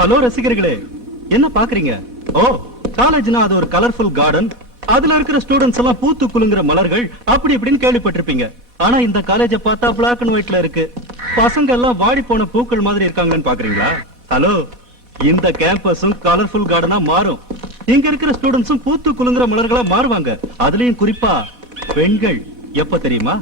Hello ரசிகர்களே, என்ன பாக்குறீங்க? ஓ, காலேஜ்னா அது ஒரு கலர்ஃபுல் கார்டன். அதுல இருக்கிற ஸ்டூடெண்ட்ஸ் எல்லாம் பூத்து குலுங்குற மலர்கள் அப்படி இப்படின்னு கேள்விப்பட்டிருப்பீங்க. ஆனா இந்த காலேஜ பார்த்தா பிளாக் அண்ட் ஒயிட்ல இருக்கு. பசங்க எல்லாம் வாடி போன பூக்கள் மாதிரி இருக்காங்கன்னு பாக்குறீங்களா? ஹலோ, இந்த கேம்பஸும் கலர்ஃபுல் கார்டனா மாறும். இங்க இருக்கிற ஸ்டூடெண்ட்ஸும் பூத்து குலுங்குற மலர்களா மாறுவாங்க. அதுலயும் குறிப்பா பெண்கள். எப்ப தெரியுமா?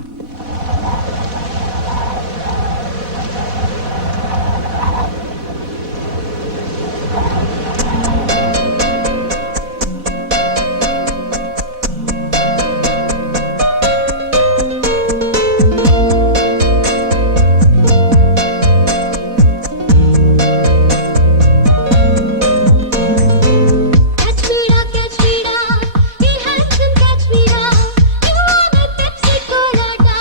Catch me, da. He handsome, catch me, da. You are my Pepsi Cola, da.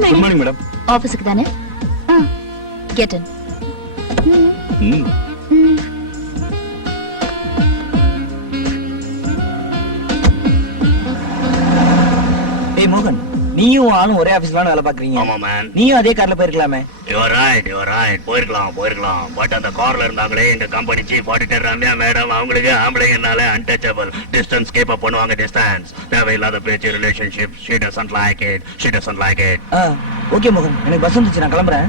Morning good morning madam. ஆபீஸ்க்கு தானே? Get in. ஏய் மோகன், நீயும் ஆளும் ஒரே ஆபீஸ்ல வேலை பாக்குறீங்க. ஆமா மேன். நீயும் அதே கார்ல போயிருக்கலாமே. யூ ஆர் ரைட் போயிருக்கலாம். பட் அந்த கார்ல இருந்தாங்களே இந்த company chief auditor Ramya madam, அவங்களுக்கு ஆம்பளைங்கனால அன்டச்சபிள். டிஸ்டன்ஸ் கீப் அப் பண்ணுவாங்க, டிஸ்டன்ஸ். தேவையில்லாத பேச்சு, relationship. She doesn't like it. Okay மோகன், எனக்கு பஸ் வந்துச்சு, நான் கிளம்புறேன்.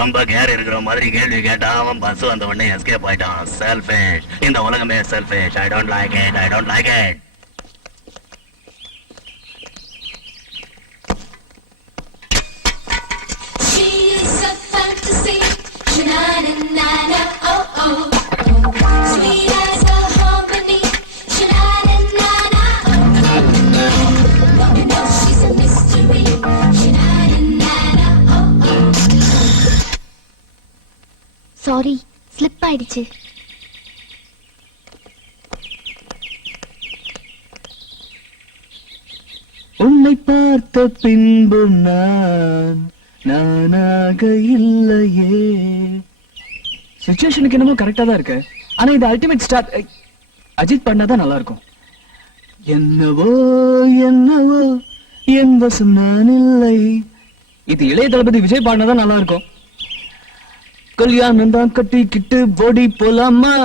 ரொம்ப கேர் இருக்கிற மாதிரி கேள்வி கேட்டா அவன் பஸ் வந்த உடனே எஸ்கேப் ஆயிட்டான். செல்ஃபிஷ். இந்த உலகமே selfish. I don't like it. She is a fantasy, sha-na-na-na-na, oh oh. Sweet as a harmony, sha-na-na-na-na, oh oh. No, she's a mystery, sha-na-na-na-na, oh oh. Sorry, slip ஆயிடுச்சு. உன்னை பார்த்த பின்பு நானாக இல்லையே. சிச்சுவேஷனுக்கு என்னமோ கரெக்டா தான் இருக்கு. ஆனா இது அல்டிமேட் ஸ்டார் அஜித் பண்ணாதான் நல்லா இருக்கும். என்னவோ என் வசம் நான் இல்லை. இது இளைய தளபதி விஜய் பாடினாதான் நல்லா இருக்கும். கல்யாணம் தான் கட்டிக்கிட்டு போடி போலாமா.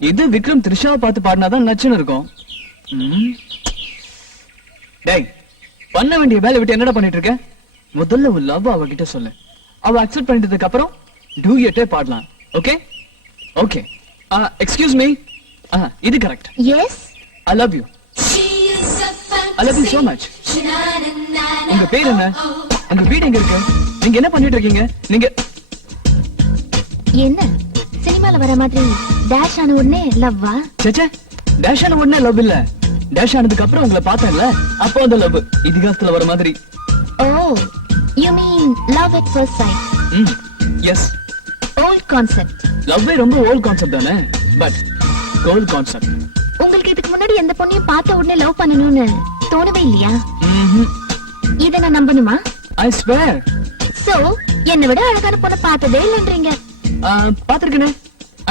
இது விக்ரம் த்ரிஷாவை பார்த்து பாடினாதான் நச்சுன்னு இருக்கும். டேய், பண்ண வேண்டிய வேலை விட்டு என்னடா பண்ணிட்டு இருக்க? முதல்ல ஒரு லவ் அவகிட்ட சொல்லு. அவ அக்செப்ட் பண்ணிட்டதுக்கு அப்புறம் டூயட்டே பாடலாம். Okay okay. Excuse me. இது correct. Yes, She I love you. is a I love you so fantasy, much. sha-na-na-na-na, உங்க பேர் என்ன? oh oh. உங்க வீடு எங்க இருக்கு? நீங்க என்ன பண்ணிட்டு இருக்கீங்க? நீங்க என்ன சினிமால வர மாதிரி டேஷ் ஆன உடனே லவ்வா? சேச்சே, டேஷ் ஆன உடனே லவ் இல்ல. டேஷ் ஆனதுக்கு அப்புறம் உங்களை பார்த்தேன்ல, அப்போ அந்த லவ். இதிகாசத்துல வர மாதிரி. Oh, you mean love at first sight. Yes. Old concept. லவ்வே ரொம்ப ஓல்ட் கான்செப்ட் தானே, பட் கோல்ட் கான்செப்ட். உங்களுக்கு இதுக்கு முன்னாடி எந்த பொண்ணையும் பார்த்த உடனே லவ் பண்ணணும்னு தோணவே இல்லையா? இத நான் நம்பணுமா? I swear. சோ என்னை விட அழகான பொண்ணை பார்த்ததே இல்லைன்றீங்க. பாத்திருக்கேனே.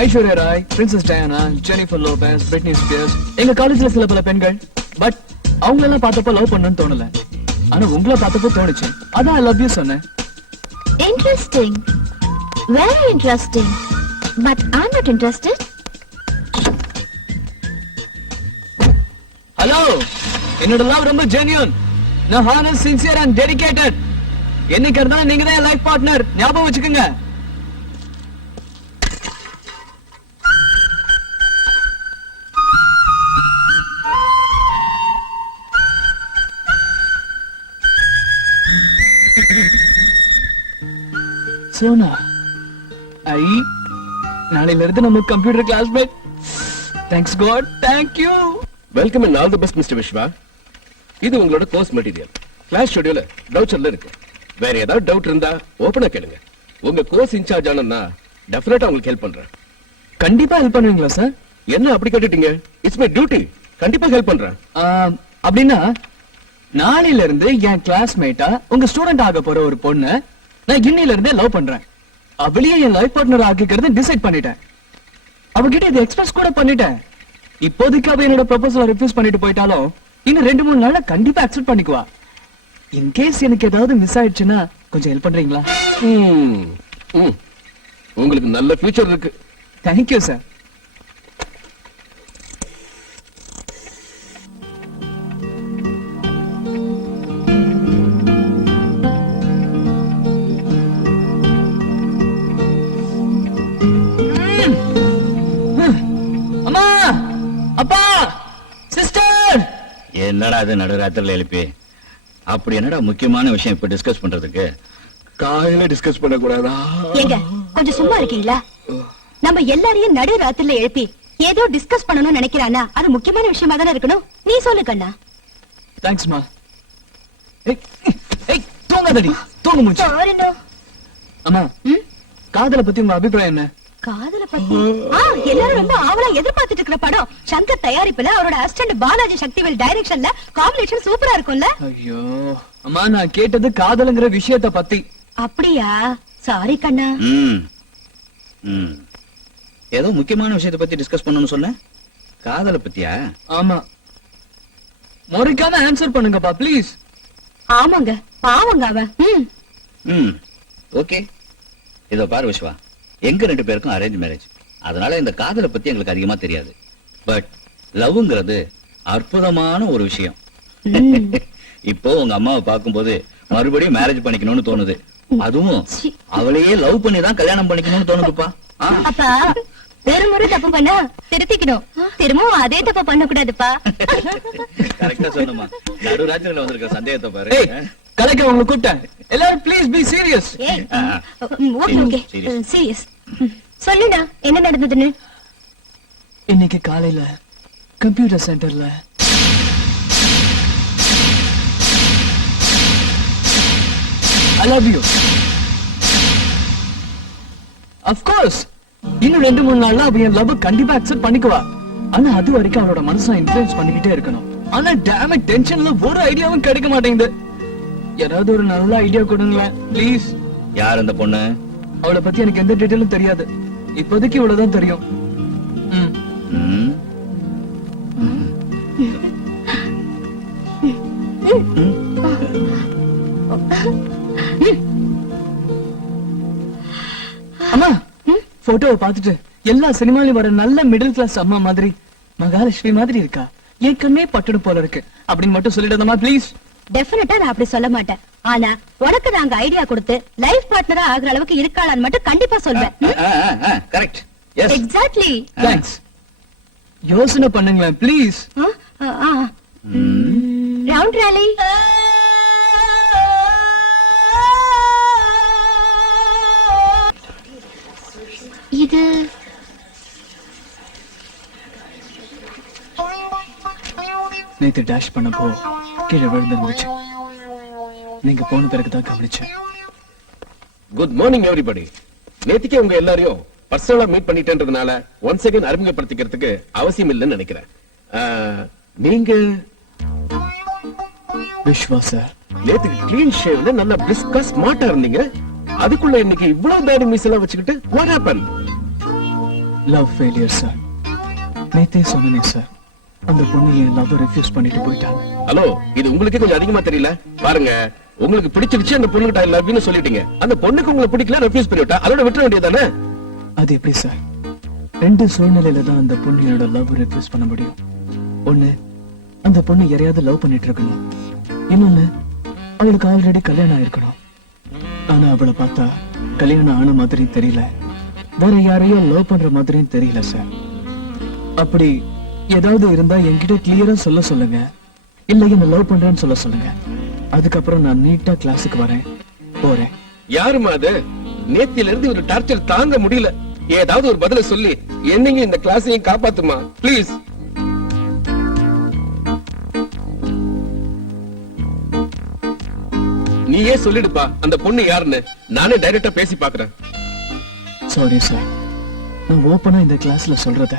Aishwarya Rai, princess Diana, Jennifer Lopez, Britney Spears. எங்க காலேஜ்ல சில பல பெண்கள். பட் அவங்க எல்லாம் பார்த்தப்ப லவ் பண்ணணும்னு தோணல. ஆனா உங்களை பார்த்தப்போ தோணுச்சு. அதான் ஐ லவ் யூ சொன்னேன். Interesting, very interesting. But I am not interested. Hello, என்னோட லவ் ரொம்ப ஜென்யூன். நான் ஹானஸ்ட், சின்சியர் அண்ட் டெடிகேட்டட். என்னைக்கு இருந்தாலும் நீங்க தான் லைஃப் பார்ட்னர், ஞாபகம் வச்சுக்கோங்க. சோனா, நாளையில இருந்து நம்ம computer classmate. Thanks God, thank you. Welcome and all the best mister Vishwa. இது உங்களோட கோர்ஸ் மெட்டீரியல். கிளாஸ் ஷெட்யூல் டவுட்ஸ்ல இருக்கு. வேற ஏதாவது டவுட் இருந்தா ஓபனா கேளுங்க. உங்க கோர்ஸ் இன்சார்ஜ் ஆனா டெஃபினட்டா உங்களுக்கு ஹெல்ப் பண்றேன். கண்டிப்பா ஹெல்ப் பண்ணுவீங்களா சார்? என்ன அப்படி கேட்டுட்டீங்க? It's my duty. கண்டிப்பா ஹெல்ப் பண்றேன். அப்படின்னா நாளையில இருந்து என் கிளாஸ்மேட்டா உங்க ஸ்டூடெண்ட் ஆக போற ஒரு பொண்ணு நான் இன்னையில இருந்தே லவ் பண்றேன். அவளையே என் லைஃப் பார்ட்னர் ஆக்கிக்கிறது டிசைட் பண்ணிட்டேன். அவகிட்ட இதை எக்ஸ்பிரஸ் கூட பண்ணிட்டேன். இப்போதைக்கு அவ என்னோட ப்ரொபோசலை ரிஃப்யூஸ் பண்ணிட்டு போயிட்டாலும் இன்னும் 2-3 நாள்ல கண்டிப்பா அக்செப்ட் பண்ணிக்குவா. இன் கேஸ் எனக்கு ஏதாவது மிஸ் ஆயிடுச்சுன்னா கொஞ்சம் ஹெல்ப் பண்றீங்களா? உங்களுக்கு நல்ல ஃபியூச்சர் இருக்கு. Thank you sir. அம்மா, அப்பா, சிஸ்டர். என்னடா அது நடுராத்திரில எழுப்பி? அப்படி என்னடா முக்கியமான விஷயம் இப்ப டிஸ்கஸ் பண்றதுக்கு? காலையில டிஸ்கஸ் பண்ண கூடாதா? ஏங்க கொஞ்சம் சும்மா இருக்கீங்களா? நம்ம எல்லாரையும் நடு ராத்திரில எழுப்பி ஏதோ டிஸ்கஸ் பண்ணணும்னு நினைக்கிறானா அது முக்கியமான விஷயமா தானே இருக்கணும். நீ சொல்லு கண்ணா. தேங்க்ஸ்மா. ஏய் தூங்காதடி, தூங்கு மூச்சு. சாரிடா. அம்மா, காதலை பத்தி உங்க அபிப்பிராயம் என்ன? காதல பத்தி எல்லாரும் ரொம்ப ஆவலா எதிர்பார்த்துட்டு இருக்கிற படம். சங்கர் தயாரிப்புல அவரோட அசிஸ்டன்ட் பாலாஜி சக்திவேல் டைரக்ஷன்ல காம்பினேஷன் சூப்பரா இருக்கும்ல? ஐயோ அம்மா, நான் கேட்டது காதலுங்கிற விஷயத்த பத்தி. அப்படியா? சாரி கண்ணா. ஏதோ முக்கியமான விஷயத்தை பத்தி டிஸ்கஸ் பண்ணணும்னு சொன்ன. காதலை பத்தியா? ஆமா, முறைக்காம ஆன்சர் பண்ணுங்கப்பா ப்ளீஸ். ஆமாங்க, பாவங்க அவன். ஓகே, இதோ பாரு விஸ்வா, எங்க 2 பேருக்கும் அரேஞ்ச் மேரேஜ். அதனால இந்த காதலை பத்தி எங்களுக்கு அதிகமா தெரியாது. பட் லவ்ங்கிறது அற்புதமான ஒரு விஷயம். இப்போ உங்க அம்மாவை பார்க்கும்போது மறுபடியும் மேரேஜ் பண்ணிக்கணும்னு தோணுது. அதுவும் அவளையே லவ் பண்ணி தான் கல்யாணம் பண்ணிக்கணும்னு தோணுதுப்பா. அப்பா ஒரு முறை தப்பு பண்ணா திருத்திக்கணும், திரும்பவும் அதே தப்பு பண்ண கூடாதுப்பா. கரெக்டா சொன்னமா. நடுராஜ்யத்துல வந்திருக்க சந்தேகத்தை பாரு. ஏய், கலைக்க உங்களை கூப்பிட்டேன். எல்லாரும் please be serious. Okay okay, serious. சொல்லுடா, என்ன நடந்ததுன்னு. இன்னைக்கு காலையில கம்ப்யூட்டர் சென்டர்ல I love you. Of course. இன்னும் 2-3 நாள்ல அவ என் லவ் கண்டிப்பா அக்செப்ட் பண்ணிக்குவா. ஆனா அது வரைக்கும் அவளோட மனசை இன்ஃப்ளூயன்ஸ் பண்ணிக்கிட்டே இருக்கணும். ஆனா டேம் டென்ஷன்ல ஒரு ஐடியாவும் கிடைக்க மாட்டேங்குது. யாராவது ஒரு நல்ல ஐடியா கொடுங்களேன் ப்ளீஸ். யார் அந்த பொண்ணு? அவளை பத்தி எனக்கு எந்த டீடைலும் தெரியாது. இப்போதைக்கு இவ்வளவுதான் தெரியும். அம்மா, போட்டோவை பார்த்துட்டு எல்லா சினிமாலையும் வர நல்ல மிடில் கிளாஸ் அம்மா மாதிரி மகாலட்சுமி மாதிரி இருக்கா. என் கண்ணே பட்டுடு போல இருக்கு அப்படின்னு மட்டும் சொல்லிடுதம்மா ப்ளீஸ். டெஃபினட்டா நான் அப்படி சொல்ல மாட்டேன். ஆனா உனக்கு நாங்க ஐடியா கொடுத்து லைஃப் பார்ட்னரா ஆகுற அளவுக்கு இருக்காளான்னு மட்டும் கண்டிப்பா சொல்வேன். கரெக்ட். Yes, exactly. தேங்க்ஸ். யோசனை பண்ணுங்களேன் ப்ளீஸ். ரவுண்ட் ராலி. இது நேத்து டேஷ் பண்ணப்போ கீழே விழுந்துருந்துச்சு. நீங்க போன பிறகுதான் கவனிச்சேன். Good morning everybody. நேத்திக்கே உங்க எல்லாரையும் பர்சனலா மீட் பண்ணிட்டேன்றதுனால ஒன்ஸ் அகைன் அறிமுகப்படுத்திக்கிறதுக்கு அவசியம் இல்லைன்னு நினைக்கிறேன். நீங்க விஸ்வா சார். நேத்துக்கு கிளீன் ஷேவ்ல நல்ல பிரிஸ்கா ஸ்மார்ட்டா இருந்தீங்க. அதுக்குள்ள இன்னைக்கு இவ்வளவு தாடி மீசெல்லாம் வச்சுக்கிட்டு what happen? Love failure sir. நேத்தே சொன்னேனே சார், அந்த பொண்ணு என் லவ் ரெஃப்யூஸ் பண்ணிட்டு போயிட்டான். ஹலோ, இது உங்களுக்கே கொஞ்சம் அதிகமா தெரியல பாருங்க. உங்களுக்கு பிடிச்சிருச்சு அந்த பொண்ணுகிட்ட ஐ லவ் யூ சொல்லிட்டீங்க. அந்த பொண்ணுக்கு உங்களுக்கு பிடிக்கல, ரெஃப்யூஸ் பண்ணிவிட்டா. அதோட விட்டுற வேண்டியதானே? அது எப்படி சார்? 2 சூழ்நிலையில தான் அந்த பொண்ணு என்னோட லவ் ரெஃப்யூஸ் பண்ண முடியும். ஒண்ணு, அந்த பொண்ணு யாரையாவது லவ் பண்ணிட்டு இருக்கணும். இன்னொன்னு, அவளுக்கு ஆல்ரெடி கல்யாணம் ஆயிருக்கணும். ஆனா அவளை பார்த்தா கல்யாணம் ஆன மாதிரி தெரியல, வேற யாரையும் லவ் பண்ற மாதிரியும் தெரியல சார். அப்படி ஏதாவது இருந்தா என்கிட்ட கிளியரா சொல்ல சொல்லுங்க, இல்ல என்ன லவ் பண்றேன்னு சொல்ல சொல்லுங்க. அதுக்கப்புறம் நான் நீட்டா கிளாஸுக்கு வரேன், போறேன். யாருமா அது? நேத்தில இருந்து ஒரு டார்ச்சர் தாங்க முடியல. ஏதாவது ஒரு பதில சொல்லி என்னையும் இந்த கிளாஸையும் காப்பாத்துமா ப்ளீஸ். நீயே சொல்லிடுப்பா அந்த பொண்ணு யாருன்னு. நானே டைரக்டா பேசி பாக்குறேன். சாரி சார், நான் ஓப்பனா இந்த கிளாஸ்ல சொல்றத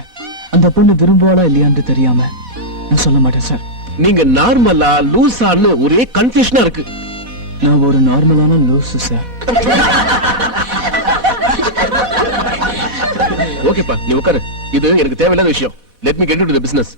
அந்த பொண்ணு விரும்புவாளா இல்லையான்னு தெரியாம நான் சொல்ல மாட்டேன் சார். நீங்க நார்மலா லூசான்னு ஒரே கன்ஃபியூஷனா இருக்கு. நான் ஒரு நார்மலான லூசு சார். ஓகேப்பா, நீ உட்காரு. இது எனக்கு தேவையில்லாத விஷயம். Let me get into the business.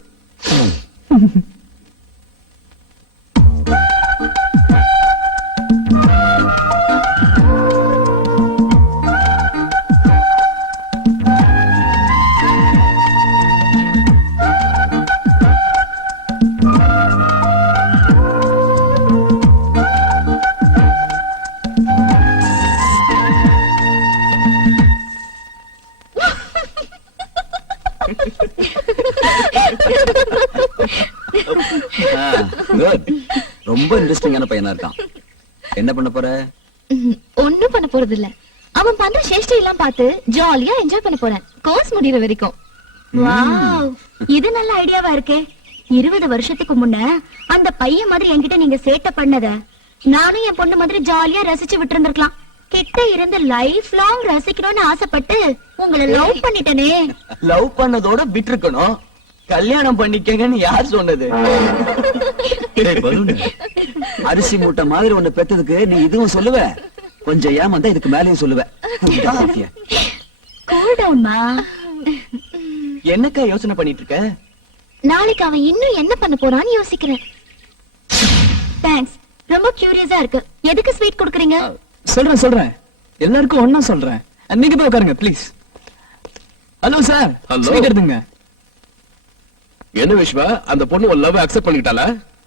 Good. ரொம்ப இன்ட்ரெஸ்டிங்கான பையனா இருக்கான். என்ன பண்ண போற? ஒண்ணும் பண்ண போறது இல்ல. அவன் பண்ற சேஷ்டை எல்லாம் பார்த்து ஜாலியா என்ஜாய் பண்ண போறேன், கோர்ஸ் முடியற வரைக்கும். வாவ், இது நல்ல ஐடியாவா இருக்கே. 20 வருஷத்துக்கு முன்ன அந்த பையன் மாதிரி என்கிட்ட நீங்க சேட்டை பண்ணத நானும் என் பொண்ணு மாதிரி ஜாலியா ரசிச்சு விட்டு இருந்திருக்கலாம். கிட்ட இருந்து லைஃப் லாங் ரசிக்கணும்னு ஆசைப்பட்டு உங்களை லவ் பண்ணிட்டனே. லவ் பண்ணதோட விட்டுருக்கணும். கல்யாணம் பண்ணிக்கங்கன்னு யார் சொன்னது? டேய் பலூன், அரிசி மூட்டை மாதிரி ஒண்ணு பெத்ததுக்கு நீ இதுவும் சொல்லுவ, கொஞ்சம் ஏமாந்தா இதுக்கு மேலயும் சொல்லுவ. கூல் டவுன்மா. என்னக்கா யோசனை பண்ணிட்டு இருக்க? நாளைக்கு அவன் இன்னும் என்ன பண்ண போறான்னு யோசிக்கிறேன். தேங்க்ஸ், ரொம்ப கியூரியஸா இருக்கு. எதுக்கு ஸ்வீட் கொடுக்குறீங்க? சொல்றேன் எல்லாருக்கும் ஒண்ணா சொல்றேன். நீங்க போய் உட்காருங்க please. Hello sir. Hello. Sweet எடுத்துங்க. என்ன விஸ்வா, அந்த பொண்ணு ஒரு லவ் அக்செப்ட் பண்ணிட்டாளா?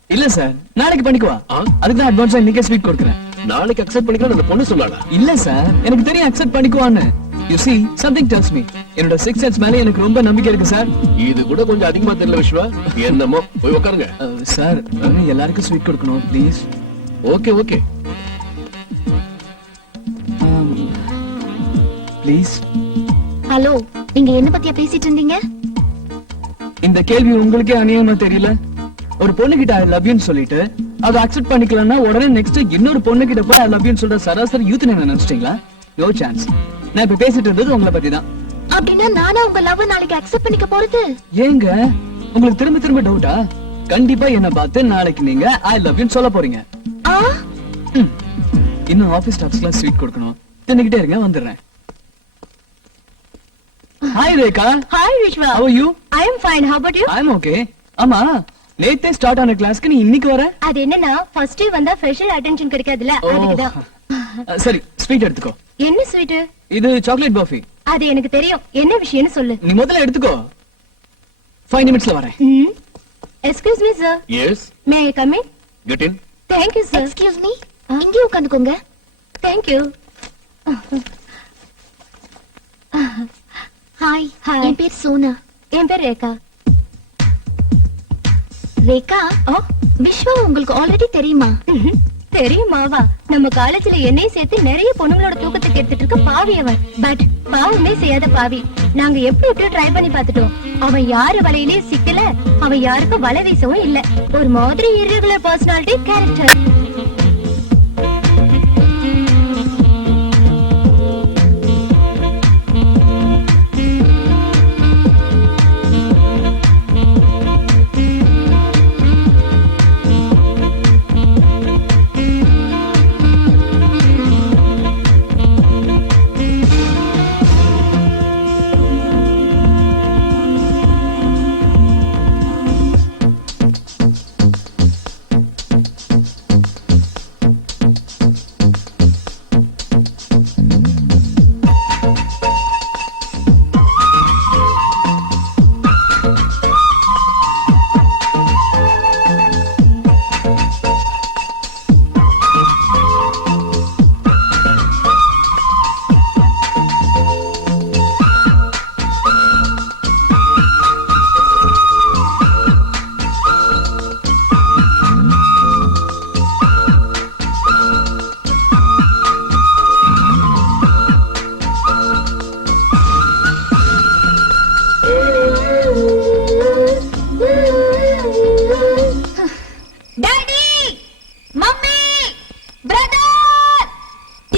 இல்ல சார், நாளைக்கு பண்ணிக்குவா. ஆ? அதுக்கு தான் அட்வான்ஸா இன்னைக்கே ஸ்வீட் கொடுக்குறேன். நாளைக்கு அக்செப்ட் பண்ணிக்கலாம் அந்த பொண்ணு சொன்னாளா? இல்ல சார், எனக்கு தெரியும் accept பண்ணிக்குவான்னு. You see, something tells me. என்னோட 6 சென்ஸ் மேல எனக்கு ரொம்ப நம்பிக்கை இருக்கு சார். இது கூட கொஞ்சம் அதிகமா தெரியல விஸ்வா. என்னமோ போய் உட்காருங்க. சார், இன்னும் எல்லாருக்கும் ஸ்வீட் கொடுக்கணும் please. Okay okay. Please. Hello, நீங்க என்ன பத்தியா பேசிட்டு இருந்தீங்க? இந்த கேள்வி உங்களுக்கே அநியாயமா தெரியல? ஒரு பொண்ணு கிட்ட ஐ லவ் யூன்னு சொல்லிட்டு அதை அக்செப்ட் பண்ணிக்கலன்னா உடனே நெக்ஸ்ட் இன்னொரு பொண்ணு கிட்ட போய் ஐ லவ் யூன்னு சொல்ற சராசரி யூத் என்ன நினைச்சிட்டீங்களா? No chance. நான் இப்ப பேசிட்டு இருந்தது உங்களை பத்தி தான். அப்படின்னா நானா உங்க லவ் நாளைக்கு அக்செப்ட் பண்ணிக்க போறது? ஏங்க உங்களுக்கு திரும்ப திரும்ப டவுட்டா? கண்டிப்பா என்ன பார்த்து நாளைக்கு நீங்க ஐ லவ் யூன்னு சொல்ல போறீங்க. ஆ, இன்னும் ஆபீஸ் ஸ்டாஃப்ஸ்க்குலாம் ஸ்வீட் கொடுக்கணும். தின்னுக்கிட்டே இருங்க, வந்துடுறேன். Hi Rekha. Hi Vishwa. How are you? I am fine. How about you? I'm okay. ஆமா, நேத்தே ஸ்டார்ட் ஆன கிளாஸ்க்கு நீ இன்னைக்கு வர? அது என்னன்னா ஃபர்ஸ்ட் டே வந்தா ஃப்ரெஷர் அட்டென்ஷன் கிடைக்காதுல, அதுக்குதான். சரி, ஸ்வீட் எடுத்துக்கோ. என்ன ஸ்வீட்? இது சாக்லேட் பர்ஃபி. அது எனக்கு தெரியும். என்ன விஷயம்னு சொல்லு. நீ முதல்ல எடுத்துக்கோ. 5 நிமிட்ஸ்ல வரேன். Excuse me sir. Yes, may I come in? Get in. Thank you sir. Excuse me, இங்கே உட்காந்துக்கோங்க. Thank you. ஹாய். Hi. என் பேர் சோனா. என் பேர் ரேகா. ரேகா, விஸ்வா உங்களுக்கு ஆல்ரெடி தெரியுமா? தெரியுமாவா? நம்ம காலேஜ்ல என்னையும் சேர்த்து நிறைய பொண்ணுங்களோட தூக்கத்தை கெடுத்துட்டு இருக்க பாவி அவன். பட் பாவமே செய்யாத பாவி. நாங்க எப்படி எப்படியோ ட்ரை பண்ணி பார்த்துட்டோம். அவன் யாரு வலையிலே சிக்கல, அவன் யாருக்கும் வலை வீசவும் இல்ல. ஒரு மாதிரி irregular personality character.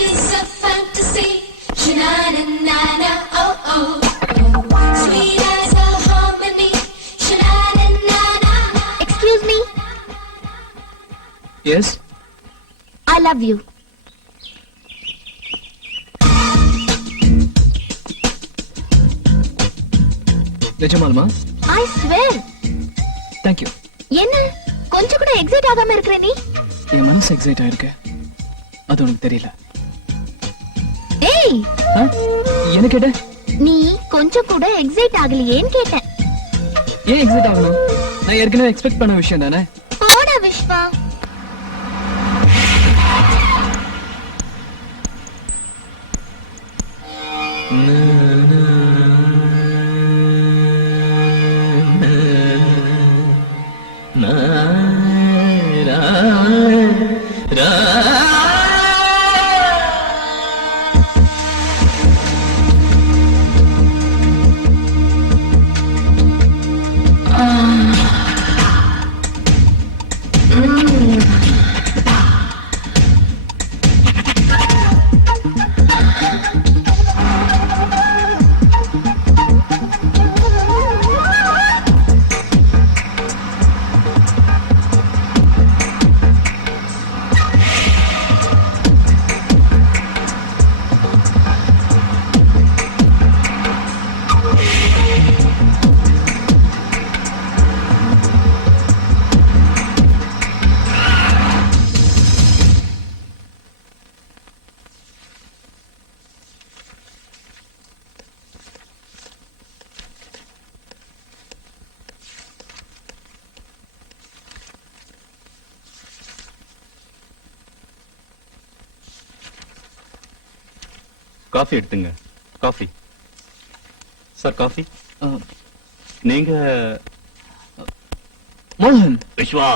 It's a fantasy. Sha-na-na-na-na, oh oh. Sweet as a harmony. Sha-na-na-na-na. Excuse me, yes. I love you. நிஜமாலுமா? I swear. Thank you. என்ன கொஞ்சம் கூட எக்ஸைட் ஆகாம இருக்கிற நீ? என் மனசு எக்ஸைட் ஆயிருக்கு. அது உனக்கு தெரியல. ஏய், ஆ? என்ன கேட்ட? நீ கொஞ்சம் கூட எக்ஸைட் ஆகலையேன்னு கேட்டேன். ஏன் எக்ஸைட் ஆகணும்? நான் ஏற்கனவே எக்ஸ்பெக்ட் பண்ண விஷயம் தானே. போடா விஸ்வா. காஃபி எடுத்துங்க. காஃபி. Sir coffee. நீங்க மோகன். விஸ்வா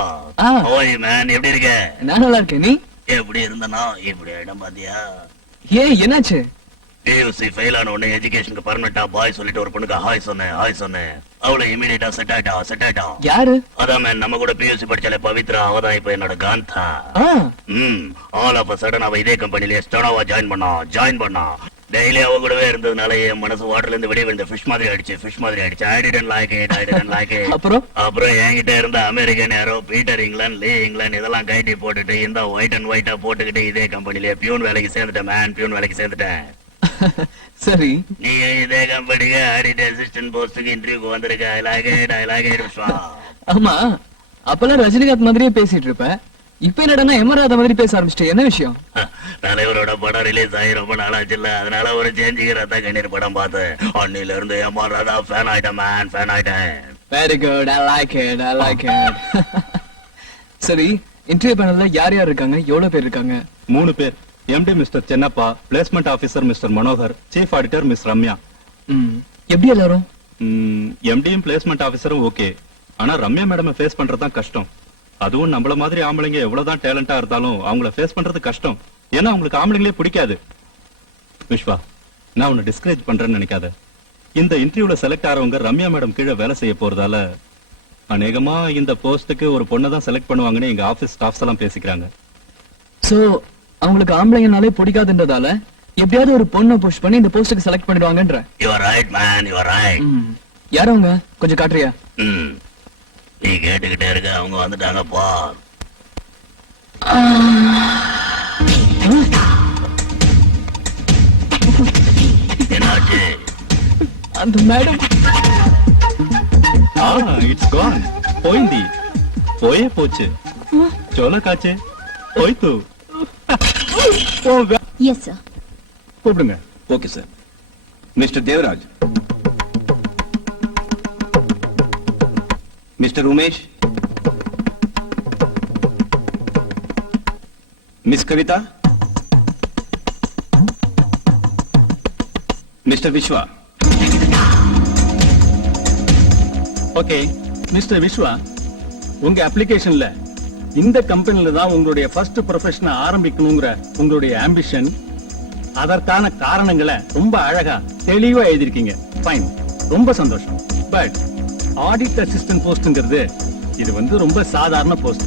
ஆ. ஓய் மேன் எப்படி இருக்க? நான் நல்லா இருக்கேன். நீ எப்படி இருந்தனா இப்படி இடம் பாத்தியா? ஏன் என்னாச்சு? பியூசி ஃபெயில் ஆன உடனே எஜுகேஷனுக்கு பர்மனெண்டா பாய் சொல்லிட்டு ஒரு பொண்ணுக்கு ஹாய் சொன்னேன். அவளை இமீடியட்டா செட் ஆயிட்டா. யாரு? அதான் மேன் நம்ம கூட பியூசி படிச்சாலே பவித்ரா, அவதான் இப்ப என்னோட காந்தா. ஆ, ஆல் ஆஃப் சடன் அவ இதே கம்பெனிலே ஸ்டோனாவா ஜாயின் பண்ணா. டெய்லி அவ கூடவே இருந்ததுனால என் மனசு வாட்டர்ல இருந்து வெளியே விழுந்த ஃபிஷ் மாதிரி ஆயிடுச்சு. I didn't like it. அப்புறம் என்கிட்ட இருந்த அமெரிக்கன் ஏரோ, பீட்டர் இங்கிலாந்து, லீ இங்கிலாந்து இதெல்லாம் கைட்டி போட்டுட்டு இந்த ஒயிட் அண்ட் ஒயிட்டா போட்டுக்கிட்டு இதே கம்பெனிலே பியூன் வேலைக்கு சேர்ந்துட்டேன். சரி. நீ இதே கம்பெனிக்கு ஆடிட் அசிஸ்டன்ட் போஸ்டுக்கு இன்டர்வியூக்கு வந்திருக்க. I like it Vishwa. ஆமா, அப்பெல்லாம் ரஜினிகாந்த் மாதிரியே பேசிட்டு இருப்ப. இப்ப என்னடா எமராத மாதிரி பேச ஆரம்பிச்சிட்டு, என்ன விஷயம்? தலைவரோட படம் ரிலீஸ் ஆகி ரொம்ப நாளாச்சுல்ல, அதனால ஒரு சேஞ்சுக்கு ரத்த கண்ணீர் படம் பார்த்தேன். அன்னில இருந்து எமராதா ஃபேன் ஆயிட்டேன். Very good. I like it. சரி, இன்டர்வியூ பேனல்ல யார் யார் இருக்காங்க? எவ்வளவு பேர் இருக்காங்க? 3 பேர். Empty mister Chennappa, placement officer mister Manohar, chief auditor miss Ramya. எப்படி எல்லாரும்? எம்டியும் பிளேஸ்மெண்ட் ஆபீசரும் ஓகே. ஆனா ரம்யா மேடம் ஃபேஸ் பண்றதுதான் கஷ்டம். அதுவும் நம்மள மாதிரி ஆம்பளைங்க எவ்வளவுதான் டேலண்டா இருந்தாலும் அவங்கள ஃபேஸ் பண்றது கஷ்டம். ஏன்னா அவங்களுக்கு ஆம்பளைங்களே பிடிக்காது. விஸ்வா, நான் உன்னை டிஸ்கரேஜ் பண்றேன்னு நினைக்காத. இந்த இன்டர்வியூல செலக்ட் ஆறவங்க ரம்யா மேடம் கீழே வேலை செய்ய போறதால அநேகமா இந்த போஸ்டுக்கு ஒரு பொண்ணை தான் செலக்ட் பண்ணுவாங்கன்னு எங்க ஆபீஸ் ஸ்டாஃப்ஸ் எல்லாம் பேசிக்கிறாங்க. சோ அவங்களுக்கு ஆம்பளைங்கனாலே பிடிக்காதுன்றதால எப்படியாவது ஒரு பொண்ணை புஷ் பண்ணி இந்த போஸ்டுக்கு select பண்ணிடுவாங்கன்ற. You are right man, you are right. யார் அவங்க? கொஞ்சம் காட்டுறியா? நீ கேட்டுக்கிட்டே இருக்க, அவங்க வந்துட்டாங்க பார். என்னாச்சு? அந்த மேடம். இட்ஸ் கான். போயிந்தி போயே போச்சு. சோல காச்சே போய்த்து. Yes sir. கூப்பிடுங்க. Okay sir. Mister Devaraj, mister Umesh, miss Kavitha, mister Viswa. Okay mister Viswa, உங்க அப்ளிகேஷன்ல இந்த கம்பெனில தான் உங்களுடைய ஃபர்ஸ்ட் ப்ரொஃபஷனை ஆரம்பிக்கணுங்கிற உங்களுடைய ஆம்பிஷன், அதற்கான காரணங்களை ரொம்ப அழகா தெளிவா எழுதிருக்கீங்க. ஃபைன், ரொம்ப சந்தோஷம். பட் ஆடிட் அசிஸ்டன்ட் போஸ்ட்ங்கிறது இது ரொம்ப சாதாரண போஸ்ட்.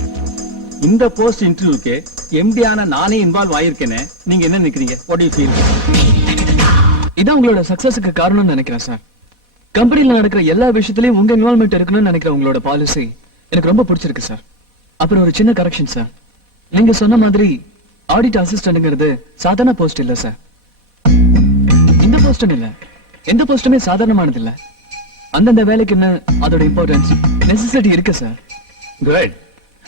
இந்த போஸ்ட் இன்டர்வியூக்கு எம்டியான நானே இன்வால்வ் ஆயிருக்கேனே, நீங்க என்ன நினைக்கிறீங்க? What to you feel? இதான் உங்களோட சக்சஸுக்கு காரணம்னு நினைக்கிறேன் சார். கம்பெனில நடக்கிற எல்லா விஷயத்திலயும் உங்க இன்வால்வ்மெண்ட் இருக்கணும்னு நினைக்கிற உங்களோட பாலிசி எனக்கு ரொம்ப பிடிச்சிருக்கு சார். அப்புறம் ஒரு சின்ன கரெக்ஷன் சார். நீங்க சொன்ன மாதிரி ஆடிட் அசிஸ்டன்ட்ங்கிறது சாதாரண போஸ்ட் இல்ல சார். இந்த போஸ்ட் இல்ல, எந்த போஸ்டுமே சாதாரணமானது இல்ல. அந்தந்த வேலைக்குன்னு அதோட இம்பார்ட்டன்ஸ், நெசசிட்டி இருக்கு sir. Good.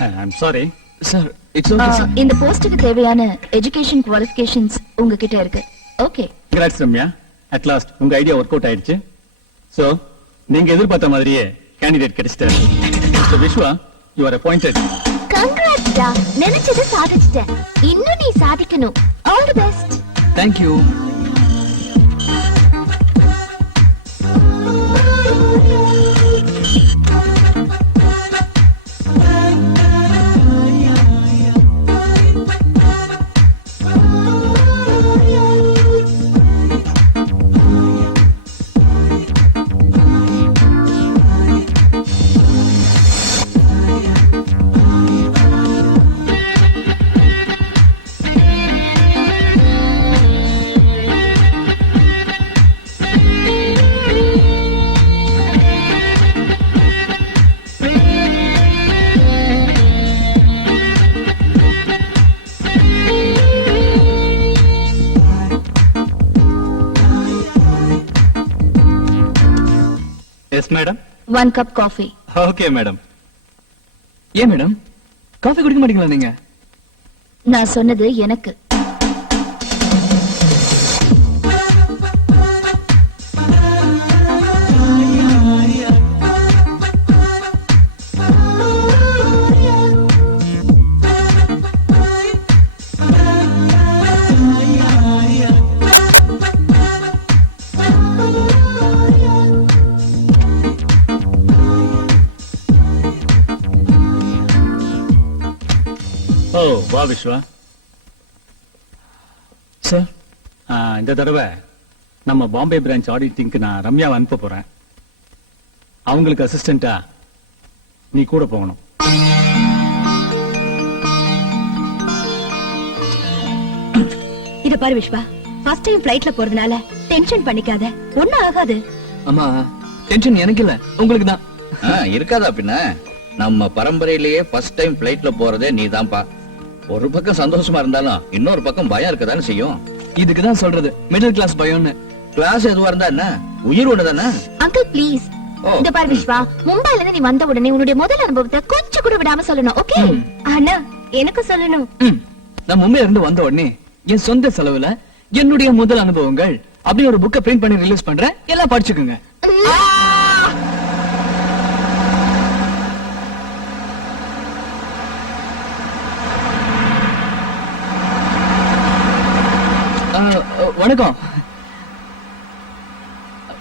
I am sorry sir. It's okay sir. இந்த போஸ்டுக்கு தேவையான எஜுகேஷன் குவாலிஃபிகேஷன்ஸ் உங்ககிட்ட இருக்கு. Okay. Congrats Ramya, at last உங்க ஐடியா ஒர்க் அவுட் ஆயிடுச்சு. சோ நீங்க எதிர்பார்த்த மாதிரியே கேண்டிடேட் கிடைச்சிட்டாரு. Mister Viswa, you are appointed. Congrats டா, நினைச்சதை சாதிச்சிட்ட. இன்னும் நீ சாதிக்கணும். All the best. Thank you. Yes madam. 1 cup coffee. Okay madam. ஏன் மேடம் காஃபி குடிக்க மாட்டீங்களா நீங்க? நான் சொன்னது எனக்கு. வா விஸ்வா. சார் இந்த தடவை நம்ம பாம்பே பிரான்ச் ஆடிட்டிங்க்கு நான் ரம்யாவை அனுப்ப போறேன். அவங்களுக்கு அசிஸ்டண்டா நீ கூட போகணும். இத பாரு விஸ்வா, ஃபர்ஸ்ட் டைம் ஃளைட்ல போறதுனால டென்ஷன் பண்ணிக்காத, ஒண்ணும் ஆகாது. அம்மா டென்ஷன் எனக்கு இல்ல, உங்களுக்கு தான். இருக்காதா பின்ன? நம்ம பரம்பரையிலேயே ஃபர்ஸ்ட் டைம் பிளைட்ல போறதே நீதான்ப்பா. ஒரு பக்கம் சந்தோஷமா இருந்தாலும் இன்னொரு பக்கம் பயம் இருக்கதானே செய்யும். இதுக்கு தான் சொல்றது மிடில் கிளாஸ் பயம்னு. கிளாஸ் எதுவா இருந்தா என்ன, உயிர் ஒண்ணுதானே. அங்கிள் ப்ளீஸ், இந்த பாரு விஸ்வா, மும்பைல இருந்து நீ வந்த உடனே உன்னுடைய முதல் அனுபவத்தை கொஞ்சம் கூட விடாம சொல்லணும், ஓகே? அண்ணா எனக்கு சொல்லணும். நான் மும்பைல இருந்து வந்த உடனே என் சொந்த செலவுல என்னுடைய முதல் அனுபவங்கள் அப்படின்னு ஒரு புக்கை பிரிண்ட் பண்ணி ரிலீஸ் பண்றேன், எல்லாம் படிச்சுக்குங்க. வணக்கம்,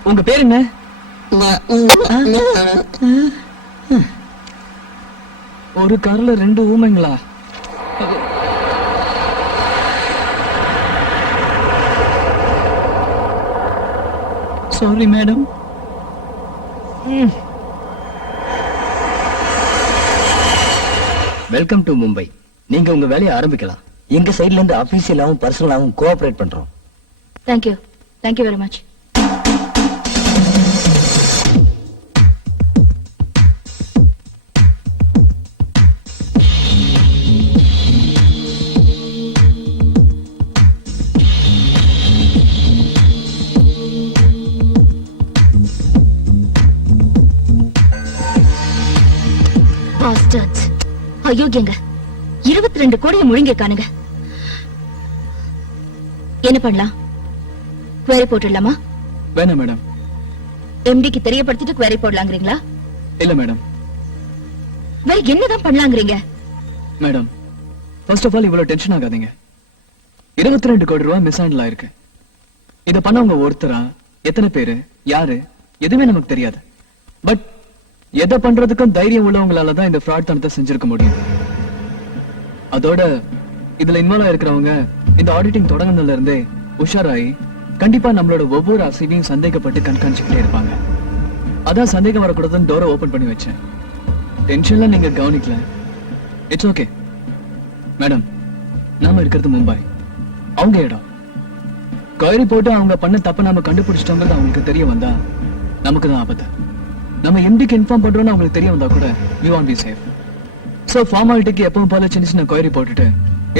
உங்க பேர் என்ன? ஒரு கார்ல 2 ஊமைங்களா? Sorry madam. Welcome to Mumbai. நீங்க உங்க வேலையை ஆரம்பிக்கலாம். எங்க சைடுல இருந்து ஆபீசியலாவும் பர்சனலாவும் கோஆபரேட் பண்றோம். Thank you, thank you very much. அயோக்கியங்க 22 கோடியை முழுங்கிருக்கானுங்க. என்ன பண்ணலாம்? குவேரி போட்டுடலாமா? வேணாம் மேடம். எம்டிக்கு தெரியப்படுத்திட்டு குவேரி போடலாங்கிறீங்களா? இல்ல மேடம். வேற என்னதான் பண்ணலாங்கிறீங்க? மேடம், ஃபர்ஸ்ட் ஆஃப் ஆல் இவ்வளவு டென்ஷன் ஆகாதீங்க. 22 கோடி ரூபாய் மிஸ் ஹேண்டில் ஆயிருக்கு. இத பண்ணவங்க ஒருத்தரா, எத்தனை பேரு, யாரு, எதுவுமே நமக்கு தெரியாது. பட் எதை பண்றதுக்கும் தைரியம் உள்ளவங்களால தான் இந்த ஃப்ராட் தனத்தை செஞ்சிருக்க முடியும். அதோட இதுல இன்வால்வ் இருக்கிறவங்க இந்த ஆடிட்டிங் தொடங்கினதுல இருந்தே உஷாராயி கண்டிப்பா நம்மளோட ஒவ்வொரு அசைவையும் சந்தேகப்பட்டு கண்காணிச்சுக்கிட்டே இருப்பாங்க. அதான் சந்தேகம் வரக்கூடாதுன்னு டோரை ஓபன் பண்ணி வச்சேன். டென்ஷன்ல நீங்க கவனிக்கல. It's okay madam. நாம இருக்கிறது மும்பை, அவங்க இடம். கொயரி போட்டு அவங்க பண்ண தப்ப நாம கண்டுபிடிச்சிட்டோங்கிறது அவங்களுக்கு தெரிய வந்தா நமக்கு தான் ஆபத்து. நம்ம எம்டிக்கு இன்ஃபார்ம் பண்றோம்னு அவங்களுக்கு தெரிய வந்தா கூட we won't be safe. So ஃபார்மாலிட்டிக்கு எப்பவும் போல சின்ன சின்ன கொயரி போட்டுட்டு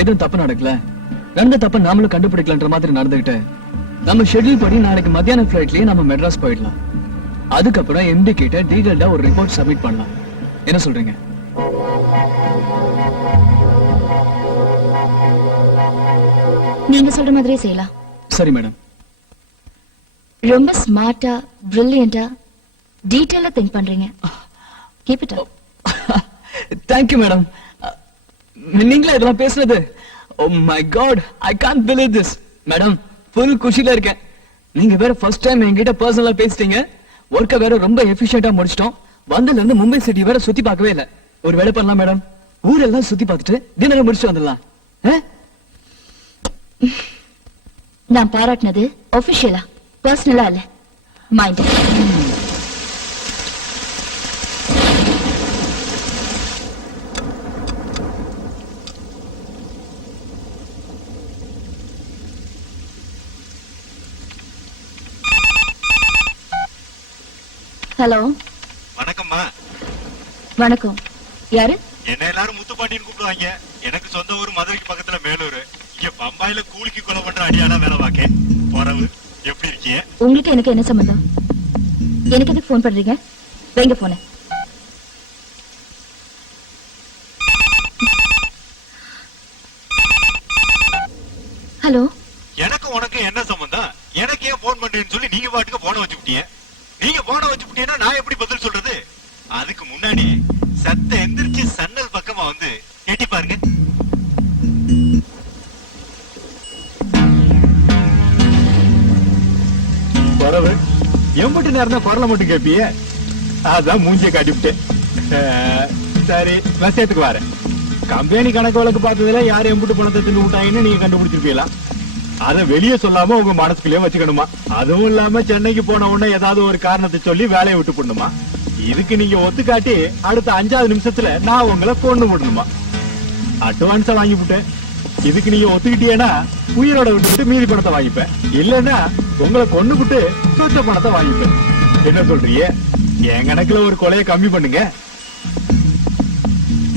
எதுவும் தப்பு நடக்கல, நடந்த தப்ப நாமளும் கண்டுபிடிக்கலன்ற மாதிரி நடந்துகிட்டு நம்ம ஷெட்யூல் படி நாளைக்கு மத்தியான ஃபிளைட்லயே நம்ம மெட்ராஸ் போயிடலாம். அதுக்கப்புறம் எம்டி கிட்ட டீடைல்டா ஒரு ரிப்போர்ட் சப்மிட் பண்ணலாம். என்ன சொல்றீங்க? நீங்க சொல்ற மாதிரியே செய்யலாம். சரி மேடம். ரொம்ப ஸ்மார்ட்டா, பிரில்லியண்டா, டீடைலா திங்க் பண்றீங்க. Keep it up. Thank you madam. நீங்களே இதெல்லாம் பேசுறது, oh my god, I can't believe this. Madam, full குஷில இருக்கேன். நீங்க வேற ஃபர்ஸ்ட் டைம் என்கிட்ட பர்சனலா பேசிட்டீங்க. ஒர்க்க வேற ரொம்ப எஃபிஷியன்ட்டா முடிச்சிட்டோம். வந்ததுல இருந்து மும்பை சிட்டி வேற சுத்தி பார்க்கவே இல்ல. ஒரு வேலை பண்ணலாம் மேடம், ஊரெல்லாம் சுத்தி பார்த்துட்டு டின்னர் முடிச்சுட்டு வந்துடலாம். நான் பாராட்டினது ஆபீஷியலா, பர்சனலா இல்ல. மைண்ட். ஹலோ. வணக்கம்மா. வணக்கம். யாரு? என்ன எல்லாரும் முத்துப்பாண்டின்னு கூப்பிடுவாங்க. எனக்கு சொந்த ஊர் மதுரைக்கு பக்கத்துல மேலூர். இங்க பம்பாயில கூலிக்கு கொலை பண்ற அடியாளா வேலை பார்க்க போறவு. எப்படி இருக்கீங்க? உங்களுக்கு எனக்கு என்ன சம்பந்தம்? எனக்கு எதுக்கு போன் பண்றீங்க? வைங்க போன. ஹலோ. எனக்கு உனக்கு என்ன சம்பந்தம்? எனக்கு ஏன் போன் பண்றேன்னு சொல்லி நீங்க பாட்டுக்கு போன வச்சுக்கிட்டீங்க. நீங்க போன வச்சுக்கிட்டீங்கன்னா நான் எப்படி பதில் சொல்றது? அதுக்கு முன்னாடி சத்த எந்திரிச்சு சன்னல் பக்கமா வந்து எட்டி பாருங்க. பரவு எம்பிட்டு நேரம் தான் குரலை மட்டும் கேட்பிய? அதான் மூஞ்சிய காட்டிவிட்டேன். சரி, விஷயத்துக்கு வரேன். கம்பெனி கணக்கு வழக்கு பார்த்ததுல யார் எம்புட்டு பணத்தை தின்னு விட்டாங்கன்னு நீங்க கண்டுபிடிச்சிருப்பீங்களா? அத வெளியே சொல்லாம உங்க மனசுக்குள்ளேயே வச்சுக்கணுமா? அதுவும் இல்லாம சென்னைக்கு போன உடனே ஏதாவது ஒரு காரணத்தை சொல்லி வேலையை விட்டு போடணுமா? இதுக்கு நீங்க ஒத்துக்காட்டி அடுத்த 5வது நிமிஷத்துல நான் உங்களை கொண்டு விடணுமா? அட்வான்ஸா வாங்கி விட்டேன். இதுக்கு நீங்க ஒத்துக்கிட்டீங்கன்னா உயிரோட விட்டுட்டு மீதி பணத்தை வாங்கிப்பேன். இல்லன்னா உங்களை கொண்டு விட்டு சொச்ச பணத்தை வாங்கிப்பேன். என்ன சொல்றீங்க? என் கணக்குல ஒரு கொலையை கம்மி பண்ணுங்க.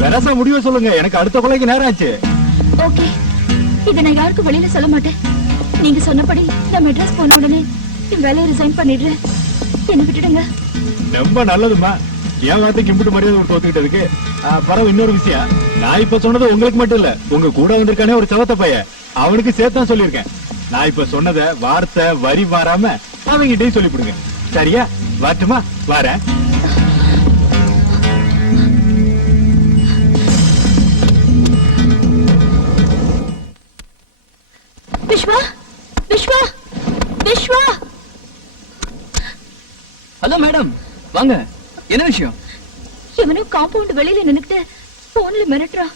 வெரசா முடிவை சொல்லுங்க. எனக்கு அடுத்த கொலைக்கு நேரம் ஆச்சு. ஓகே, இதை நான் யாருக்கும் வெளியில சொல்ல மாட்டேன். நீங்க சொன்னபடி நான் மெட்ராஸ் போன உடனே என் வேலையை ரிசைன் பண்ணிடுறேன். என்ன விட்டுடுங்க. ரொம்ப நல்லதுமா. என் வார்த்தைக்கு இம்புட்டு மரியாதை கொடுத்து ஒத்துக்கிட்டதுக்கு. பரவ இன்னொரு விஷயம், நான் இப்ப சொன்னது உங்களுக்கு மட்டும் இல்ல, உங்க கூட வந்திருக்கானே ஒரு சவத்த பையன், அவனுக்கு சேர்த்தான் சொல்லியிருக்கேன். நான் இப்ப சொன்னத வார்த்தை வரி மாறாம அவங்கிட்டையும் சொல்லிவிடுங்க. சரியா? வரட்டுமா? வரேன். விஸ்வா, விஸ்வா, விஸ்வா. ஹலோ மேடம், வாங்க. என்ன விஷயம்? இவனோ காம்பவுண்ட் வெளியில நின்னுக்கிட்டு போன்ல மிரட்டுறா.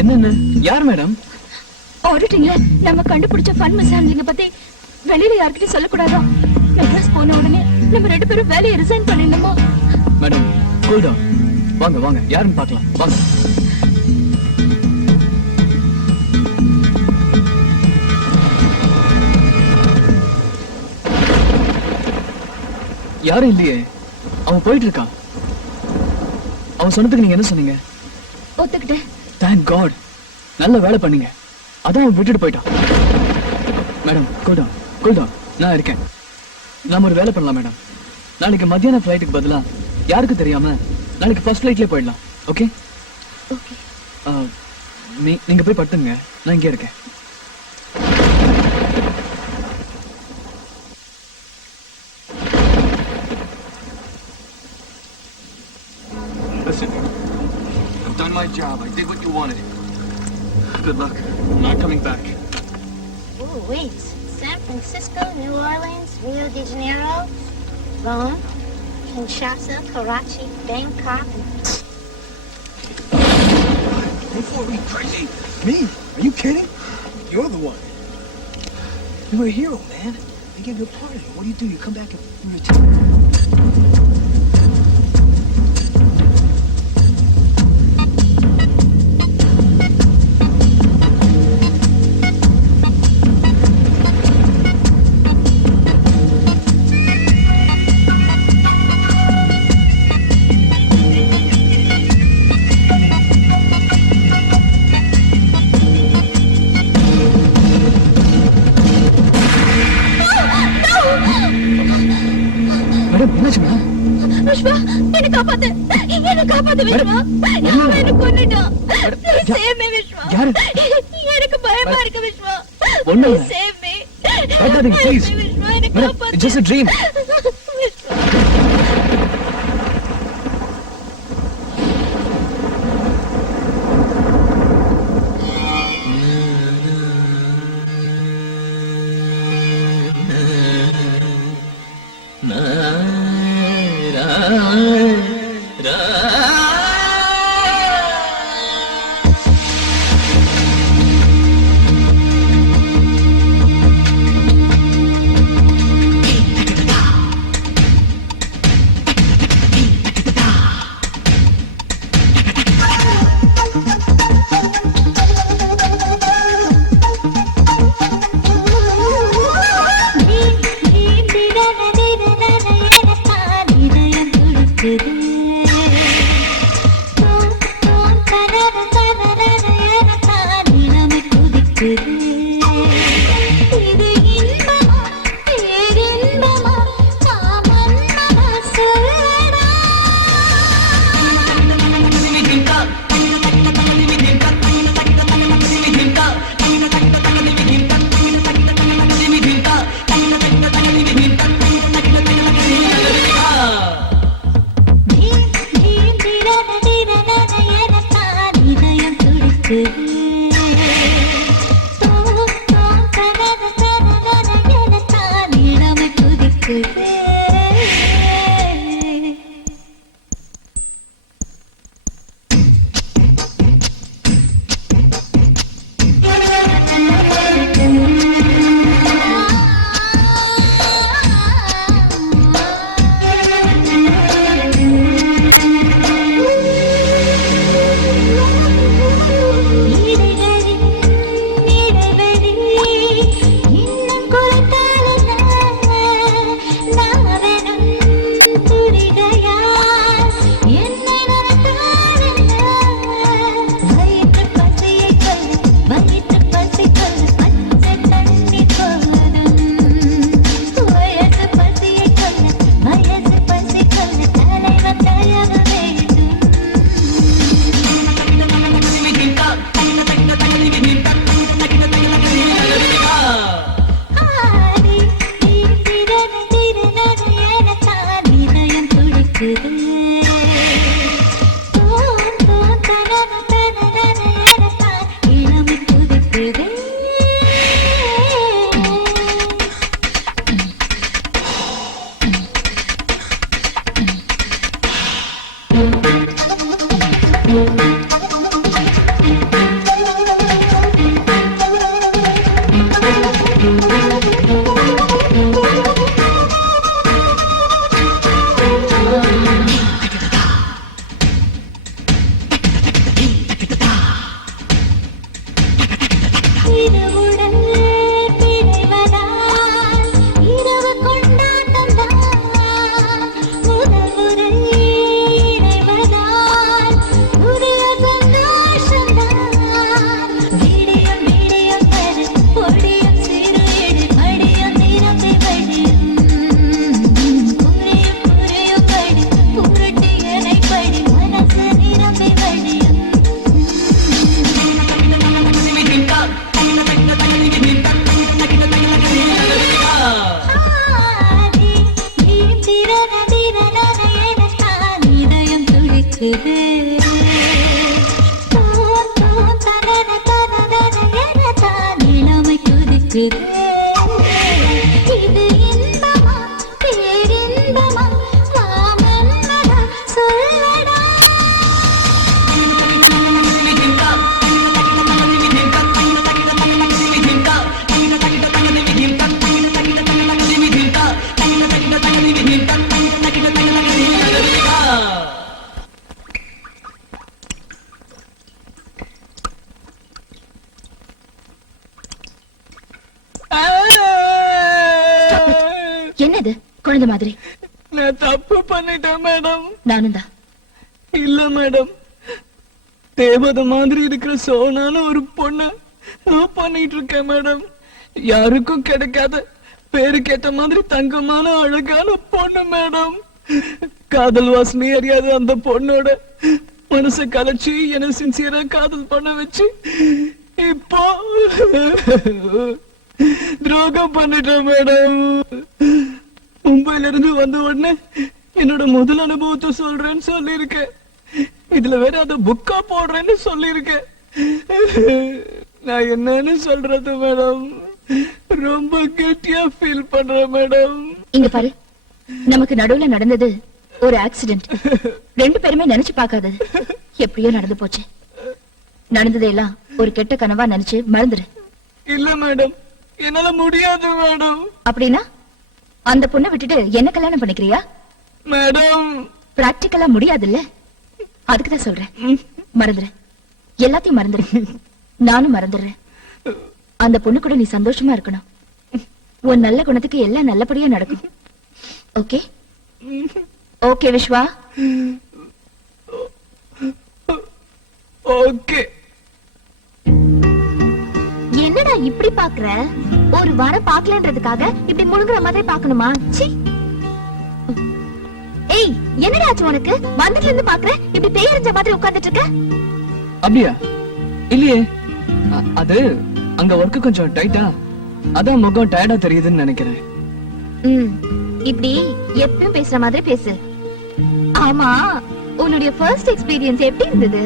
என்னன்னு? யார் மேடம்? ஆடிட்டிங்ல நம்ம கண்டுபிடிச்ச ஃபன் மிஸ்ஹேண்ட்லிங்க பத்தி வெளியில யார்கிட்டயும் சொல்லக்கூடாதா? மெட்ராஸ் போன உடனே நம்ம 2 பேரும் வேலையை ரிசைன் பண்ணிடணுமா? Madam, cool down. வாங்க வாங்க, யாருன்னு பார்க்கலாம். வாங்க. யாரும் இல்லையே, அவன் போயிட்டு இருக்கான். அவன் சொன்னதுக்கு நீங்க என்ன சொன்னீங்க? ஒத்துக்கிட்டேன். தேங்க் காட், நல்ல வேலை பண்ணீங்க. அதான் அவன் விட்டுட்டு போயிட்டான். மேடம், கூல் டவுன், நான் இருக்கேன். நாம ஒரு வேலை பண்ணலாம் மேடம். நாளைக்கு மத்தியான ஃபிளைட்டுக்கு பதிலா யாருக்கு தெரியாம நாளைக்கு ஃபர்ஸ்ட் ஃபிளைட்லயே போயிடலாம். ஓகே? ஓகே. நீங்க போய் படுத்துங்க, நான் இங்கே இருக்கேன். Listen, I've done my job. I did what you wanted. Good luck. I'm not coming back. Oh, wait. San Francisco, New Orleans, Rio de Janeiro, Rome, Kinshasa, Karachi, Bangkok. Are you crazy? Me? Are you kidding? You're the one. You were a hero, man. They gave you a party. What do? You come back and Vishwa, என்ன காப்பாத்து. என்ன காப்பாத்து விஸ்வா. அவன் என்ன கொன்னுட்டான். Save me Vishwa. எனக்கு பயமா இருக்கு Vishwa. Save me. please. Vishwa, என்ன காப்பாத்து. It's just a dream. Vishwa. இரவுடன் பிணைவதால் இரவு கொண்டாட்டம்தான். முதல் முறை இணைவதால் புதிய சந்தோஷம்தான். விடியும் விடியும் படு பொடியும் சிறுவீடு மடியும் நிரம்பி வழியும். புரியும் புரியும் படு புரட்டி எனை படி மனசு நிரம்பி வழியும். இதயம் துடிக்குது. இளமை குதிக்குது. இது இன்பமா பேரின்பமா ராமன்னதா சொல்லடா. என்னது குழந்தை மாதிரி? நான் தப்பு பண்ணிட்டேன் மேடம். நானும் தான். இல்ல மேடம், தேவதை மாதிரி இருக்கிற சோனான ஒரு பொண்ண லவ் பண்ணிட்டு இருக்கேன் மேடம். யாருக்கும் கிடைக்காத பேருக்கேத்த மாதிரி தங்கமான அழகான பொண்ணு மேடம். காதல் வாசனை அறியாத அந்த பொண்ணோட மனசை கலைச்சு என்ன சின்சியரா காதல் பண்ண வச்சு இப்போ துரோகம் பண்ணிட்டேன் மேடம். மும்பைல இருந்து வந்த உடனே என்னோட முதல் அனுபவத்தை சொல்றேன்னு சொல்லியிருக்கேன். இதுல வேற அத புக்கா போடுறேன்னு சொல்லியிருக்கேன். நான் என்னன்னு சொல்றது மேடம்? ரொம்ப கெட்டியா ஃபீல் பண்றேன் மேடம். இங்க பாரு, நமக்கு நடுவுல நடந்தது ஒரு ஆக்சிடென்ட். ரெண்டு பேருமே நினைச்சு பார்க்காதது எப்படியோ நடந்து போச்சு. நடந்ததெல்லாம் ஒரு கெட்ட கனவா நினைச்சு மறந்துரு. இல்ல மேடம், என்னால முடியாது மேடம். அப்படின்னா அந்த பொண்ணை விட்டுட்டு என்ன கல்யாணம் பண்ணிக்கிறியா? மேடம், பிராக்டிக்கலா முடியாதுல்ல, அதுக்குதான் சொல்றேன். மறந்துரு, எல்லாத்தையும் மறந்துரு. நானும் மறந்துடுறேன். அந்த பொண்ணு கூட நீ சந்தோஷமா இருக்கணும். உன் நல்ல குணத்துக்கு எல்லாம் நல்லபடியா நடக்கும். Okay okay Vishwa? ஓகே. என்னடா இப்படி பாக்குற? ஒரு வாரம் பாக்கலன்றதுக்காக இப்படி முழுங்குற மாதிரி பாக்கணுமா? சீ. ஏய், என்னடா ஆச்சு உனக்கு? வந்ததுல இருந்து பாக்குற இப்படி பேயறிஞ்ச மாதிரி உட்கார்ந்துட்டு இருக்க. அப்படியா? இல்லையே. அது அங்க ஒர்க் கொஞ்சம் டைட்டா, அதான் முகம் டயர்டா தெரியுதுன்னு நினைக்கிறேன். இப்படி எப்பவும் பேசுற மாதிரி பேசு. ஆமா, உன்னுடைய ஃபர்ஸ்ட் எக்ஸ்பீரியன்ஸ் எப்படி இருந்தது?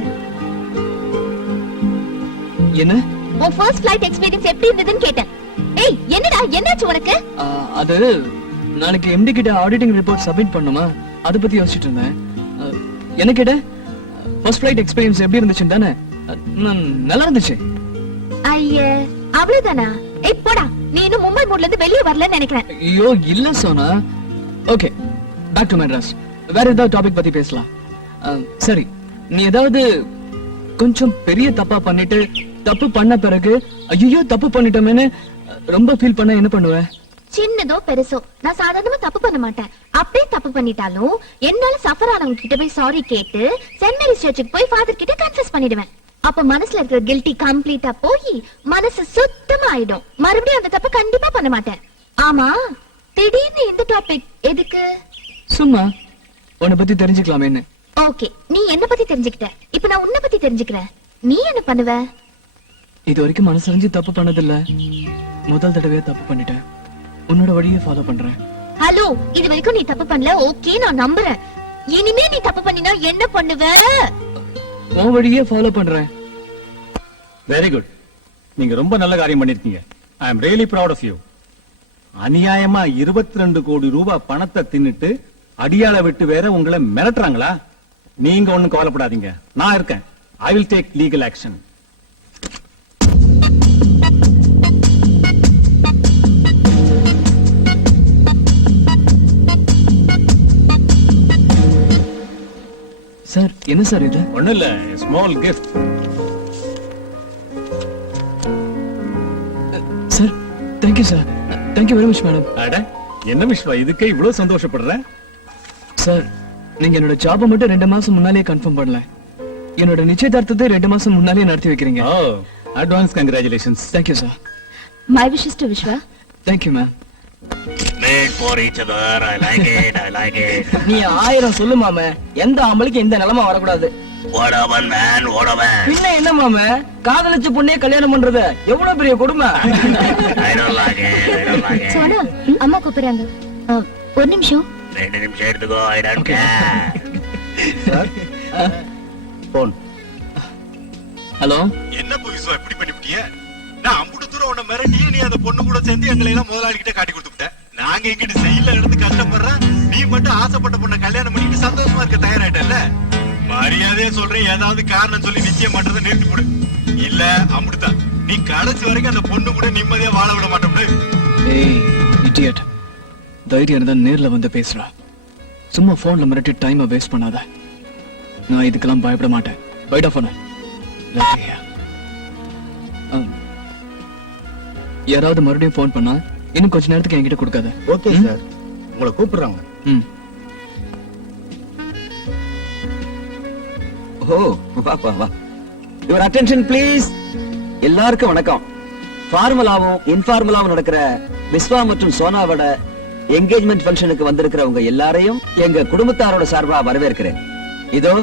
என்ன? உன் ஃபர்ஸ்ட் ஃளைட் எக்ஸ்பீரியன்ஸ் எப்படி இருந்ததுன்னு கேட்டேன். ஏய், என்னடா என்னாச்சு உனக்கு? அது நாளைக்கு எம்டி கிட்ட ஆடிட்டிங் ரிப்போர்ட் சப்மிட் பண்ணுமா, அத பத்தி யோசிச்சிட்டு இருந்தேன். என்ன கேட்ட? ஃபர்ஸ்ட் ஃளைட் எக்ஸ்பீரியன்ஸ் எப்படி இருந்துச்சு தானே? நல்லா இருந்துச்சு. ஐயே, அவ்வளவுதானா? ஏய் போடா, நீ இன்னும் மும்பை மூட்ல இருந்து வெளியே வரலன்னு நினைக்கிறேன். ஐயோ இல்ல Sona. Okay, back to Madras. வேற ஏதாவது டாபிக் பத்தி பேசலாம். சரி, நீ ஏதாவது கொஞ்சம் பெரிய தப்பா பண்ணிட்டு தப்பு பண்ண பிறகு ஐயோ தப்பு பண்ணிட்டோமேன்னு ரொம்ப ஃபீல் பண்ண என்ன பண்ணுவ? சின்னதோ பெருசோ நான் சாதாரணமா தப்பு பண்ண மாட்டேன். அப்படியே தப்பு பண்ணிட்டாலும் என்னால சஃபர் ஆனவங்க கிட்ட போய் சாரி கேட்டு சென்ட் மேரிஸ் சர்ச்சுக்கு போய் ஃபாதர் கிட்ட கன்ஃபஸ் பண்ணிடுவேன். அப்ப மனசுல இருக்கிற கில்ட்டி கம்ப்ளீட்டா போய் மனசு சுத்தமா ஆயிடும். மறுபடியும் அந்த தப்பு கண்டிப்பா பண்ண மாட்டேன். ஆமா, திடீர்னு இந்த டாபிக் எதுக்கு? சும்மா உன்னை பத்தி தெரிஞ்சுக்கலாமேன்னு. ஓகே, நீ என்ன பத்தி தெரிஞ்சுக்கிட்ட, இப்ப நான் உன்னை பத்தி தெரிஞ்சுக்கிறேன். நீ என்ன பண்ணுவ? இது வரைக்கும் மனசறிஞ்சு தப்பு பண்ணதில்ல, முதல் தடவையா தப்பு பண்ணிட்டேன். உன்னோட வழியை ஃபாலோ பண்றேன். ஹலோ, இது வரைக்கும் நீ தப்பு பண்ணல, ஓகே நான் நம்புறேன். இனிமே நீ தப்பு பண்ணினா என்ன பண்ணுவ? உன் வழியே ஃபாலோ பண்றேன். Very good. நீங்க ரொம்ப நல்ல காரியம் பண்ணிருக்கீங்க. I am really proud of you. அநியாயமா 22 கோடி ரூபாய் பணத்தை தின்னுட்டு அடியாள விட்டு வேற உங்களை மிரட்டுறாங்களா? நீங்க ஒண்ணும் கவலைப்படாதீங்க, நான் இருக்கேன். I will take legal action. Sir என்ன சார் இது? ஒண்ணும் இல்ல, small gift. Sir thank you sir, thank you very much madam. அட என்ன விஸ்வா, இதுக்கே இவ்வளவு சந்தோஷப்படுற? சார் நீங்க என்னோட ஜாபை மட்டும் 2 மாசம் முன்னாலேயே கன்ஃபார்ம் பண்ணல, என்னோட நிச்சயதார்த்தத்தை 2 மாசம் முன்னாலேயே நடத்தி வைக்கிறீங்க. Oh, advance congratulations. Thank you sir. My wishes to Viswa. Thank you ma'am. Made for each other. I like it. I like it. நீ 1000 சொல்லு மாம, எந்த ஆம்பளைக்கு இந்த நிலைமை வரக்கூடாது. What a one man. What a man. பின்ன என்ன மாம, காதலிச்ச பொண்ணே கல்யாணம் பண்றது எவ்வளவு பெரிய கொடுமை. I don't like it. I don't like it. Sona அம்மா கூப்பிடுறாங்க. ஒரு நிமிஷம். 2 நிமிஷம் எடுத்துக்கோ. I don't care. Phone. Hello. என்ன புதுசா இப்படி பண்ணிவிட்டிய? நான் அம்புட்டு தூரம் உன்னை மிரட்டி நீ அந்த பொண்ணு கூட சேர்ந்து எங்களை எல்லாம் முதலாளிகிட்ட காட்டி கொடுத்துட்ட. நாங்க எங்கிட்ட செய்யல எடுத்து கஷ்டப்படுறேன், நீ மட்டும் ஆசைப்பட்ட பொண்ணை கல்யாணம் பண்ணிட்டு சந்தோஷமா இருக்க தயாராயிட்டல்ல? மரியாதையா சொல்றேன், ஏதாவது காரணம் சொல்லி நிச்சயம் பண்றதை நிறுத்தி போடு. இல்ல அம்புட்டுதான் நீ கடைசி வரைக்கும் அந்த பொண்ணு கூட நிம்மதியா வாழ விட மாட்டோம்னு. ஏய் இடியட், தைரியம் இருந்தா நேர்ல வந்து பேசுறா, சும்மா போன்ல மிரட்டி டைமை வேஸ்ட் பண்ணாத. நான் இதுக்கெல்லாம் பயப்பட மாட்டேன். பைட் ஆஃப் பண்ண. யாராவது மறுபடியும் போன் பண்ணா இன்னும் கொஞ்ச நேரத்துக்கு என்கிட்ட கொடுக்காத. ஓகே சார், உங்களை கூப்பிடுறாங்க. ம். ஓ வா வா வா. Your attention please. எல்லாருக்கும் வணக்கம். ஃபார்மலாவும் இன்ஃபார்மலாவும் நடக்கிற விஸ்வா மற்றும் சோனாவோட என்கேஜ்மெண்ட் ஃபங்க்ஷனுக்கு வந்திருக்கிறவங்க எல்லாரையும் எங்க குடும்பத்தாரோட சார்பா வரவேற்கிறேன். இதோ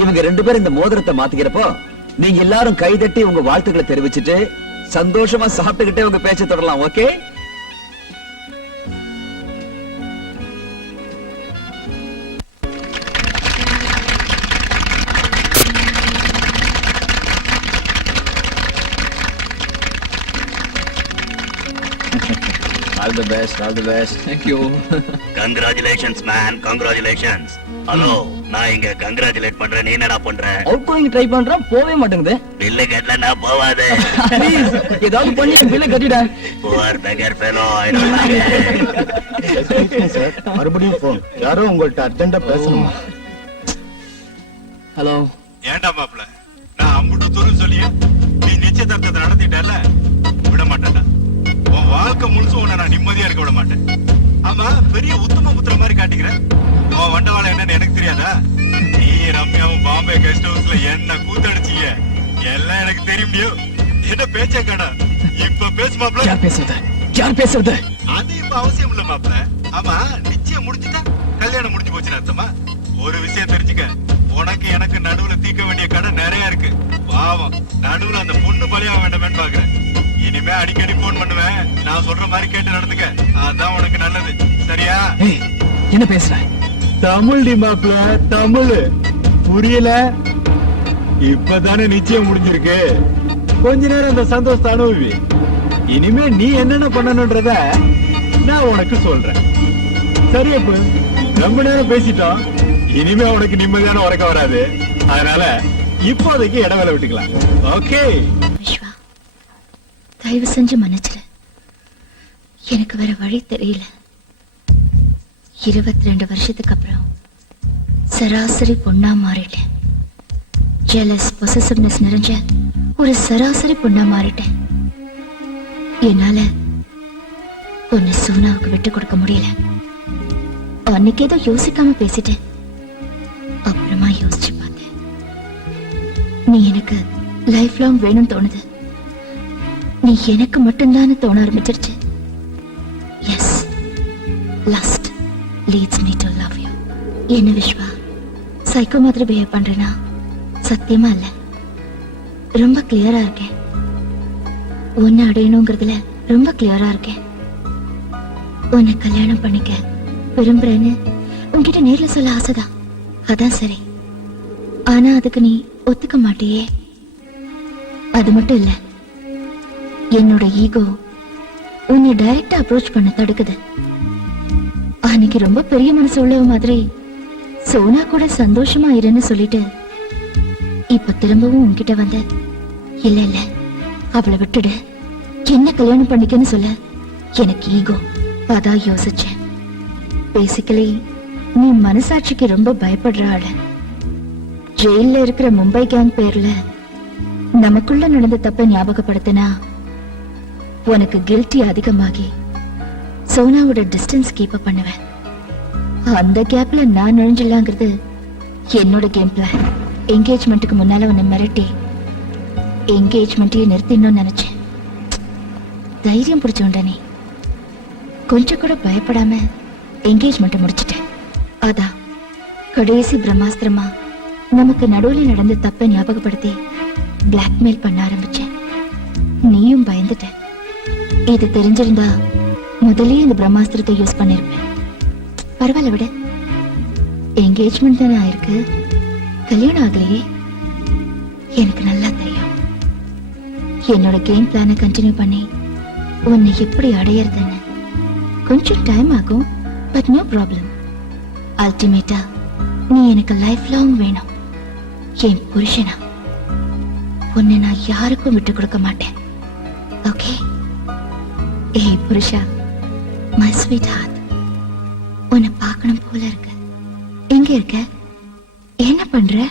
இவங்க 2 பேரும் இந்த மோதிரத்தை மாத்திக்கிறப்போ நீங்க எல்லாரும் கைதட்டி உங்க வாழ்த்துக்களை தெரிவிச்சுட்டு சந்தோஷமா சாப்பிட்டுக்கிட்டே உங்க பேச்சை தொடரலாம். Okay? All the best, all the best. Thank you. Congratulations man. Congratulations. Hello, நான் இங்க கங்க்ராச்சுலேட் பண்றேன். நீ என்னடா பண்ற? அவுட் கோயிங் ட்ரை பண்றேன், போவே மாட்டேங்குது. பில்லு கட்டலன்னா போவாது. ப்ளீஸ் ஏதாவது பண்ணி பில்ல கட்டிட. Poor beggar fellow. I don't like it. Sir மறுபடியும் போன். யாரோ உங்கள்ட்ட அர்ஜென்ட்டா பேசணுமா? ஹலோ. ஏன்டா மாப்ள, நான் அம்புட்டு தூரம் சொல்லியா நீ நிச்சயதார்த்தத்தை நடத்திட்டல? விட மாட்டேன்டா. உன் வாழ்க்கை முழுசும் உன்னை நான் நிம்மதியா இருக்க விட மாட்டேன். ஆமா, பெரிய உத்தம புத்திர மாதிரி காட்டிக்கிறேன். உன் வண்டவாளம் என்னன்னு எனக்கு தெரியாதா? நீ ரம்யாவும் பாம்பே கெஸ்ட் ஹவுஸ்ல என்ன கூத்தடிச்சீங்க எல்லாம் எனக்கு தெரியும். என்ன பேச்சே கடா? இப்ப பேசு மாப்ள. யார் பேசுறது? யார் பேசுறது? அது இப்ப அவசியம் இல்ல மாப்ள. ஆமா, நிச்சயம் முடிச்சுட்டா கல்யாணம் முடிஞ்சு போச்சுன்னு அர்த்தமா? ஒரு விஷயம் தெரிஞ்சுக்க, உனக்கு எனக்கு நடுவுல தீர்க்க வேண்டிய கடை நிறைய இருக்கு. பாவம், நடுவுல அந்த பொண்ணு பலியா வேண்டாமேன்னு பாக்குறேன். இனிமே அடிக்கடி போன் பண்ணுவேன். நான் சொல்ற மாதிரி கேட்டு நடந்துக்க, அதான் உனக்கு நல்லது. சரியா? ஏய் என்ன பேசுற? தமிழ் டி மாப்ள, தமிழ் புரியல? இப்பதானே நிச்சயம் முடிஞ்சிருக்கு. கொஞ்ச நேரம் அந்த சந்தோஷத்தை அனுபவி. இனிமே நீ என்னென்ன பண்ணணும்ன்றத நான் உனக்கு சொல்றேன். சரியா? ரொம்ப நேரம் பேசிட்டோம், இனிமே உனக்கு நிம்மதியான உறக்கம் வராது. அதனால இப்போதைக்கு இடவேளை விட்டுக்கலாம். ஓகே? விஸ்வா, தயவு செஞ்சு மன்னிச்சிரு. எனக்கு வேற வழி தெரியல. 22 வருஷத்துக்கு அப்புறம் சராசரி பொண்ணா மாறிட்டேன். ஜெலஸ் பொசசிவ்னஸ் நிறைஞ்ச ஒரு சராசரி பொண்ணா மாறிட்டேன். என்னால பொண்ணு சோனாவுக்கு விட்டு கொடுக்க முடியல. அன்னைக்கு ஏதோ யோசிக்காம பேசிட்டேன். அப்புறமா யோசிச்சு பார்த்தேன், நீ எனக்கு லைஃப் லாங் வேணும்னு தோணுது. நீ எனக்கு மட்டும்தான் தோண ஆரம்பிச்சிருச்சு. Yes, lust leads me to love you. என்ன விஸ்வா, சைக்கோ மாதிரி பிஹேவ் பண்றேனா? சத்தியமா இல்ல, ரொம்ப கிளியரா இருக்கேன். உன்னை அடையணுங்கிறதுல ரொம்ப கிளியரா இருக்கேன். உன்னை கல்யாணம் பண்ணிக்க விரும்புறேன்னு உன்கிட்ட நேர்ல சொல்ல ஆசைதான். அதான் சரி. ஆனா அதுக்கு நீ ஒத்துக்க மாட்டியே. அது மட்டும் இல்ல, என்னோட ஈகோ உன்னை டைரக்டா அப்ரோச் பண்ண தடுக்குது. அன்னைக்கு ரொம்ப பெரிய மனசு உள்ளவ மாதிரி சோனா கூட சந்தோஷமா இருன்னு சொல்லிட்டு இப்ப திரும்பவும் உன்கிட்ட வந்த இல்ல இல்ல அவளை விட்டுடு, என்ன கல்யாணம் பண்ணிக்கன்னு சொல்ல எனக்கு ஈகோ. அதான் யோசிச்சேன். பேசிக்கலி நீ மனசாட்சிக்கு ரொம்ப பயப்படுற ஆளு. ஜெயில இருக்கிற மும்பை கேங் பேர்ல நமக்குள்ள நடந்த தப்ப ஞாபகப்படுத்தினா உனக்கு கில்ட்டி அதிகமாகி சோனாவோட டிஸ்டன்ஸ் கீப் அப் பண்ணுவேன். அந்த கேப்ல நான் நுழைஞ்சிடலாங்கிறது என்னோட கேம் பிளான். என்கேஜ்மெண்ட்டுக்கு முன்னால உன்னை மிரட்டி என்கேஜ்மெண்ட்டையே நிறுத்திடணும்னு நினைச்சேன். தைரியம் பிடிச்சோண்ட நீ கொஞ்சம் கூட பயப்படாம என்கேஜ்மெண்ட் முடிச்சிட்டேன். அதான் கடைசி பிரம்மாஸ்திரமா நமக்கு நடுவுல நடந்த தப்பை ஞாபகப்படுத்தி பிளாக்மெயில் பண்ண ஆரம்பிச்சேன். நீயும் பயந்துட்ட. இது தெரிஞ்சிருந்தா முதலே இந்த பிரம்மாஸ்திரத்தை யூஸ் பண்ணிருப்பேன். பரவாயில்ல விட, என்கேஜ்மெண்ட் தானே ஆயிருக்கு, கல்யாணம் ஆகலையே. எனக்கு நல்லா தெரியும் என்னோட கேம் பிளானை கண்டினியூ பண்ணி உன்னை எப்படி அடையறதுன்னு. கொஞ்சம் டைம் ஆகும், பட் நோ ப்ராப்ளம். அல்டிமேட்டா நீ எனக்கு லைஃப் லாங் வேணும். என் புருஷனா உன்னை நான் யாருக்கும் விட்டு கொடுக்க மாட்டேன். ஓகே? ஏய் புருஷா, மை ஸ்வீட் ஹார்ட், உன்னை பார்க்கணும் போல இருக்கு. எங்க இருக்க? என்ன பண்ற?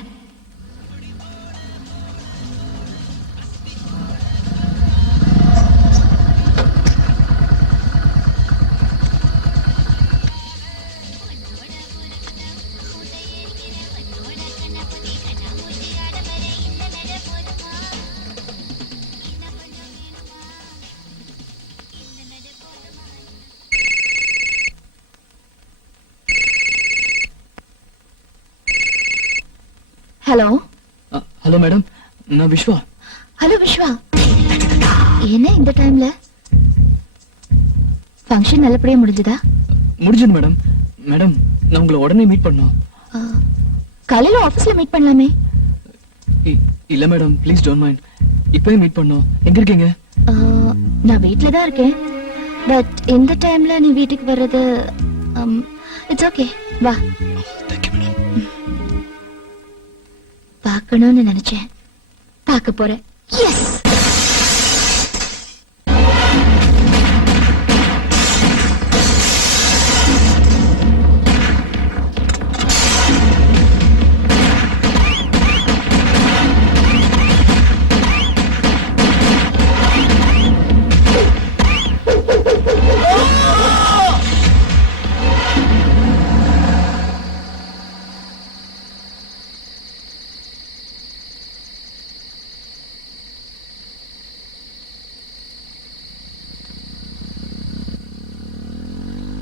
ஹலோ. ஹலோ மேடம், நான் விஸ்வா. ஹலோ விஸ்வா, என்ன இந்த டைம்ல? ஃபங்க்ஷன் நல்லபடியா முடிஞ்சதா? முடிஞ்சது மேடம். மேடம், நான் உங்களை உடனே மீட் பண்ணோம். காலையில ஆபீஸ்ல மீட் பண்ணலாமே. இல்ல மேடம், ப்ளீஸ் டோன்ட் மைண்ட். இப்பவே மீட் பண்ணோம். எங்க இருக்கீங்க? நான் வீட்ல தான் இருக்கேன். பட் இந்த டைம்ல நீ வீட்டுக்கு வர்றது இட்ஸ் ஓகே. வா. பார்க்கணும்னு நினைச்சேன், பார்க்க போறேன். எஸ்.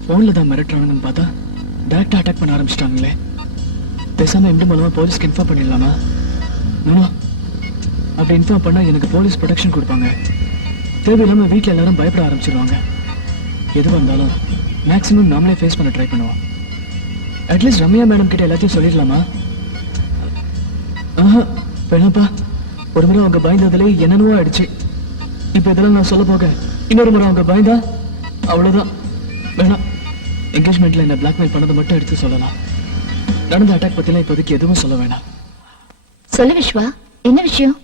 போன்ல தான் மிரட்டுறாங்கன்னு பார்த்தா டைரக்டா அட்டாக் பண்ண ஆரம்பிச்சிட்டாங்களே. பேசாம எம்டி மூலமா போலீஸ்க்கு இன்ஃபார்ம் பண்ணிடலாமா? நோ, அப்படி இன்ஃபார்ம் பண்ணா எனக்கு போலீஸ் ப்ரொடெக்ஷன் கொடுப்பாங்க. தேவையில்லாம வீட்டுல எல்லாரும் பயப்பட ஆரம்பிச்சிருவாங்க. எது வந்தாலும் மேக்ஸிமம் நாமளே ஃபேஸ் பண்ண ட்ரை பண்ணுவோம். அட்லீஸ்ட் ரம்யா மேடம் கிட்ட எல்லாத்தையும் சொல்லிடலாமா? வேணாப்பா, ஒரு முறை அவங்க பயந்ததுல என்னென்னவோ ஆயிடுச்சு. இப்ப இதெல்லாம் நான் சொல்ல போக இன்னொரு முறை அவங்க பயந்தா அவ்வளவுதான். வேணாம், என்கேஜ்மெண்ட்ல என்ன பிளாக்மெயில் பண்ணதை மட்டும் எடுத்து சொல்லலாம். நடந்த அட்டாக் பத்திலாம் இப்போதைக்கு எதுவும் சொல்ல வேணாம். சொல்லு விஸ்வா, என்ன விஷயம்?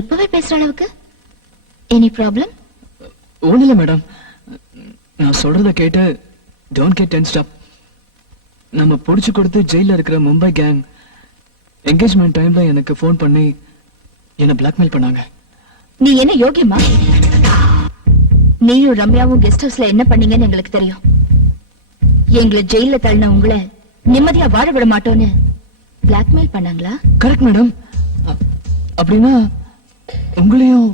இப்பவே பேசுற அளவுக்கு எனி ப்ராப்ளம்? ஒண்ணும் இல்ல மேடம், நான் சொல்றத கேட்டு டோன்ட் கெட் டென்ஸ்ட் அப். நம்ம புடிச்சு கொடுத்து ஜெயில இருக்கிற மும்பை கேங் என்கேஜ்மெண்ட் டைம்ல எனக்கு ஃபோன் பண்ணி என்ன பிளாக்மெயில் பண்ணாங்க. நீ என்ன யோகியமா? நீயும் ரம்யாவும் கெஸ்ட் ஹவுஸ்ல என்ன பண்ணீங்கன்னு எங்களுக்கு தெரியும். எங்களை ஜெயில தள்ளின உங்களை நிம்மதியா வாழ விட மாட்டோன்னு பிளாக்மெயில் பண்ணாங்களா? Correct madam. அப்படின்னா உங்களையும்?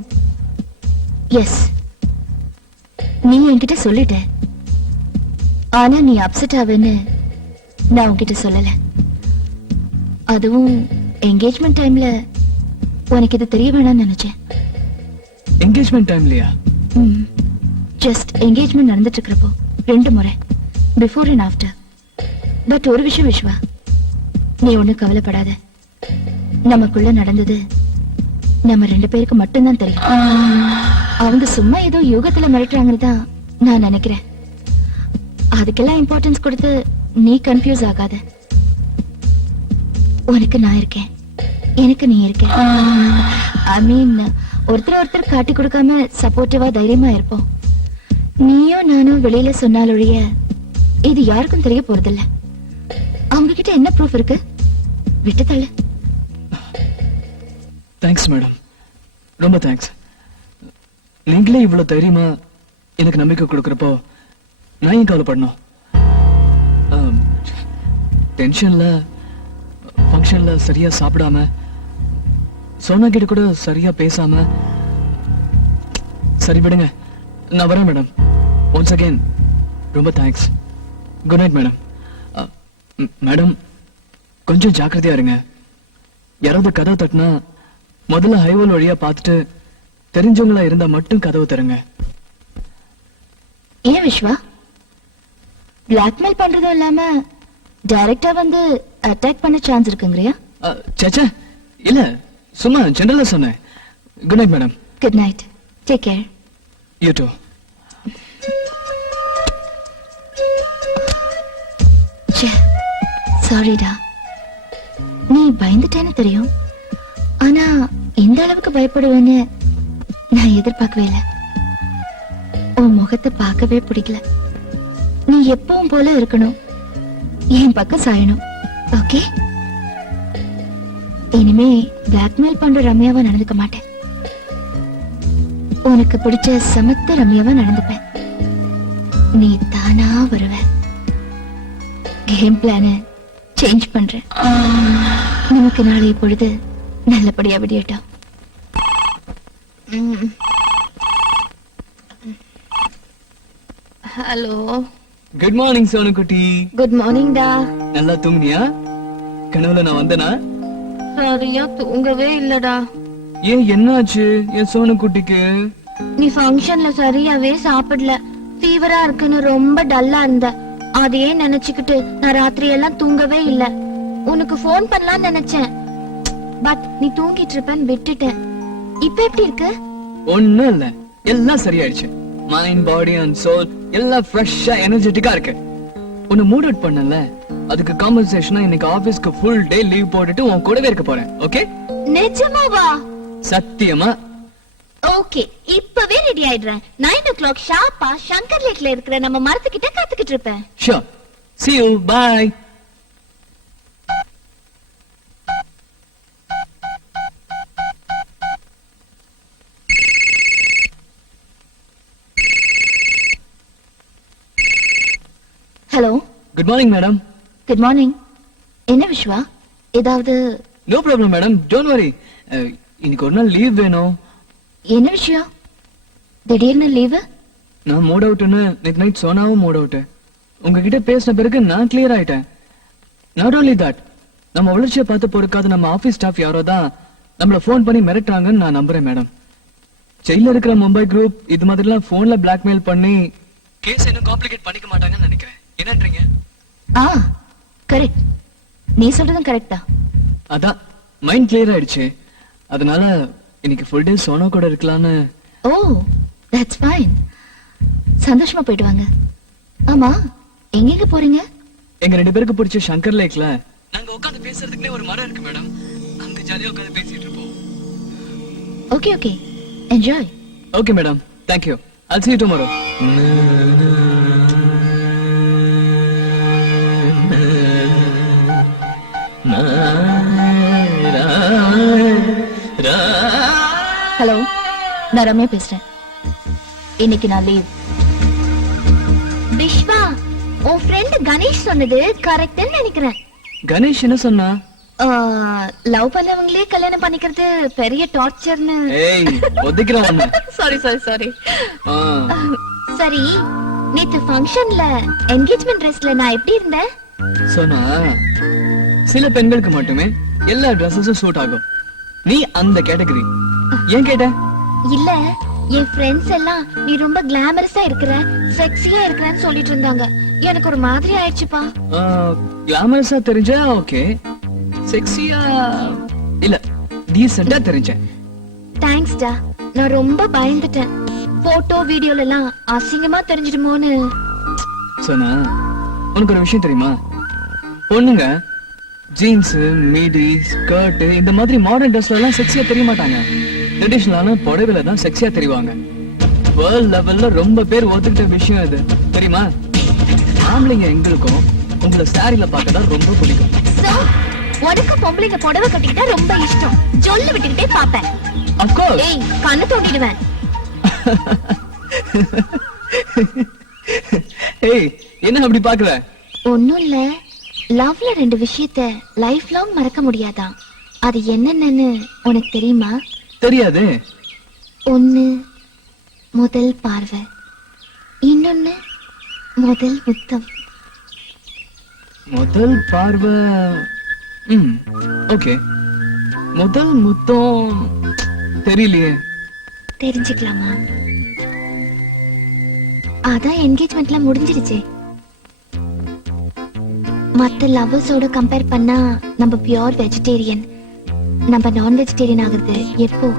எஸ், நீ என்கிட்ட சொல்லிட்ட. ஆனா நீ அப்செட் ஆவேன்னு நான் உன்கிட்ட சொல்லல. அதுவும் என்கேஜ்மெண்ட் டைம்ல உனக்கு இது தெரிய வேணாம்னு நினைச்சேன். என்கேஜ்மெண்ட் டைம்லயா? ஜஸ்ட் என்கேஜ்மெண்ட் நடந்துட்டு இருக்கிறப்போ 2 முறை, பிஃபோர் அண்ட் ஆஃப்டர். பட் ஒரு விஷயம் விஸ்வா, நீ ஒண்ணு கவலைப்படாத. நமக்குள்ள நடந்தது நம்ம 2 பேருக்கு மட்டும்தான் தெரியும். அவங்க சும்மா ஏதோ யோகத்துல மிரட்டுறாங்கன்னு தான் நான் நினைக்கிறேன். அதுக்கெல்லாம் இம்பார்ட்டன்ஸ் கொடுத்து நீ கன்ஃபியூஸ் ஆகாத. உனக்கு நான் இருக்கேன், எனக்கு நீ இருக்க. ஐ மீன், ஒருத்தர் காட்டி கொடுக்காம சப்போர்ட்டிவா தைரியமா இருப்போம். நீயும் நானும் வெளியில சொன்னாலொழிய இது யாருக்கும் தெரிய போறதில்ல. அவங்க கிட்ட என்ன ப்ரூஃப் இருக்கு? விட்டு தள்ளு. தேங்க்ஸ் மேடம், ரொம்ப தேங்க்ஸ். நீங்களே இவ்வளவு தைரியமா எனக்கு நம்பிக்கை கொடுக்கறப்போ நான் ஏன் கவலைப்படணும்? டென்ஷன்ல ஃபங்க்ஷன்ல சரியா சாப்பிடாம, சோனா கிட்ட கூட சரியா பேசாம. சரி விடுங்க, நான் வரேன் மேடம். ஒன்ஸ் அகைன் ரொம்ப thanks. Good night madam. Madam, கொஞ்சம் ஜாக்கிரதையா இருங்க. யாராவது கதவு தட்டினா முதல்ல ஹைவேல் வழியா பார்த்துட்டு தெரிஞ்சவங்களா இருந்தா மட்டும் கதவு தருங்க. ஏன் விஸ்வா, பிளாக்மெயில் பண்றதும் இல்லாம டைரக்டா வந்து அட்டாக் பண்ண சான்ஸ் இருக்குங்கறியா? சேச்சே, இல்ல, சும்மா ஜெனரலா சொன்னேன். Good night madam. Good night, take care. You too. சாரிடா, நீ பயந்துட்டேன்னு தெரியும், ஆனா இந்த அளவுக்கு பயப்படுவேன்னு நான் எதிர்பார்க்கவே இல்லை. உன் முகத்தை பார்க்கவே பிடிக்கல. நீ எப்பவும் போல இருக்கணும், என் பக்கம் சாயணும். ஓகே? இனிமே பிளாக்மெயில் பண்ற ரம்யாவா நடந்துக்க மாட்டேன். உனக்கு பிடிச்ச சமத்த ரம்யாவா நடந்துப்பேன். நீ தானா வருவ. கேம் பிளான சேஞ்ச் பண்றேன். நமக்கு நாளை பொழுது நல்லபடியா விடியட்டும். ஹலோ. குட் மார்னிங் சோனு குட்டி. குட் மார்னிங் டா. நல்லா தூங்குனியா? கனவுல நான் வந்தனா? சரியா தூங்கவே இல்லடா. ஏன், என்னாச்சு என் சோனு குட்டிக்கு? நீ ஃபங்க்ஷன்ல சரியாவே சாப்பிடல. ஃபீவரா இருக்குன்னு ரொம்ப டல்லா இருந்த. அதையே நினைச்சுக்கிட்டு நான் ராத்திரி எல்லாம் தூங்கவே இல்ல. உனக்கு ஃபோன் பண்ணலாம்னு நினைச்சேன், பட் நீ தூங்கிட்டு இருப்பேன்னு விட்டுட்டேன். இப்ப எப்படி இருக்கு? ஒண்ணும் இல்ல, எல்லாம் சரியாயிடுச்சு. மைண்ட், பாடி அண்ட் சோல் எல்லாம் ஃப்ரெஷ்ஷா எனர்ஜெட்டிக்கா இருக்கு. உன்னை மூட் அவுட் பண்ணல, அதுக்கு காம்பன்சேஷனா இன்னைக்கு ஆபீஸ்க்கு ஃபுல் டே லீவ் போட்டுட்டு உன் கூடவே இருக்க போறேன். ஓகே? நிஜமாவா? சத்தியமா. ஓகே, இப்பவே ரெடி ஆயிடுறேன். 9 o'clock ஷார்ப்பா சங்கர் லேக்ல இருக்கிற நம்ம மரத்துக்கிட்ட காத்துக்கிட்டு இருப்பேன். Sure. See you. Bye. Hello. Good morning, madam. Good morning. என்ன விஸ்வா, ஏதாவது? No problem, madam. Don't worry. இன்னைக்கு ஒரு நாள் லீவ் வேணும். என்ன விஷயம்? திடீர்னு லீவு? நான் மூட் அவுட்னு நேத்து நைட் சோனாவும் மூட் அவுட். உங்ககிட்ட பேசின பிறகு நான் கிளியர் ஆயிட்டேன். நாட் ஓன்லி தட், நம்ம வளர்ச்சியை பார்த்து பொறுக்காத நம்ம ஆபீஸ் ஸ்டாஃப் யாரோ தான் நம்மள போன் பண்ணி மிரட்டுறாங்கன்னு நான் நம்புறேன் மேடம். ஜெயில இருக்கிற மும்பை குரூப் இது மாதிரிலாம் போன்ல பிளாக்மெயில் பண்ணி கேஸ் இன்னும் காம்ப்ளிகேட் பண்ணிக்க மாட்டாங்கன்னு நினைக்கிறேன். என்னன்றீங்க? கரெக்ட், நீ சொல்றதும் கரெக்ட் தான். அதான் மைண்ட் கிளியர் ஆயிடுச்சு. அதனால இன்னைக்கு ஃபுல் டே சோனா கூட இருக்கலாம்னு. ஓ, தட்ஸ் ஃபைன். சந்தோஷமா போயிட்டு வாங்க. ஆமா, எங்க போறீங்க? எங்க 2 பேருக்கு பிடிச்ச சங்கர் லேக்ல நாங்க உட்கார்ந்து பேசுறதுக்குனே ஒரு மரம் இருக்கு மேடம். அங்க ஜாலியா உட்கார்ந்து பேசிட்டு இருப்போம். Okay okay, enjoy. Okay madam, thank you. I'll see you tomorrow. Hello, நான் ரம்யா பேசுறேன். இன்னைக்கு நான் லீவ். விஸ்வா, உன் ஃப்ரெண்ட் கணேஷ் சொன்னது கரெக்ட்னு நினைக்கிறேன். கணேஷ் என்ன சொன்னா? லவ் பண்ணவங்களே கல்யாணம் பண்ணிக்கிறது பெரிய டார்ச்சர்னு. ஏய், ஒதுக்குறேன். Sorry sorry sorry. சரி, நேத்து ஃபங்க்ஷன்ல என்கேஜ்மென்ட் ட்ரெஸ்ல நான் எப்படி இருந்தேன்? சொன்னா சில பெண்களுக்கு மட்டுமே எல்லா ட்ரெஸ்ஸஸும் சூட் ஆகும். நீ அந்த கேட்டகரி. ஏன் கேட்ட? இல்ல, என் ஃப்ரெண்ட்ஸ் எல்லாம் நீ ரொம்ப கிளாமரஸா இருக்கிற, செக்ஸியா இருக்கிறன்னு சொல்லிட்டு இருந்தாங்க. எனக்கு ஒரு மாதிரி ஆயிடுச்சுப்பா. கிளாமரஸா தெரிஞ்சா ஓகே, செக்ஸியா இல்ல, டீசென்ட்டா தெரிஞ்சேன். தேங்க்ஸ் டா. நான் ரொம்ப பயந்துட்டேன். போட்டோ வீடியோல எல்லாம் அசிங்கமா தெரிஞ்சிடுமோன்னு. சொன்னா உனக்கு ஒரு விஷயம் தெரியுமா? பொண்ணுங்க ஜீன்ஸ் மீடி ஸ்கர்ட் இந்த மாதிரி மாடர்ன் ட்ரெஸ்ல எல்லாம் செக்ஸியா தெரிய மாட்டாங்க. ட்ரெடிஷனலான புடவையில தான் செக்ஸியா தெரிவாங்க. வேர்ல்ட் லெவல்ல ரொம்ப பேர் ஒத்துக்கிட்ட விஷயம் இது தெரியுமா? ஆம்பளைங்க எங்களுக்கும் உங்களை சாரில பார்க்கதான் ரொம்ப பிடிக்கும். உனக்கு பொம்பளைங்க புடவை கட்டிக்கிட்டா ரொம்ப இஷ்டம். சொல்ல விட்டுக்கிட்டே பாப்பேன். Of course. ஏய் கண்ணு தோண்டிடுவேன். ஏய் என்ன அப்படி பாக்குற? ஒண்ணும் இல்ல, லவ்ல 2 விஷயத்த லைஃப் லாங் மறக்க முடியாதாம். அது என்னென்னு உனக்கு தெரியுமா? தெரியாது. ஒண்ணு முதல் பார்வை, இன்னொன்னு முதல் முத்தம். முதல் பார்வை. ஓகே. முதல் முத்தம் தெரியலையே. தெரிஞ்சுக்கலாமா? அதான் என்கேஜ்மெண்ட்லாம் முடிஞ்சிருச்சே. மத்த லவ்வர்ஸோட கம்பேர் பண்ணா நம்ம பியூர் வெஜிடேரியன். நம்ம நான் வெஜிடேரியன் ஆகுறது எப்போ?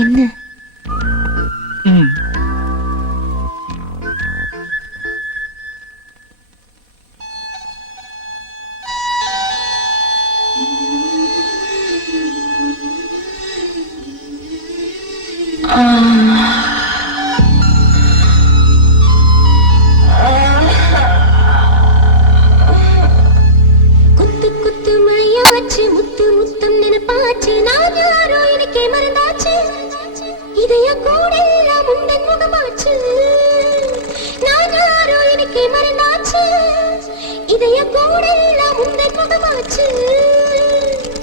என்ன? குத்து குத்து மழையாச்சு முத்து முத்தம் நினைப்பாச்சு நான் யாரோ எனக்கே மறந்தாச்சு இதய கூடெல்லாம் உந்தன் முகமாச்சு நான் யாரோ எனக்கே மறந்தாச்சு இதய கூடெல்லாம் உந்தன் முகமாச்சு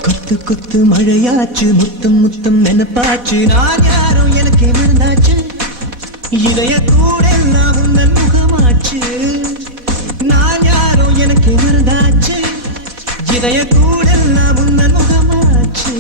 குத்து குத்து மழையாச்சு முத்தம் முத்தம் நினைப்பாச்சு நான் யாரோ எனக்கே மறந்தாச்சு இதய கூடெல்லாம் உந்தன் முகமாச்சு நான் யாரோ எனக்கே மறந்தாச்சு இதய கூடெல்லாம் உந்தன் முகமாச்சு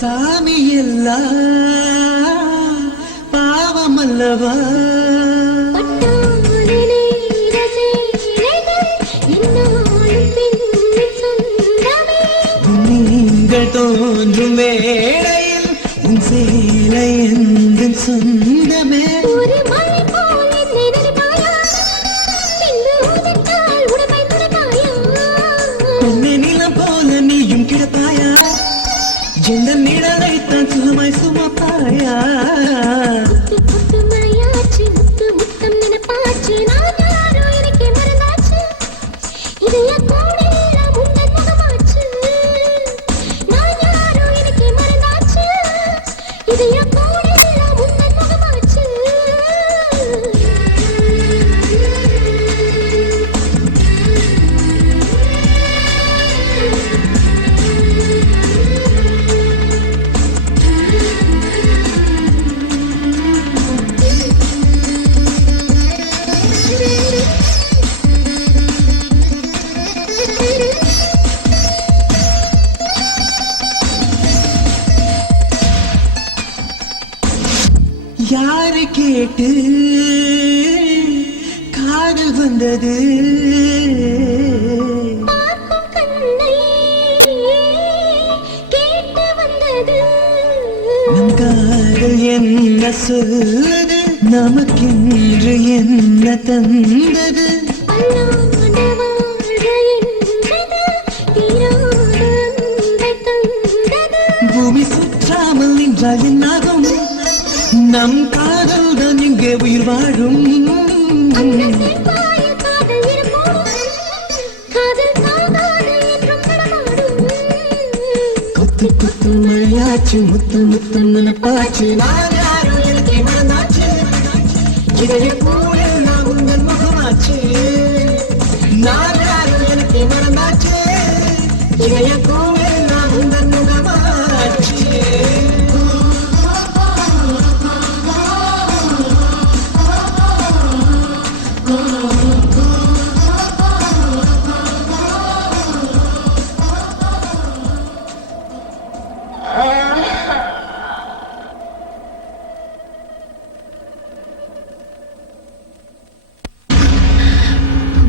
சாமி எல்லாம் பாவமல்லவா நீங்கள் தோன்றும் வேளையில் உன் சேலை எந்த சொந்தமே நிலம் போல நீயும் கிடப்பாயா எந்த நிழலைத்தான் சுகமாய் சுமப்பாயா மழையாச்சு முத்து முத்தம் நினைப்பாச்சு நான் யாரோ எனக்கே மறந்தாச்சு இதய கூடெல்லாம் உந்தன் முகமாச்சு நான் யாரோ எனக்கே மறந்தாச்சு இதய கூடெல்லாம் உந்தன் முகமாச்சு யாரை கேட்டு காதல் வந்தது பார்க்கும் கண்ணை கேட்டு வந்தது நம் காதல் என்ன சொல்லுது நமக்கென்று என்ன தந்தது அல்லாத வாழ்க என்பது தீராத அன்பை தந்தது பூமி சுற்றாமல் நின்றால் என்னாகும் நம் காதல் வாழும் அந்த செவ்வாயில் காதல் இருக்கும். காதல் சாகாது என்றும் நடமாடும். கொத்து கொத்து மழையாச்சு முத்து முத்து நினைப்பாச்சு நான் யாரும் எனக்கு மறந்தாச்சு இதைய கூட நான் உங்கள் முகமாச்சு நான் யாரும் எனக்கு மறந்தாச்சு இதைய கூட நான் உங்கள் முகமாச்சு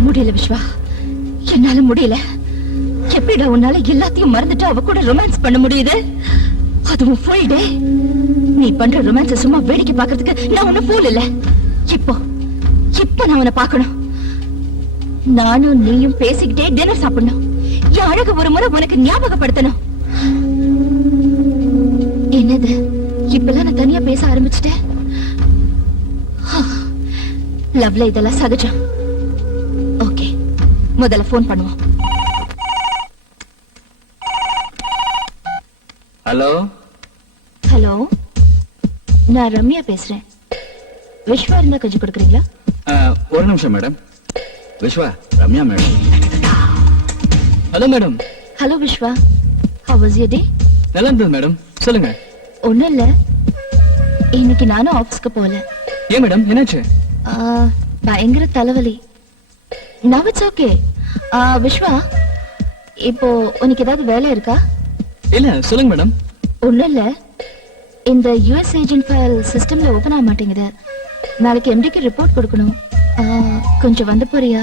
முடியல விஸ்வா, என்னால முடியல. எப்படிடா உன்னால எல்லாத்தையும் மறந்துட்டு அவ கூட ரொமான்ஸ் பண்ண முடியுது? அதுவும் ஃபுல் டே. நீ பண்ற ரொமான்ஸ் சும்மா வேடிக்கை பார்க்கிறதுக்கு நான் ஒன்னும் ஃபூல் இல்ல. இப்போ நான் உன்னை பார்க்கணும். நானும் நீயும் பேசிக்கிட்டே டின்னர் சாப்பிடணும். என் அழகு ஒரு முறை உனக்கு ஞாபகப்படுத்தணும். என்னது இப்பெல்லாம் நான் தனியா பேச ஆரம்பிச்சிட்டேன்? லவ்ல இதெல்லாம் சகஜம். ஓகே, முதல்ல போன் பண்ணுவோம். ஹலோ ஹலோ, நான் ரம்யா பேசுறேன். விஸ்வா இருந்தா கொஞ்சம் கொடுக்குறீங்களா? ஒரு நிமிஷம் madam. Viswa, Ramya madam. Hello madam. Hello Viswa, how was your day? நல்லா இருந்தது மேடம், சொல்லுங்க. ஒண்ணும் இல்ல, இன்னைக்கு நானும் ஆபீஸ்க்கு போகல. ஏன் மேடம், என்னாச்சு? பயங்கர தலைவலி. now it's okay. விஸ்வா, இப்போ உனக்கு ஏதாவது வேலை இருக்கா? இல்ல, சொல்லுங்க மேடம். ஒண்ணும் இல்ல, இந்த யுஎஸ் ஏஜென்ட் ஃபைல் சிஸ்டம்ல ஓபன் ஆக மாட்டேங்குது. நாளைக்கு எம்டிக்கு ரிப்போர்ட் கொடுக்கணும். கொஞ்சம் வந்து போறியா?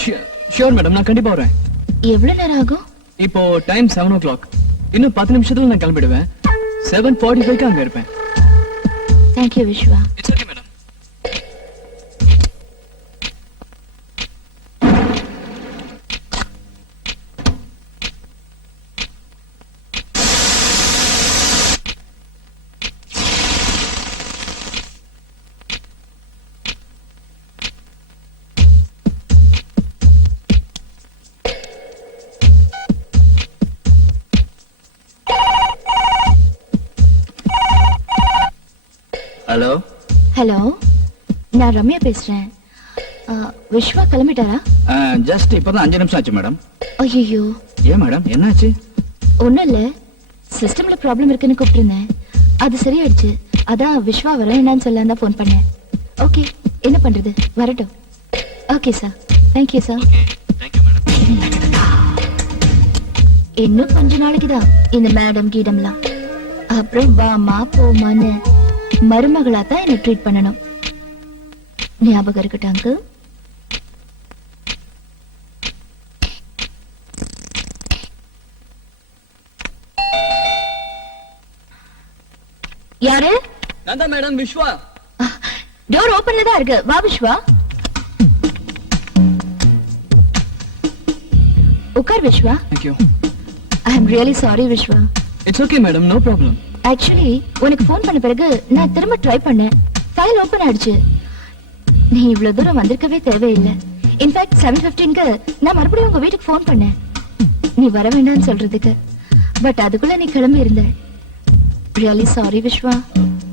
ஷியோர் மேடம், நான் கண்டிப்பா வரேன். எவ்வளவு நேரம் ஆகும்? இப்போ டைம் 7 o'clock. இன்னும் 10 நிமிஷத்துல நான் கிளம்பிடுவேன். 7:45 அங்க இருப்பேன். Thank you Viswa. It's okay madam. Hello hello, நான் ரம்யா பேசுறேன். விஸ்வா கிளம்பிட்டாரா? ஜஸ்ட் இப்பதான் 5 நிமிஷம் ஆச்சு மேடம். ஐயோ, ஏன் மேடம், என்னாச்சு? ஒண்ணும் இல்ல, சிஸ்டம்ல ப்ராப்ளம் இருக்குன்னு கூப்பிட்டிருந்தேன். அது சரியாயிடுச்சு. அதான் விஸ்வா வரேன் என்னன்னு சொல்ல தான் ஃபோன் பண்ணேன். ஓகே, என்ன பண்றது, வரட்டும். Okay sir, thank you sir. இன்னும் கொஞ்ச நாளைக்கு தான் இந்த மேடம் கீடம்லாம். அப்புறம் வாமா போமான்னு மருமகளா தான் என்ன ட்ரீட் பண்ணணும். ஞாபகம் இருக்கட்டும் அங்கிள். யாரு? நான் தான் மேடம், விஸ்வா. டோர் ஓபன்ல தான் இருக்கு. வா விஸ்வா, உட்கார் Viswa. Thank you. I am really sorry Viswa. It's okay madam, no problem. Actually உனக்கு ஃபோன் பண்ண பிறகு நான் திரும்ப ட்ரை பண்ணேன். ஃபைல் ஓபன் ஆயிடுச்சு. நீ இவ்வளவு தூரம் வந்திருக்கவே தேவையில்லை. இன்ஃபேக்ட் 7:15க்கு நான் மறுபடியும் உங்க வீட்டுக்கு ஃபோன் பண்ணேன், நீ வர வேண்டாம்னு சொல்றதுக்கு. பட் அதுக்குள்ள நீ கிளம்பி இருந்த. Really sorry Viswa.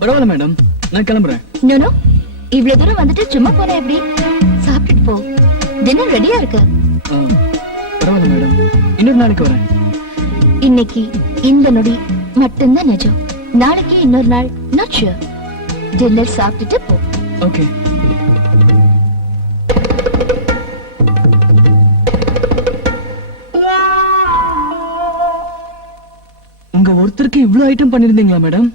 பரவாயில்ல மேடம், நான் கிளம்புறேன். நோ, இவ்வளவு தூரம் வந்துட்டு சும்மா போன எப்படி? சாப்பிட்டுட்டு போ, டின்னர் ரெடியா இருக்கு. பரவாயில்ல மேடம், இன்னொரு நாளைக்கு வரேன். இன்னைக்கு இந்த நொடி மட்டும்தான் நிஜம். நாளைக்கு இன்னொரு நாள் நாட் ஷூர். டின்னர் சாப்பிட்டுட்டு போ. ஓகே. உங்க ஒருத்தருக்கு இவ்ளோ ஐட்டம் பண்ணிருந்தீங்களா மேடம்?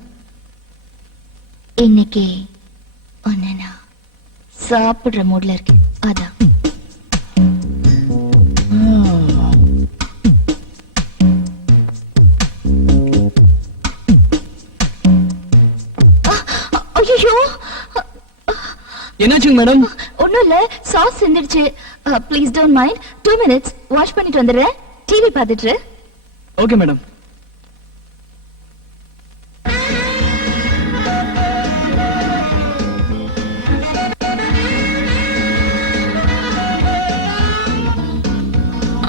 இன்னைக்கு ஒன்னு நான் சாப்பிடுற மூட்ல இருக்கேன், அதான். ஐயோ, என்னாச்சுங்க மேடம்? ஒண்ணும் இல்ல, சாஸ் சிந்திடுச்சு. Please don't mind. 2 minutes wash பண்ணிட்டு வந்துடுறேன். டிவி பார்த்துட்டு. Okay madam.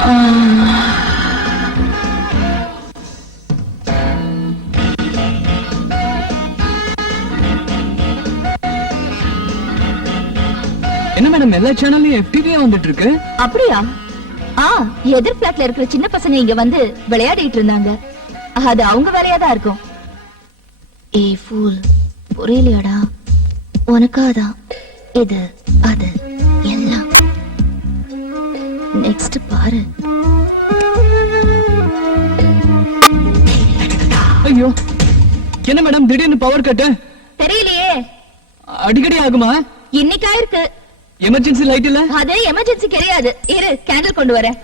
என்ன மேடம் எல்லா சேனல்லையும் FTV வந்துட்டு இருக்கு? அப்படியா? எதிர் பிளாட்ல இருக்கிற சின்ன பசங்க இங்க வந்து விளையாடிட்டு இருந்தாங்க. அது அவங்க வேலையா தான் இருக்கும். ஏய் ஃபூல், புரியலையாடா? உனக்காதான் இது அது எல்லாம். நெக்ஸ்ட் பாரு. ஐயோ, என்ன மேடம் திடீர்னு பவர் கட்? தெரியலையே. அடிக்கடி ஆகுமா? இன்னைக்கா இருக்கு. எமர்ஜென்சி லைட் இல்ல? அது எமர்ஜென்சி கிடையாது. இரு, கேண்டில் கொண்டு வரேன்.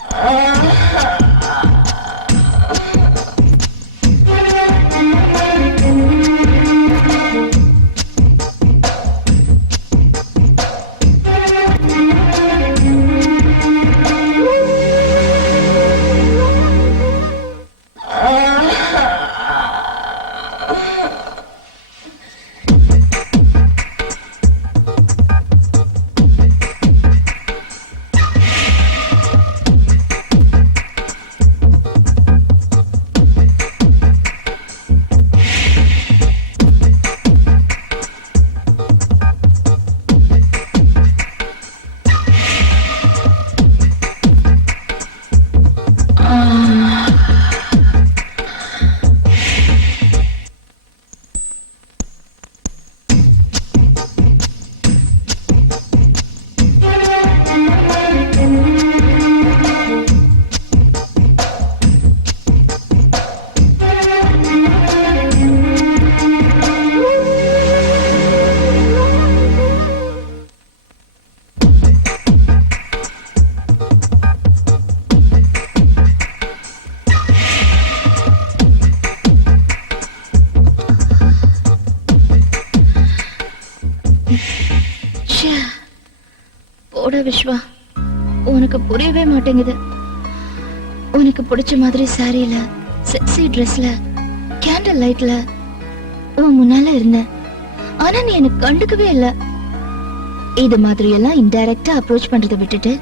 போட விஸ்வா, உனக்கு புரியவே மாட்டேங்குது. உனக்கு பிடிச்ச மாதிரி சாரியில, செக்ஸி ட்ரெஸ்ல, கேண்டில் லைட்ல உன் முன்னால இருந்தேன். ஆனா நீ எனக்கு கண்டுக்கவே இல்ல. இது மாதிரி எல்லாம் இன்டைரக்டா அப்ரோச் பண்றதை விட்டுட்டு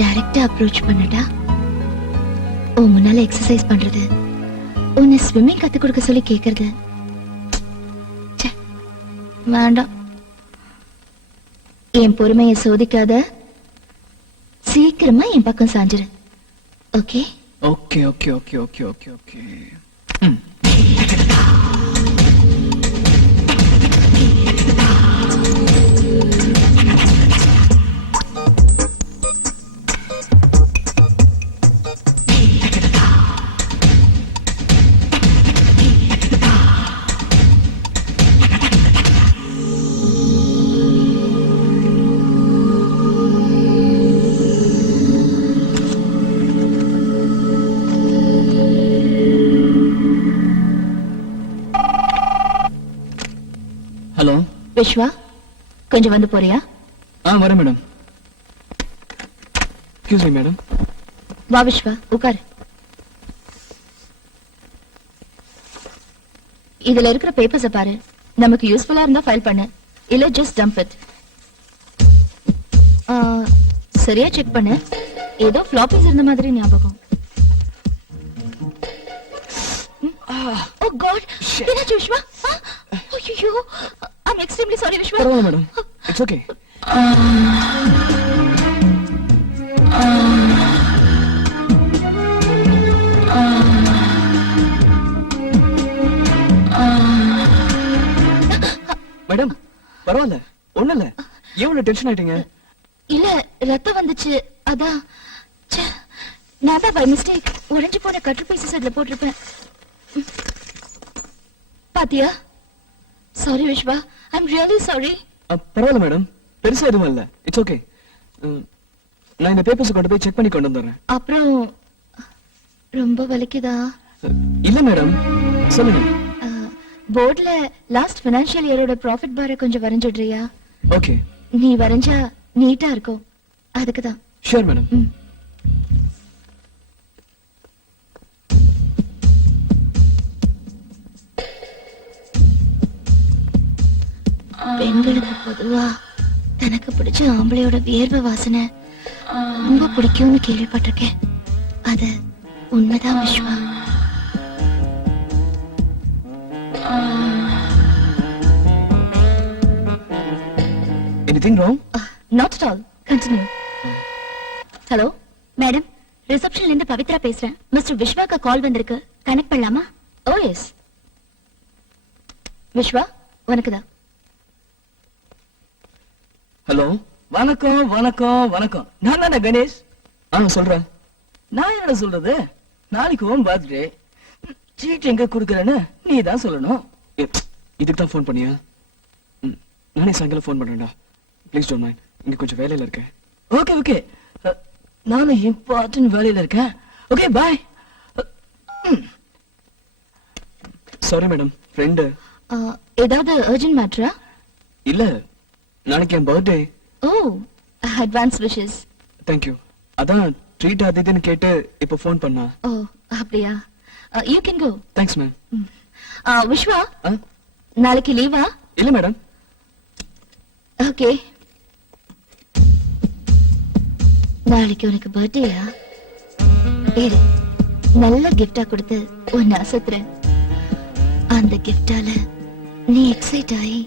டைரக்டா அப்ரோச் பண்ணடா. உன் முன்னால எக்ஸசைஸ் பண்றது, உன்னை ஸ்விம்மிங் கத்து கொடுக்க சொல்லி கேக்குறது, வேண்டாம். என் பொறுமையை சோதிக்காத. சீக்கிரமா என் பக்கம் சாஞ்சிரு. Okay? Okay okay okay okay okay okay. Hello Viswa, கொஞ்சம் வந்து போறியா? வரேன் மேடம். Excuse me madam. வா விஸ்வா, உட்காரு. இதுல இருக்கிற பேப்பர்ஸ பாரு. நமக்கு யூஸ்ஃபுல்லா இருந்தா ஃபைல் பண்ணு, இல்ல ஜஸ்ட் டம்ப் இட். சரியா செக் பண்ணு. ஏதோ ஃப்ளாப்பிஸ் இருந்த மாதிரி ஞாபகம். ஓ காட், என்னாச்சு விஸ்வா? ஐயோ, I'm extremely sorry விஸ்வா. பரவாயில்லை மேடம், இட்ஸ் ஓகே. மேடம் பரவாயில்ல, ஒண்ணும் இல்ல. ஏன் டென்ஷன் ஆயிட்டீங்க? இல்ல, ரத்தம் வந்துச்சு, அதான். நான் தான் பை மிஸ்டேக் உடைஞ்சு போன கட்டர் பீசஸ் அதுல போட்டிருப்பேன். பாத்தியா? Sorry Viswa, I am really sorry. பரவாயில்ல மேடம், பெருசா எதுவும் இல்ல. It's okay. நான் இந்த பேப்பர்ஸ் கொண்டு போய் செக் பண்ணி கொண்டு வந்துடுறேன். அப்புறம் ரொம்ப வலிக்குதா? இல்ல மேடம், சொல்லுங்க. போர்ட்ல லாஸ்ட் ஃபைனான்ஷியல் இயரோட ப்ராஃபிட் பாரை கொஞ்சம் வரைஞ்சிடுறியா? ஓகே. நீ வரைஞ்சா நீட்டா இருக்கும், அதுக்கு தான். Sure madam. பெண்களுக்கு பொதுவா தனக்கு பிடிச்ச ஆம்பளையோட வியர்வை வாசனை ரொம்ப பிடிக்கும்னு கேள்விப்பட்டிருக்கேன். அது உண்மைதான் Viswa. Anything wrong? Not at all. Continue. Hello madam, ரிசப்ஷன்ல இருந்து பவித்ரா பேசுறேன். மிஸ்டர் விஸ்வாக்கு கால் வந்திருக்கு. கனெக்ட் பண்ணலாமா? ஓ எஸ். விஸ்வா உனக்கு தான். ஹலோ. வணக்கம் வணக்கம் வணக்கம். நான் தானே கணேஷ். சொல்றேன். நான் என்ன சொல்றது, நாளைக்கு உன் பர்த்டே. ட்ரீட் எங்க குடுக்கறேன்னு நீ தான் சொல்லணும். இதுக்கு தான் ஃபோன் பண்ணியா? நானே சாயங்காலம் ஃபோன் பண்றேன்டா. Please don't mind. இங்க கொஞ்சம் வேலையில இருக்கேன். ஓகே ஓகே, நானும் இம்பார்ட்டன்ட் வேலையில இருக்கேன். Okay bye. Sorry madam, friend. ஏதாவது அர்ஜென்ட் மேட்டரா? இல்ல, நாளைக்கு என் birthday. Oh, advance wishes. Thank you. அதான் ட்ரீட் அது இதுன்னு கேட்டு இப்போ ஃபோன் பண்ணா. ஓ அப்படியா? You can go. Thanks ma'am. Viswa, நாளைக்கு லீவா? இல்ல மேடம். ஓகே. நாளைக்கு உனக்கு பர்த்டேயா? இரு, நல்ல கிஃப்டா கொடுத்து உன்னை அசத்துறேன். அந்த கிஃப்டால நீ எக்ஸைட் ஆகி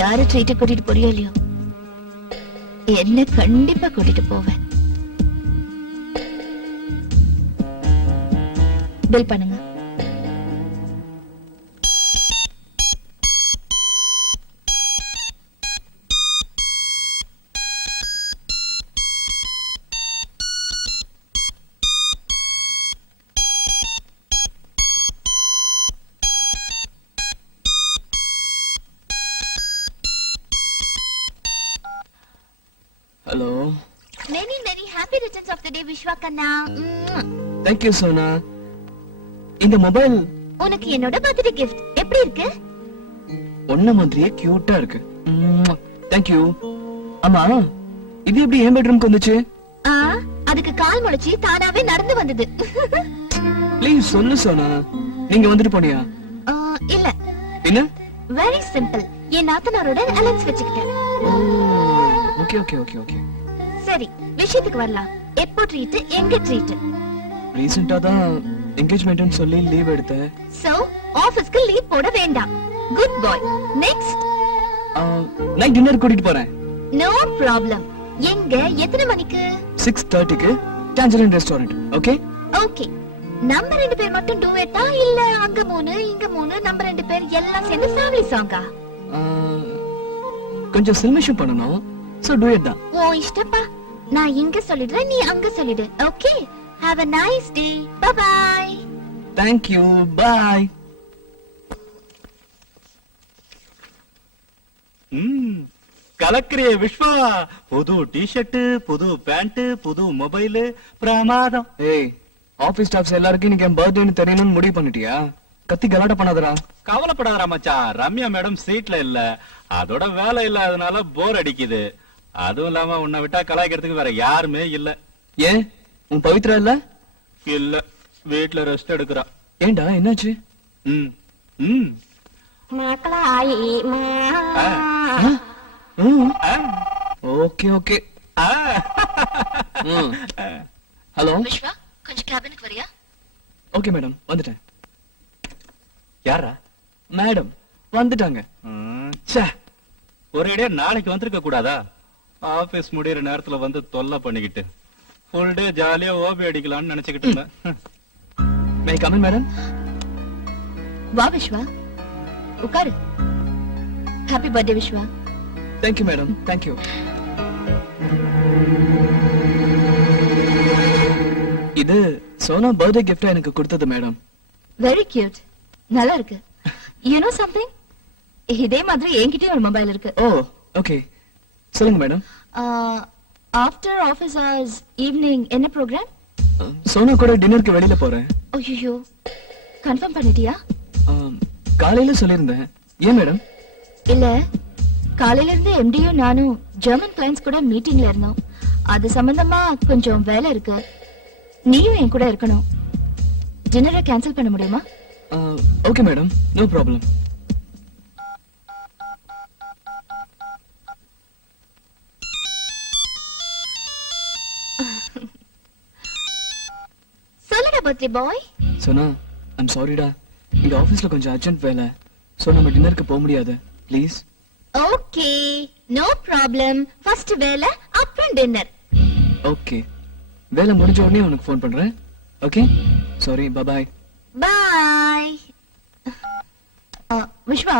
யார ட்ரீட் கூட்டிட்டு போறியோ இல்லையோ, என்ன கண்டிப்பா கூட்டிட்டு போவேன். பில் பண்ணுங்க. Hello. Many many happy returns of the day Viswa கண்ணா. தேங்க்யூ சோனா. இந்த மொபைல் உனக்கு என்னோட பர்த்டே gift எப்படி இருக்கு? ஒன்ன மாதிரியே கியூட்டா இருக்கு. தேங்க்யூ. ஆமா, இது எப்படி என் பெட்ரூம்க்கு வந்துச்சு? அதுக்கு கால் முளைச்சி தானாவே நடந்து வந்தது. ப்ளீஸ் சொல்லு சோனா. நீங்க வந்துட்டு போனியா? இல்ல, என்ன? Very simple. என் நாத்தனாரோட அலைன்ஸ் வச்சுக்கிட்டேன். Okay okay okay okay. சரி, விஷயத்துக்கு வரலாம். எப்போ ட்ரீட், எங்க ட்ரீட்? ரீசெண்டா தான் என்கேஜ்மெண்ட்னு சொல்லி லீவ் எடுத்தேன். சோ ஆபீஸ்க்கு லீவ் போட வேண்டாம். Good bye. Next. Night dinner கூட்டிட்டு போறேன். No problem. எங்க, எத்தனை மணிக்கு? 6:30க்கு டான்ஜரின் ரெஸ்டாரண்ட். Okay okay. நம்ம ரெண்டு பேர் மட்டும் டூயட்டா இல்ல அங்க மூணு இங்க மூணு நம்ம ரெண்டு பேர் எல்லாம் சேர்ந்து ஃபேமிலி சாங்கா? கொஞ்சம் சில்மிஷம் பண்ணனும். சோ டூயட் தான். ஓ இஷ்டப்பா. நான் இங்க சொல்லிடுறேன், நீ அங்க சொல்லிடு. Okay. Have a nice day. Bye bye. Thank you. Bye. கலக்கிறிய விஸ்வா. புது டி-ஷர்ட், புது பேண்ட், புது மொபைல், பிரமாதம். ஏய், ஆபீஸ் ஸ்டாஃப்ஸ் எல்லாருக்கும் இன்னைக்கு என் பர்த்டேன்னு தெரியணும்னு முடிவு பண்ணிட்டியா? கத்தி கலாட்ட பண்ணாதடா. கவலைப்படாதடா மச்சான். ரம்யா மேடம் சீட்ல இல்ல, அதோட வேலை இல்லாதனால போர் அடிக்குது. அதுவும் இல்லாம உன்னை விட்டா கலாய்க்கிறதுக்கு வேற யாருமே இல்ல. ஏன், உன் பவித்ரா இல்ல? இல்ல, வீட்ல ரெஸ்ட் எடுக்கிறா. ஏண்டா, என்னாச்சு? Okay okay. ஹலோ விஸ்வா, கொஞ்சம் கேபினுக்கு வரியா? ஓகே மேடம், வந்துட்டேன். யாரா? மேடம் வந்துட்டாங்க. ஒரேடியா நாளைக்கு வந்திருக்க கூடாதா? ஆபீஸ் முடியற நேரத்துல வந்து தொல்லை பண்ணிக்கிட்டு ஃபுல் டே ஜாலியா ஓபி அடிக்கலாம்னு நினைச்சுக்கிட்டு இருந்தேன். May come in madam? வா விஸ்வா, உட்காரு. Happy birthday Viswa. Thank you madam, thank you. இது சோனா பர்த்டே கிஃப்டா எனக்கு கொடுத்தது மேடம். Very cute. நல்லா இருக்கு. யூ நோ சம்திங், இதே மாதிரி என்கிட்டயும் ஒரு மொபைல் இருக்கு. ஓ ஓகே, சொல்லுங்க madam. After office hours evening என்ன ப்ரோக்ராம்? சோனா கூட டின்னருக்கு வெளியில போறேன். ஐயோ, கன்ஃபார்ம் பண்ணிட்டியா? காலையில சொல்லிருந்தேன். ஏன் மேடம்? இல்ல, காலையில இருந்து எம்டியும் நானும் ஜெர்மன் கிளைண்ட்ஸ் கூட மீட்டிங்ல இருந்தோம். அது சம்பந்தமா கொஞ்சம் வேலை இருக்கு. நீயும் என் கூட இருக்கணும். டின்னரை கேன்சல் பண்ண முடியுமா? Okay madam, no problem. Birthday boy. Sona I'm சாரிடா, எங்க ஆபீஸ்ல கொஞ்சம் அர்ஜென்ட் வேலை, சோ நம்ம டின்னருக்கு போக முடியாது. Please. Okay, no problem. First வேலை, அப்புறம் டின்னர். ஓகே, வேலை முடிஞ்ச உடனே உனக்கு ஃபோன் பண்றேன். ஓகே, சாரி, பாய். பாய். விஸ்வா,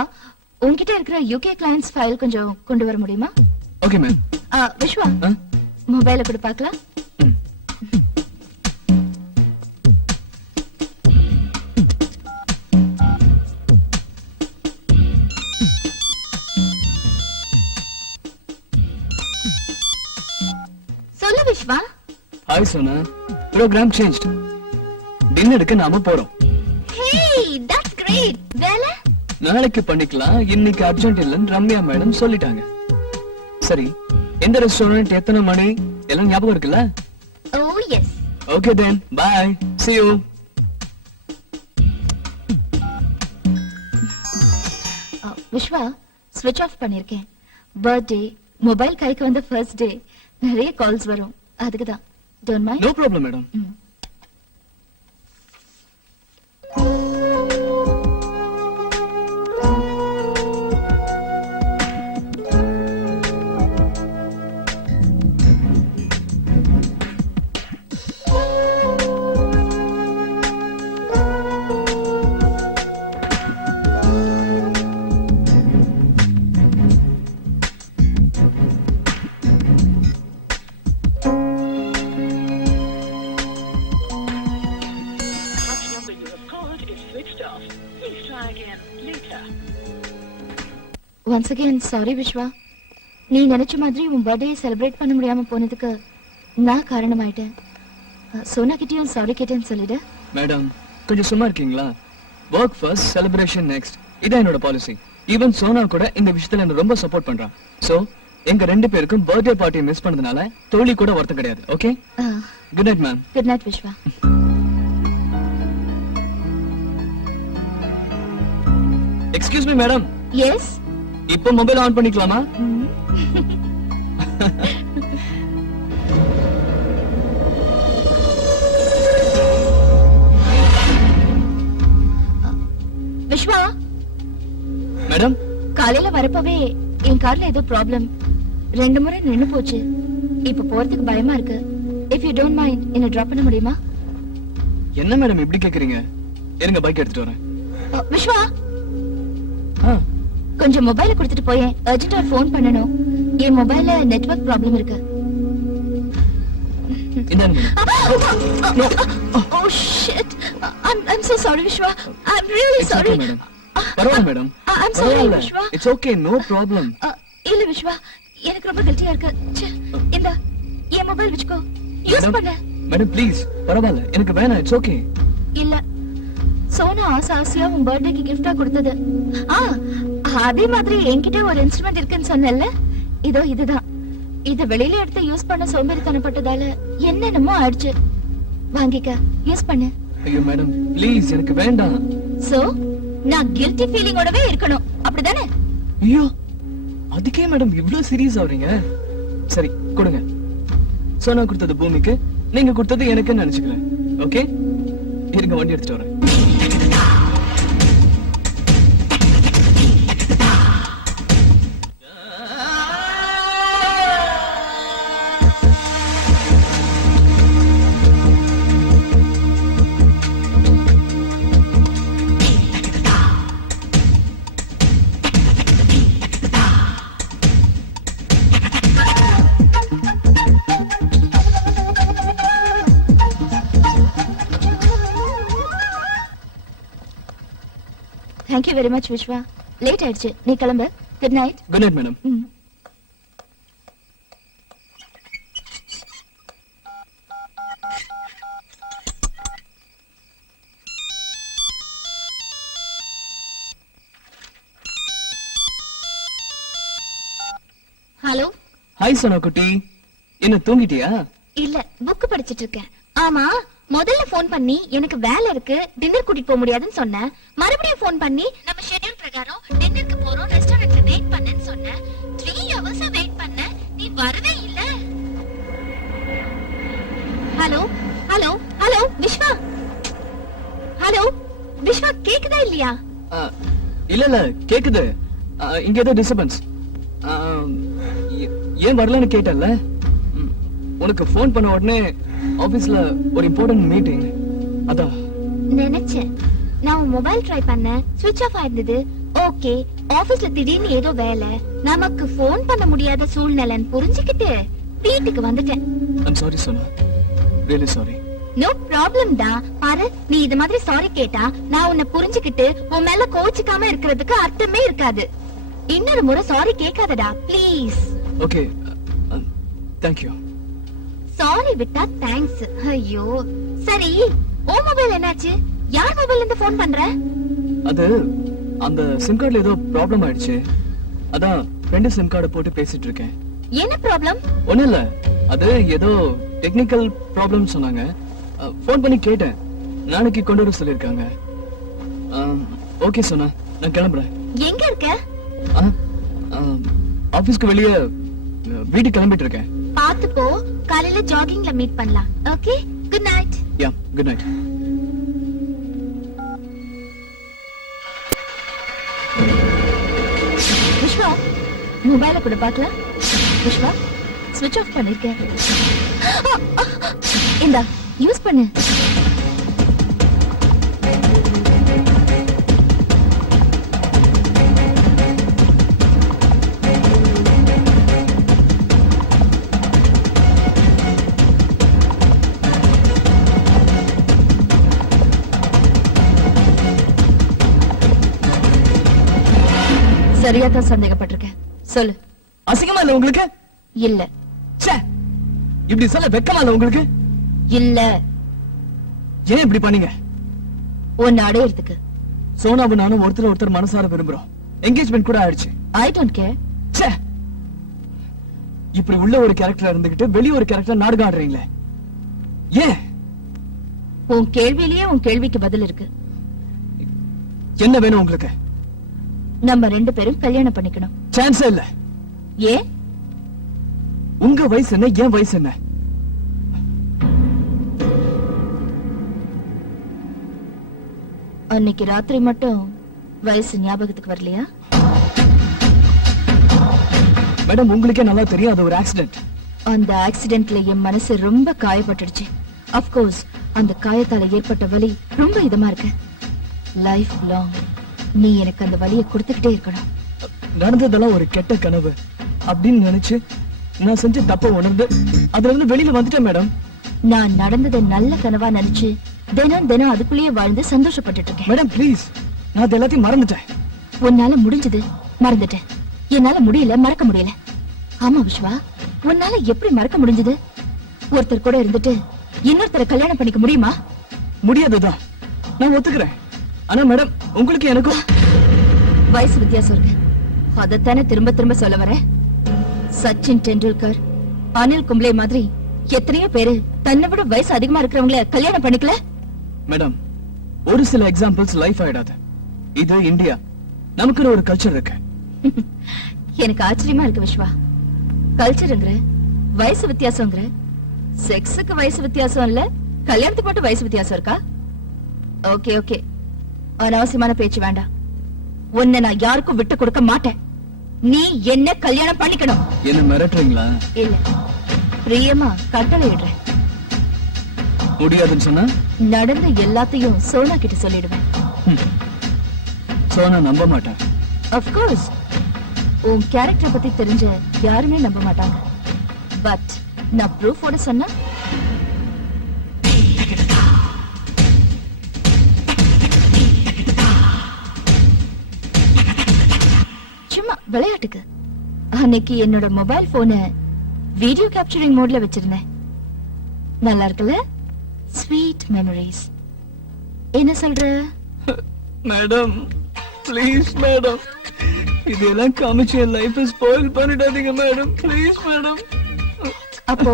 உன்கிட்ட இருக்கிற யூகே கிளையன்ட்ஸ் ஃபைல் கொஞ்சம் கொண்டு வர முடியுமா? Okay ma'am. விஸ்வா, மொபைல கூட பார்க்கலாம். சொல்லு Viswa. Hi Sona, program changed. டின்னருக்கு நாம போறோம். Hey, that's great. வேலை நாளைக்கு பண்ணிக்கலாம், இன்னைக்கு அர்ஜென்ட் இல்லன்னு ரம்யா மேடம் சொல்லிட்டாங்க. சரி, எந்த ரெஸ்டாரண்ட், எத்தனை மணி எல்லாம் ஞாபகம் இருக்குல்ல? Oh yes. Okay then, bye, see you. Viswa, ஸ்விட்ச் ஆஃப் பண்ணிருக்கேன். பர்த்டே, மொபைல் கைக்கு வந்த ஃபர்ஸ்ட் டே, நிறைய கால்ஸ் வரும், அதுக்கு தான். Don't mind. No problem madam. Once again, sorry Viswa. நீ நினைச்ச மாதிரி உன் பர்த்டே செலிப்ரேட் பண்ண முடியாம போனதுக்கு நான் காரணமாயிட்டேன். சோனா கிட்டயும் சாரி கேட்டேன்னு சொல்லிடு. மேடம், கொஞ்சம் சும்மா இருக்கீங்களா? Work first, celebration next. இதான் என்னோட பாலிசி. ஈவன் சோனா கூட இந்த விஷயத்துல என்ன ரொம்ப சப்போர்ட் பண்றான். சோ எங்க ரெண்டு பேருக்கும் பர்த்டே பார்ட்டியை மிஸ் பண்ணதுனால தோழி கூட வருத்தம் கிடையாது. Okay, good night ma'am. Good night Viswa. Excuse me madam. Yes. இப்போ மொபைல் ஆன் பண்ணிக்கலாமா? விஸ்வா, மேடம், காலையில வரப்பவே என் கார்ல ஏதோ ப்ராப்ளம், 2 முறை நின்னு போச்சு. இப்ப போறதுக்கு பயமா இருக்கு. இஃப் யூ டோன்ட் மைண்ட் என்ன டிராப் பண்ண முடியுமா? என்ன மேடம் இப்படி கேக்குறீங்க? இருங்க, பைக் எடுத்துட்டு வரேன். விஸ்வா, கொஞ்சம் மொபைல கொடுத்துட்டு போயேன், அர்ஜென்ட்டா ஃபோன் பண்ணனும். என் மொபைல்ல நெட்வொர்க் ப்ராப்ளம் இருக்கு. Oh shit. I'm so sorry Vishwa. I'm really sorry. பரவாயில்லை madam. I'm sorry Vishwa. It's okay, no problem. இல்ல விஸ்வா, எனக்கு ரொம்ப கில்ட்டியா இருக்கு. இந்த என் மொபைல் வெச்சுக்கோ, யூஸ் பண்ணு. மேடம் ப்ளீஸ், பரவாயில்லை, எனக்கு வேணாம். It's okay. இல்ல, சோனா ஆசையா உன் பர்த்டேக்கு கிஃப்டா கொடுத்தது. அதே மாதிரி என்கிட்ட ஒரு இன்ஸ்ட்ருமெண்ட் இருக்குன்னு சொன்னேன்ல, இதோ இதுதான். இத வெளியில எடுத்து யூஸ் பண்ண சோம்பேறித்தனப்பட்டதால என்னென்னமோ ஆயிடுச்சு. வாங்கிக்க, யூஸ் பண்ணு. ஐயோ மேடம் ப்ளீஸ், எனக்கு வேண்டாம். சோ நான் கில்ட்டி ஃபீலிங்கோடவே இருக்கணும், அப்படிதானே? ஐயோ, அதுக்கே மேடம் இவ்ளோ சீரியஸ் ஆவறீங்க? சரி கொடுங்க. சோனா கொடுத்தது பூமிக்கு, நீங்க கொடுத்தது எனக்கு நினைச்சுக்கிறேன். ஓகே, இருங்க, வண்டி எடுத்துட்டு வரேன். Thank you very much Vishwa. Late ஆயிடுச்சு, நீ கிளம்பு. Good night. Good night madam. Hello. Hi Sona குட்டி, என்ன தூங்கிட்டியா? இல்ல, புக் படிச்சிட்டு இருக்கேன். ஆமா, முதல்ல போன் பண்ணி எனக்கு வேலை இருக்கு, டின்னர் கூட்டிட்டு போக முடியாதுன்னு சொன்னேன். மறுபடியும் போன் பண்ணி நம்ம ஷெட்யூல் பிரகாரம் டின்னருக்கு போறோம், ரெஸ்டாரண்ட்ல வெயிட் பண்ணேன்னு சொன்னேன். 3 hours வெயிட் பண்ண, நீ வரவே இல்ல. ஹலோ ஹலோ ஹலோ விஷ்வா, இல்லையா? இல்ல கேக்குது. இங்க ஏதோ டிஸ்டர்பன்ஸ். ஏன் வரலன்னு கேட்டல. உனக்கு ஃபோன் பண்ண உடனே ஆபீஸ்ல ஒரு இம்பார்ட்டன்ட் மீட்டிங். அதான் நினைச்சேன். நான் உன் மொபைல் ட்ரை பண்ணேன், ஸ்விட்ச் ஆஃப் ஆயிருந்தது. ஓகே, ஆபீஸ்ல திடீர்னு ஏதோ வேலை, நமக்கு ஃபோன் பண்ண முடியாத சூழ்நிலைன்னு புரிஞ்சுக்கிட்டு வீட்டுக்கு வந்துட்டேன். I'm sorry Sona. Really sorry. No problem தான். பாரு, நீ இது மாதிரி சாரி கேட்டா நான் உன்னை புரிஞ்சுக்கிட்டு உன் மேல கோச்சிக்காம இருக்கிறதுக்கு அர்த்தமே இருக்காது. இன்னொரு முறை சாரி கேட்காதடா please. Okay. Thank you. Sorry விட்டா தேங்க்ஸ். ஐயோ சரி, ஓ மொபைல் என்னாச்சு? யார் மொபைல்ல இருந்து ஃபோன் பண்ற? அது அந்த சிம் கார்டுல ஏதோ ப்ராப்ளம் ஆயிடுச்சு. அதான் ரெண்டு சிம் கார்டு போட்டு பேசிட்டு இருக்கேன். என்ன ப்ராப்ளம்? ஒண்ணும் இல்ல, அது ஏதோ டெக்னிக்கல் ப்ராப்ளம் சொன்னாங்க. ஃபோன் பண்ணி கேட்டேன், நாளைக்கு கொண்டு வர சொல்லிருக்காங்க. ஓகே சொன்னா, நான் கிளம்புறேன். எங்க இருக்க? ஆபீஸ்க்கு வெளியே வீட்டுக்கு கிளம்பிட்டு இருக்கேன். பாத்து போ, காலையில ஜாகிங்ல மீட் பண்ணலாம். Okay, good night. Yeah, good night. Viswa, மொபைல கூட பார்க்கலாம். விஸ்வா, ஸ்விட்ச் ஆஃப் பண்ணிருக்கேன். இந்தா, யூஸ் பண்ணு. சரியா தான் சந்தேகப்பட்டிருக்கேன். சொல்லு. அசிங்கமா இல்ல உங்களுக்கு? இல்ல. ச்சே, இப்படி சொல்ல வெக்கமா இல்ல உங்களுக்கு? இல்ல. ஏன் இப்படி பண்ணீங்க? உன்னை அடையறதுக்கு. சோனாவும் நானும் ஒருத்தர் மனசார விரும்புறோம். என்கேஜ்மெண்ட் கூட ஆயிடுச்சு. I don't care. ச்சே, இப்படி உள்ள ஒரு கேரக்டர் இருந்துகிட்டு வெளிய ஒரு கேரக்டர் நாடகம் ஆடுறீங்களே, ஏன்? உன் கேள்வியிலேயே உன் கேள்விக்கு பதில் இருக்கு. என்ன வேணும் உங்களுக்கு? நம்ம ரெண்டு பேரும் கல்யாணம் பண்ணிக்கணும். சான்ஸே இல்ல. ஏன்? உங்க வயசு என்ன, என் வயசு என்ன? அன்னைக்கு ராத்திரி மட்டும் வயசு ஞாபகத்துக்கு வரலையா? மேடம், உங்களுக்கே நல்லா தெரியும் அது ஒரு ஆக்சிடென்ட். அந்த ஆக்சிடென்ட்ல என் மனசு ரொம்ப காயப்பட்டுடுச்சு. அப்கோர்ஸ் அந்த காயத்தால ஏற்பட்ட வலி ரொம்ப இதமா இருக்கு. லைஃப் லாங் நீ எனக்கு அந்த வலியை கொடுத்துக்கிட்டே இருக்கணும். நடந்ததெல்லாம் ஒரு கெட்ட கனவு அப்படின்னு நினைச்சு நான் செஞ்ச தப்ப உணர்ந்து அதுல இருந்து வெளியில வந்துட்டேன் மேடம். நான் நடந்ததை நல்ல கனவா நினைச்சு தினம் தினம் அதுக்குள்ளேயே வாழ்ந்து சந்தோஷப்பட்டுட்டு இருக்கேன். மேடம் ப்ளீஸ், நான் அது எல்லாத்தையும் மறந்துட்டேன். உன்னால முடிஞ்சது மறந்துட்டேன், என்னால முடியல, மறக்க முடியல. ஆமா விஸ்வா, உன்னால எப்படி மறக்க முடிஞ்சது? ஒருத்தர் கூட இருந்துட்டு இன்னொருத்தரை கல்யாணம் பண்ணிக்க முடியுமா? முடியாதுதான், நான் ஒத்துக்கிறேன். ஆனா மேடம், உங்களுக்கு எனக்கும் வயசு வித்தியாசம் இருக்கு. அதைத்தானே திரும்ப திரும்ப சொல்ல வர. சச்சின் டெண்டுல்கர், அனில் கும்ப்ளே மாதிரி எத்தனையோ பேரு தன்னை விட வயசு அதிகமா இருக்கிறவங்கள கல்யாணம் பண்ணிக்கல. மேடம், ஒரு சில எக்ஸாம்பிள்ஸ் லைஃப் ஆயிடாது. இது இந்தியா, நமக்குன்னு ஒரு கல்ச்சர் இருக்கு. எனக்கு ஆச்சரியமா இருக்கு விஸ்வா. கல்ச்சருங்கிற, வயசு வித்தியாசங்கிற, செக்ஸுக்கு வயசு வித்தியாசம் இல்ல, கல்யாணத்துக்கு மட்டும் வயசு வித்தியாசம் இருக்கா? ஓகே ஓகே, அனாவசியமான பேச்சு வேண்டாம். உன்னை நான் யாருக்கும் விட்டு கொடுக்க மாட்டேன். நீ என்ன கல்யாணம் பண்ணிக்கணும். என்ன மிரட்டுறீங்களா? இல்ல, பிரியமா கட்டளை இடுறேன். முடியாதுன்னு சொன்னா நடந்த எல்லாத்தையும் சோனா கிட்ட சொல்லிடுவேன். சோனா நம்ப மாட்டேன். Of course, உன் கேரக்டர் பத்தி தெரிஞ்ச யாருமே நம்ப மாட்டாங்க. பட் நான் ப்ரூஃபோட சொன்னா சும்மா விளையாட்டுக்கு. அன்னைக்கு என்னோட மொபைல் போனை வீடியோ கேப்சரிங் மோட்ல வச்சிருந்தேன். நல்லா இருக்குல்ல? Sweet memories. என்ன சொல்ற? மேடம் ப்ளீஸ் மேடம், இதெல்லாம் காமிச்சு என் லைஃப் ஸ்பாயில் பண்ணிடாதீங்க மேடம், ப்ளீஸ் மேடம். அப்போ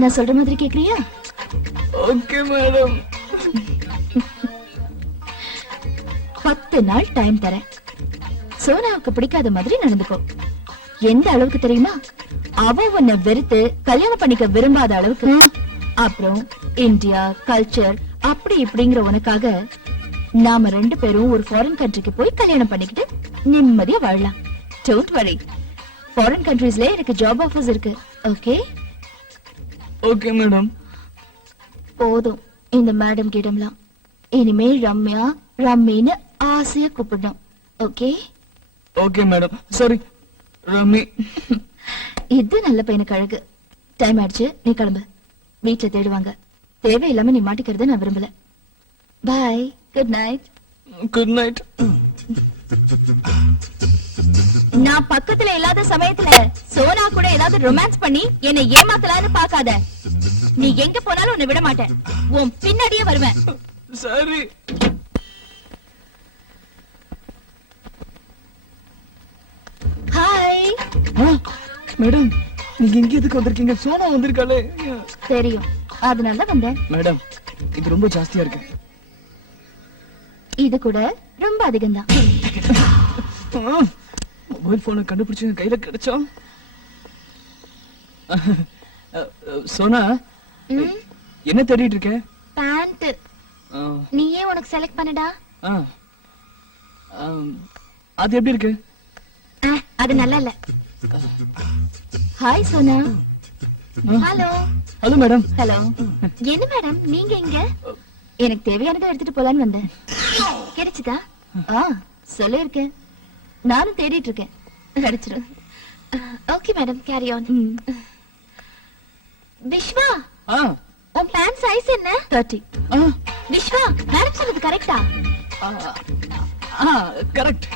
நான் சொல்ற மாதிரி கேக்குறியா? Okay madam. 10 நாள் டைம் தரேன். சோனாவுக்கு பிடிக்காத மாதிரி நடந்துக்கோ. எந்த அளவுக்கு தெரியுமா? அவ உன்னை வெறுத்து கல்யாணம் பண்ணிக்க விரும்பாத அளவுக்கு. அப்புறம் இந்தியா கல்ச்சர் அப்படி இப்படிங்கிற உனக்காக நாம 2 பேரும் ஒரு ஃபாரின் கண்ட்ரிக்கு போய் கல்யாணம் பண்ணிக்கிட்டு நிம்மதியா வாழலாம். டோன்ட் வரி, ஃபாரின் கண்ட்ரீஸ்ல எனக்கு ஜாப் ஆஃபர்ஸ் இருக்கு. Okay okay madam. போதும் இந்த மேடம் கிட்டம்லாம். இனிமே ரம்யா ரம்மின்னு ஆசையா கூப்பிடணும். Okay okay madam. Sorry rummy. இது நல்ல பையனுக்கு அழகு. டைம் ஆயிடுச்சு, நீ கிளம்பு. வீட்டுல தேடுவாங்க. தேவையில்லாம நீ மாட்டிக்கிறத நான் விரும்பல. Bye, good night. Good night. நான் பக்கத்துல இல்லாத சமயத்துல சோனா கூட ஏதாவது ரொமான்ஸ் பண்ணி என்னை ஏமாத்தலான்னு பாக்காத. நீ எங்க போனாலும் உன்னை விட மாட்டேன். உன் பின்னாடியே வருவேன். சரி. ஹாய். மேடம் நீங்க இங்க எதுக்கு வந்திருக்கீங்க? சோனா வந்திருக்காளே. தெரியும், அதனால வந்தேன். மேடம் இது ரொம்ப ஜாஸ்தியா இருக்கு. இது கூட ரொம்ப அதிகம்தான். மொபைல் போனை கண்டுபிடிச்சு கையில கிடைச்சா. சோனா என்ன தேடிட்டு இருக்க? பேண்ட். நீயே உனக்கு செலக்ட் பண்ணடா. அது எப்படி இருக்கு? அது நல்லா இல்ல. Hi Sona. Hello. Hello madam. Hello. என்ன மேடம் நீங்க எங்க? எனக்கு தேவையானதை எடுத்துட்டு போலான்னு வந்தேன். கிடைச்சதா? சொல்லிருக்கேன். நானும் தேடிட்டு இருக்கேன். கிடைச்சிடும். Okay madam, carry on. Viswa, உன் பேண்ட் சைஸ் என்ன? 30. விஸ்வா, மேடம் சொன்னது கரெக்டா? கரெக்ட்.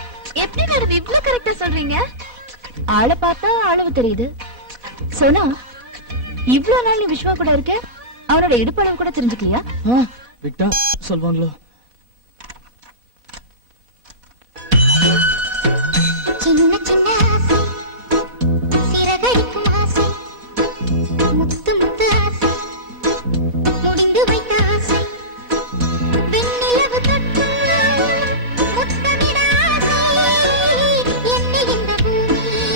எப்படி மேடம் இவ்ளோ கரெக்டா சொல்றீங்க? ஆளை பார்த்தா அளவு தெரியுது. சோனா, இவ்ளோ நாள் நீ விஸ்வா கூட இருக்க, அவனோட இடுப்பளவு கூட தெரிஞ்சுக்கலையா? விட்டா சொல்வாங்களோ? சின்ன சின்ன ஆசை, சிறகடிக்கும் ஆசை, முத்து முத்து ஆசை, முடிந்து வைத்த ஆசை, வெண்ணிலவு தொட்டு முத்தமிட ஆசை, என்னை இந்த பூமி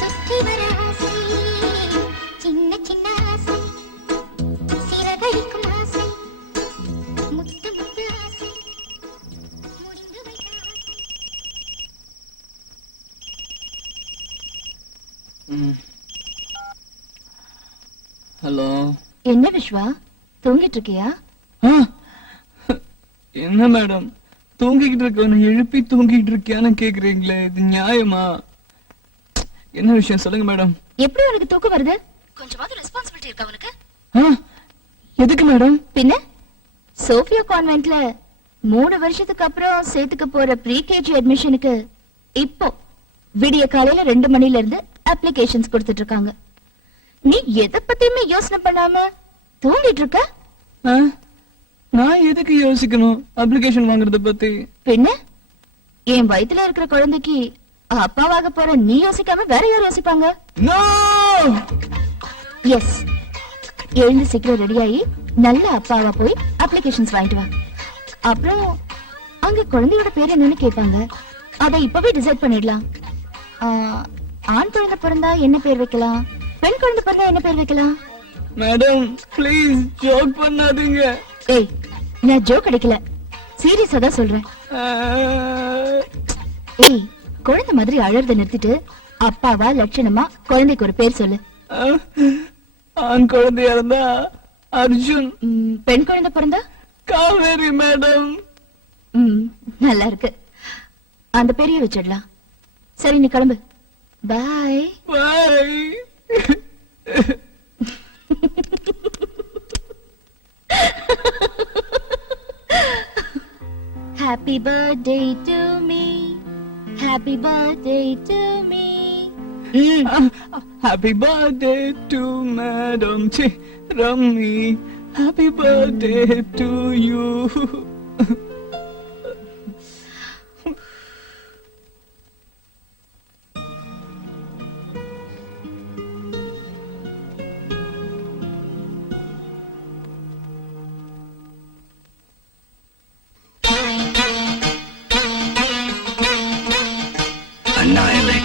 சுற்றி வர ஆசை, சின்ன சின்ன ஆசை, சிறகடிக்கும் ஆசை, முத்து முத்து ஆசை, முடிந்து வைத்த ஆசை. ஹலோ. என்ன விஸ்வா, தூங்கிட்டு இருக்கியா? என்ன மேடம் தூங்கிக்கிட்டு இருக்கவன எழுப்பி தூங்கிட்டு இருக்கியான்னு கேக்குறீங்களே, இது நியாயமா? என்ன விஷயம் சொல்லுங்க மேடம். எப்படி உனக்கு தூக்கம் வருது? கொஞ்சமாவது ரெஸ்பான்சிபிலிட்டி இருக்கா உனக்கு? எதுக்கு மேடம்? பின்ன சோஃபியா கான்வென்ட்ல 3 வருஷத்துக்கு அப்புறம் சேர்த்துக்க போற ப்ரீ கேஜி அட்மிஷனுக்கு இப்போ விடிய காலையில 2 மணில இருந்து அப்ளிகேஷன்ஸ் கொடுத்துட்டு இருக்காங்க. நீ எதை பத்தியுமே யோசனை பண்ணாம தூங்கிட்டு இருக்க? நான் எதுக்கு யோசிக்கணும் அப்ளிகேஷன் வாங்குறத பத்தி? பின்ன என் வயித்துல இருக்கிற குழந்தைக்கு அப்பாவாக போற நீ யோசிக்காம வேற யார் யோசிப்பாங்க? எஸ், எழுந்து சீக்கிரம் ரெடியாயி நல்ல அப்பாவா போய் அப்ளிகேஷன்ஸ் வாங்கிட்டு வா. அப்புறம் அங்க குழந்தையோட பேர் என்னன்னு கேட்பாங்க. அதை இப்பவே டிசைட் பண்ணிடலாம். ஆண் குழந்தை பிறந்தா என்ன பேர் வைக்கலாம், பெண் குழந்தை பிறந்தா என்ன பேர் வைக்கலாம்? மேடம் ப்ளீஸ் ஜோக் பண்ணாதீங்க. ஏய், நான் ஜோக் அடிக்கல, சீரியஸா தான் சொல்றேன். ஏய், குழந்தை மாதிரி அழறத நிறுத்திட்டு அப்பாவா லட்சணமா குழந்தைக்கு ஒரு பேர் சொல்லு. ஆண் குழந்தையா இருந்தா அர்ஜுன். பெண் குழந்தை பிறந்தா காவேரி மேடம். நல்லா இருக்கு, அந்த பேரையே வச்சிடலாம். சரி நீ கிளம்பு. பாய் பாய். Happy birthday to me, happy birthday to me. Happy birthday to Madam Rammi. Happy birthday to you. அண்ணா இல்லை.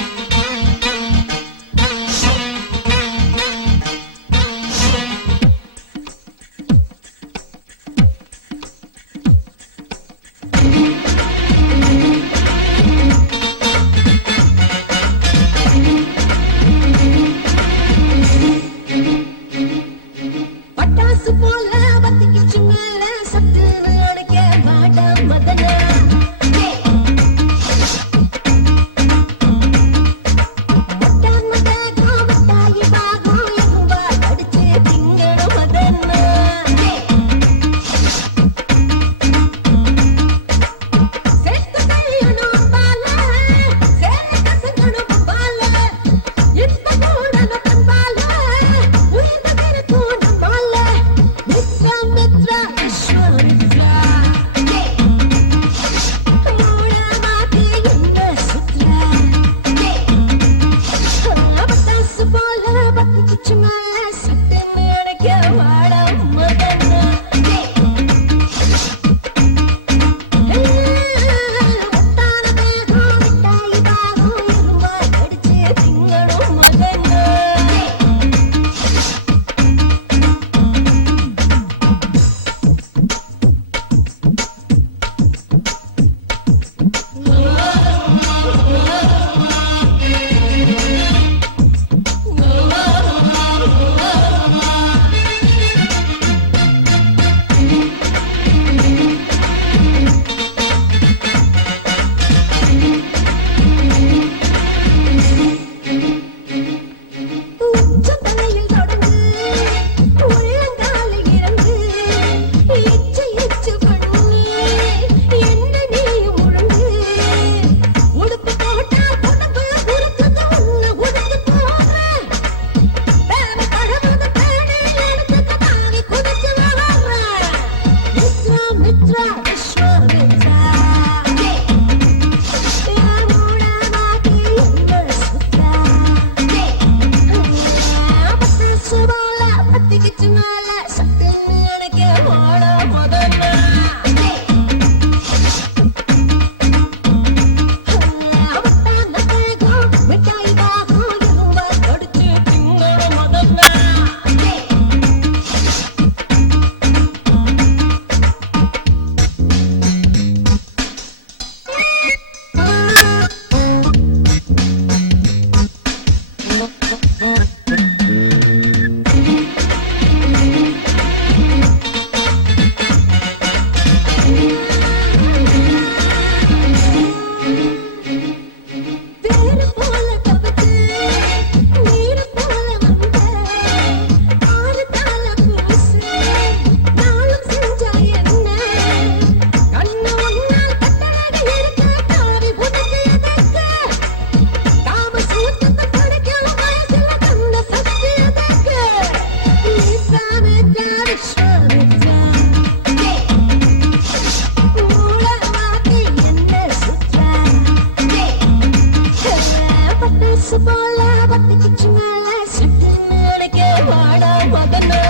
பத்திக்கிச்சு மேல சட்டம் எனக்கு வாடா மதனா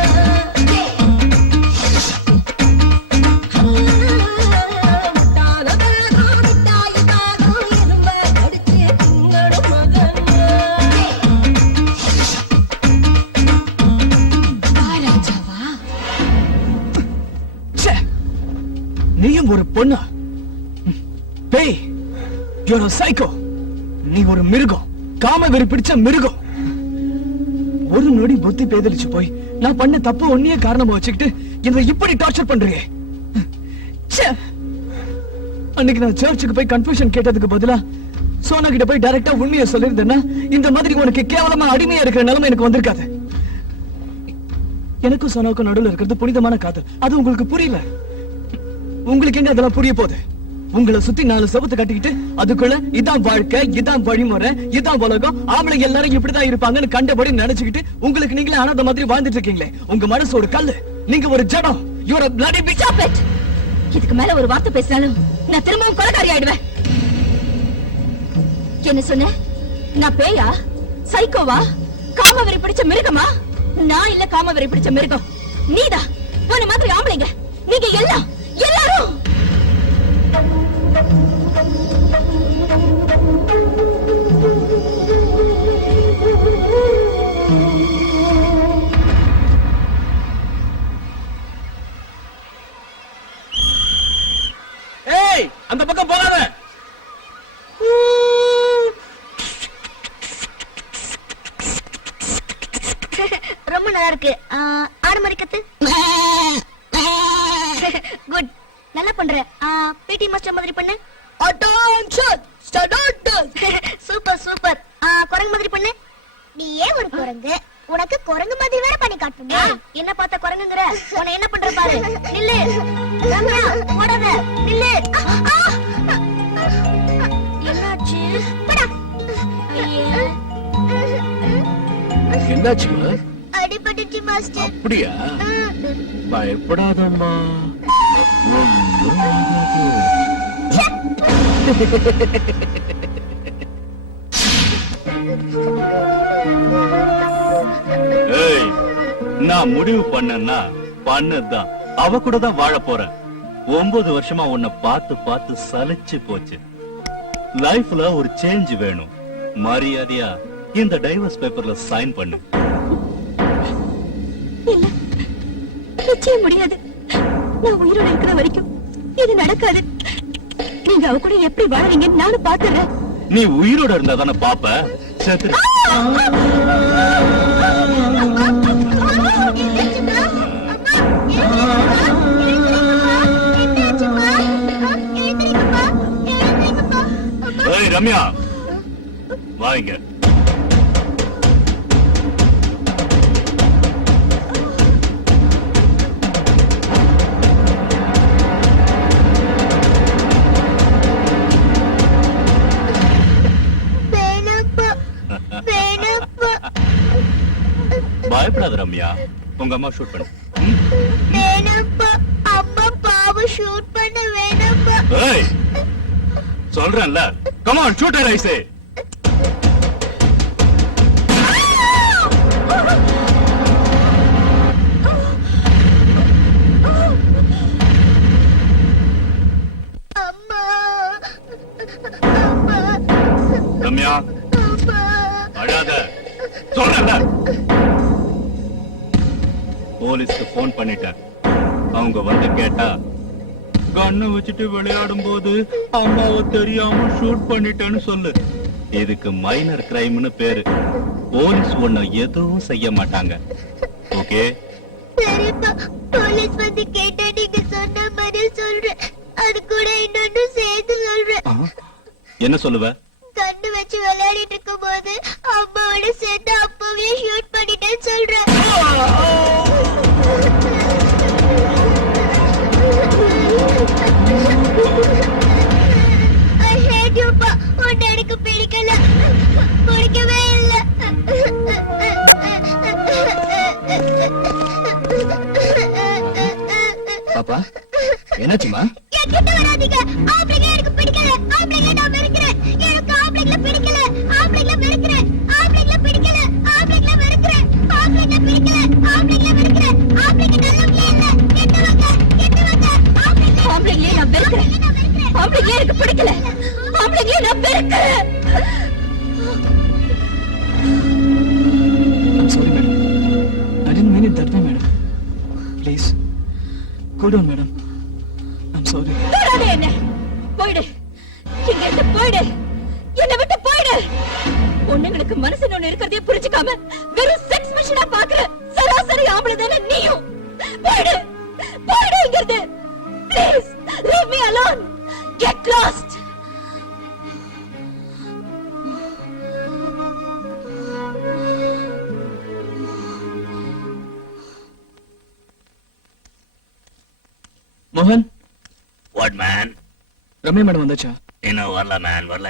நீயும் ஒரு பொண்ணா? பேய், you're a psycho. நீ ஒரு மிருகம், காம வெறி பிடிச்ச மிருகம். ஒரு நொடி புத்தி பேதலிச்சு போய் நான் பண்ண தப்பு ஒன்னியே காரணமா வச்சுக்கிட்டு என்னை இப்படி டார்ச்சர் பண்றியே. ச்சே. அன்னைக்கு நான் சர்ச்சுக்கு போய் கன்ஃபியூஷன் கேட்டதுக்கு பதிலா சோனா கிட்ட போய் டைரக்டா உண்மையை சொல்லிருந்தேன்னா இந்த மாதிரி உனக்கு கேவலமா அடிமையா இருக்கிற நிலைமை எனக்கு வந்திருக்காது. எனக்கும் சோனாவுக்கும் நடுவில் இருக்கிறது புனிதமான காதல். அது உங்களுக்கு புரியல. உங்களுக்கு எங்க அதெல்லாம் புரிய போகுது? உங்களை சுத்தி 4 செவத்து கட்டிக்கிட்டு அதுக்குள்ள இதான் வாழ்க்கை, இதான் வழிமுறை, இதான் உலகம், ஆம்பளைங்க எல்லாரும் இப்படிதான் இருப்பாங்கன்னு கண்டபடி நினைச்சுக்கிட்டு உங்களுக்கு நீங்களே அனாதை மாதிரி வாழ்ந்துட்டு இருக்கீங்களே. உங்க மனசு ஒரு கல்லு, நீங்க ஒரு ஜடம். You are a bloody bitch. Stop it. இதுக்கு மேல ஒரு வார்த்தை பேசினாலும் நான் திரும்பவும் கொலைகாரி ஆயிடுவேன். என்ன சொன்ன? நான் பேயா, சைக்கோவா, காமவெறி பிடிச்ச மிருகமா? நான் இல்ல காமவெறி பிடிச்ச மிருகம், நீதான். உன்ன மாதிரி ஆம்பளைங்க நீங்க எல்லாம் எல்லாரும். ஏய், அந்த பக்கம் போகாத. ரொம்ப நல்லா இருக்கு. ஆடு மாதிரி கத்து. குட், நல்லா பண்ற. பிடி மாஸ்டர் மாதிரி பண்ணு. Attention, start. Super super. குரங்கு மாதிரி பண்ணு. நீ ஏன் ஒரு குரங்கு? உனக்கு குரங்கு மாதிரி வேற பண்ணி காட்டுமா? என்ன பார்த்த குரங்குங்கற? உன்னை என்ன பண்ற பாரு. நில்லு ரம்யா, ஓடாத. நில்லு. என்னாச்சு? படா. என்னாச்சுமா? அடிபட்டுச்சு மாஸ்டர். அப்படியா? பயப்படாதம்மா. நான் முடிவு பண்ணேன்னா பண்ணதுதான். அவ கூட தான் வாழ போறேன். 9 வருஷமா உன்னை பார்த்து பார்த்து சலிச்சு போச்சு. லைஃப்ல ஒரு சேஞ்ச் வேணும். மரியாதையா இந்த டைவர்ஸ் பேப்பர்ல சைன் பண்ணு. இல்ல, நிச்சயம் முடியாது. நான் உயிரோட இருக்கிற வரைக்கும் இது நடக்காது. நீங்க அவ கூட எப்படி வாழறீங்கன்னு நானும் பாத்துறேன். நீ உயிரோட இருந்தா தானே பாப்ப. செத்துரு. ஏய் ரம்யா, வாங்க. பயப்படாத ரம்யா, உங்க அம்மா ஷூட் பண்ணு. வேணாப்பா, அம்மா பாவம் ஷூட் பண்ண வேணாப்பா. ஏய் சொல்றேன்ல, come on shoot her I say. அம்மா அம்மா ரம்யா அம்மா அழாத, சொல்றேன்ல. போலீஸ்க்கு போன் பண்ணிட்டேன். அவங்க வந்து கேட்டா கண்ணை வச்சுட்டு விளையாடும் போது அம்மாவை தெரியாம ஷூட் பண்ணிட்டேன்னு சொல்லு. இதுக்கு மைனர் கிரைம்னு பேரு. போலீஸ் ஒண்ணு எதுவும் செய்ய மாட்டாங்க. ஓகே? சரிப்பா, போலீஸ் வந்து கேட்டா நீங்க சொன்ன மாதிரி சொல்றேன். அது கூட இன்னொன்னு சேர்த்து சொல்றேன். என்ன சொல்லுவ? கண்ணு வச்சு விளையாடிட்டு இருக்கும் போது அம்மாவோட சேர்ந்து அப்பவே ஷூட் பண்ணிட்டேன்னு சொல்றேன். I hate you, பா. உன்னை எனக்கு பிடிக்கல, பிடிக்கவே இல்லை. பாப்பா என்னாச்சுமா? என்கிட்ட வராதீங்க. ஆம்பளைங்க எனக்கு பிடிக்கல. ஆம்பளைங்க நான் வெறுக்கிறேன். எனக்கு ஆம்பளைங்கள பிடிக்கல. ஆம்பளைங்கள வெறுக்கிறேன். ஆம்பளைங்கள பிடிக்கல. ஆம்பளைங்கள வெறுக்கிறேன். ஆம்பளைங்கள பிடிக்கல. ஆம்பளைங்கள வெறுக்கிறேன். ஆம்பளைங்க நல்லவங்களே இல்ல. கெட்டவங்க, கெட்டவங்க. ஆம்பளைங்களே நான் வெறுக்கிறேன். ஆம்பளைங்களே எனக்கு பிடிக்கல. ஆம்பளைங்களே நான் வெறுக்கிறேன். I'm sorry, madam. I didn't mean it that way, madam. Please, go down, madam. I'm sorry. தொடாதே என்ன. போயிடு. இங்க இருந்து போயிடு. என்னை விட்டு போயிடு. பொண்ணுங்களுக்கு மனசுன்னு ஒண்ணு இருக்கிறதே புரிஞ்சுக்காம வெறும் செக்ஸ் மிஷினா பாக்குற சராசரி ஆம்பளை தானே நீயும். போயிடு. போயிடு இங்க இருந்து. Please, leave me alone. Get lost. மோகன், வாட் மேன்? ரம்யா மேடம் வந்தாச்சா? இன்னும் வரல மேன், வரல.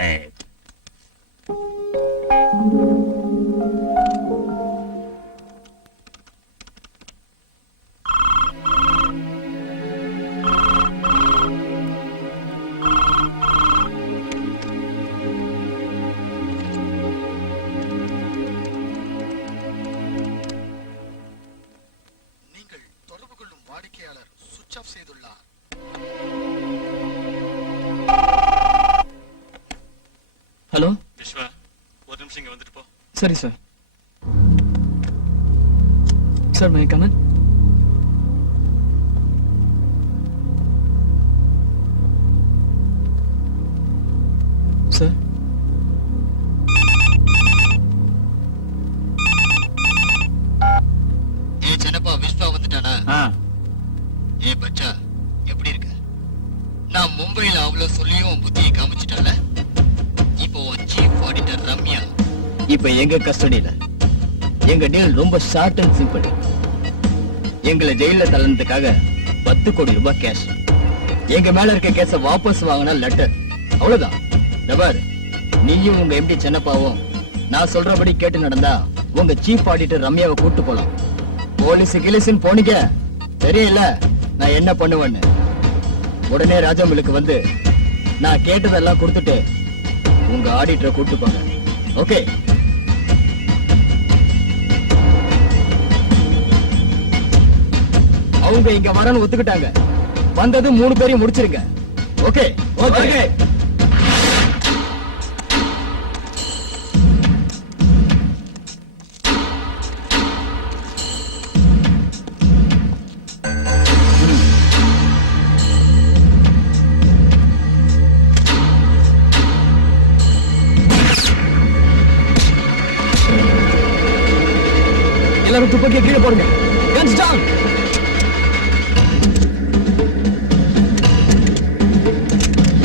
நீங்கள் தொடர்பு கொள்ளும் வாடிக்கையாளர் சுவிட்ச் ஆஃப் செய்துள்ளார். ஹலோ விஸ்வா, ஒரு நிமிஷம் இங்க வந்துட்டு போ. சரி sir. Sir may come in. Sir ஏ சின்னப்பா, விஸ்வா வந்துட்டானா? ஏ பச்சா, எப்படி இருக்க? நான் மும்பைல அவ்வளவு சொல்லியும் புத்தியை காமிச்சிட்டால. இப்போ சீஃப் ஆடிட்டர் ரம்யா இப்ப எங்க கஸ்டடியில. எங்க டீல் ரொம்ப ஷார்ட் அண்ட் சிம்பிள். எங்களை ஜெயில தள்ளனதுக்காக 10 கோடி ரூபாய் கேஷ். எங்க மேல இருக்க கேஸ வாபஸ் வாங்கினா லெட்டர். அவ்வளவுதான். நபர், நீயும் உங்க எம்டி சின்னப்பாவும் நான் சொல்றபடி கேட்டு நடந்தா உங்க சீஃப் ஆடிட்டர் ரம்யாவை கூட்டு போலாம். போலீஸ் கிலிஸ்ன்னு போனீங்க தெரியல நான் என்ன பண்ணுவேன்னு. உடனே ராஜாமிலுக்கு வந்து நான் கேட்டதெல்லாம் கொடுத்துட்டு உங்க ஆடிட்டரை கூட்டு போங்க. ஓகே? அவங்க இங்க வரன்னு ஒத்துக்கிட்டாங்க. வந்தது 3 பேரையும் முடிச்சிருங்க. Okay okay. எல்லாரும் துப்பாக்கியை கீழே போடுங்க. Guns down.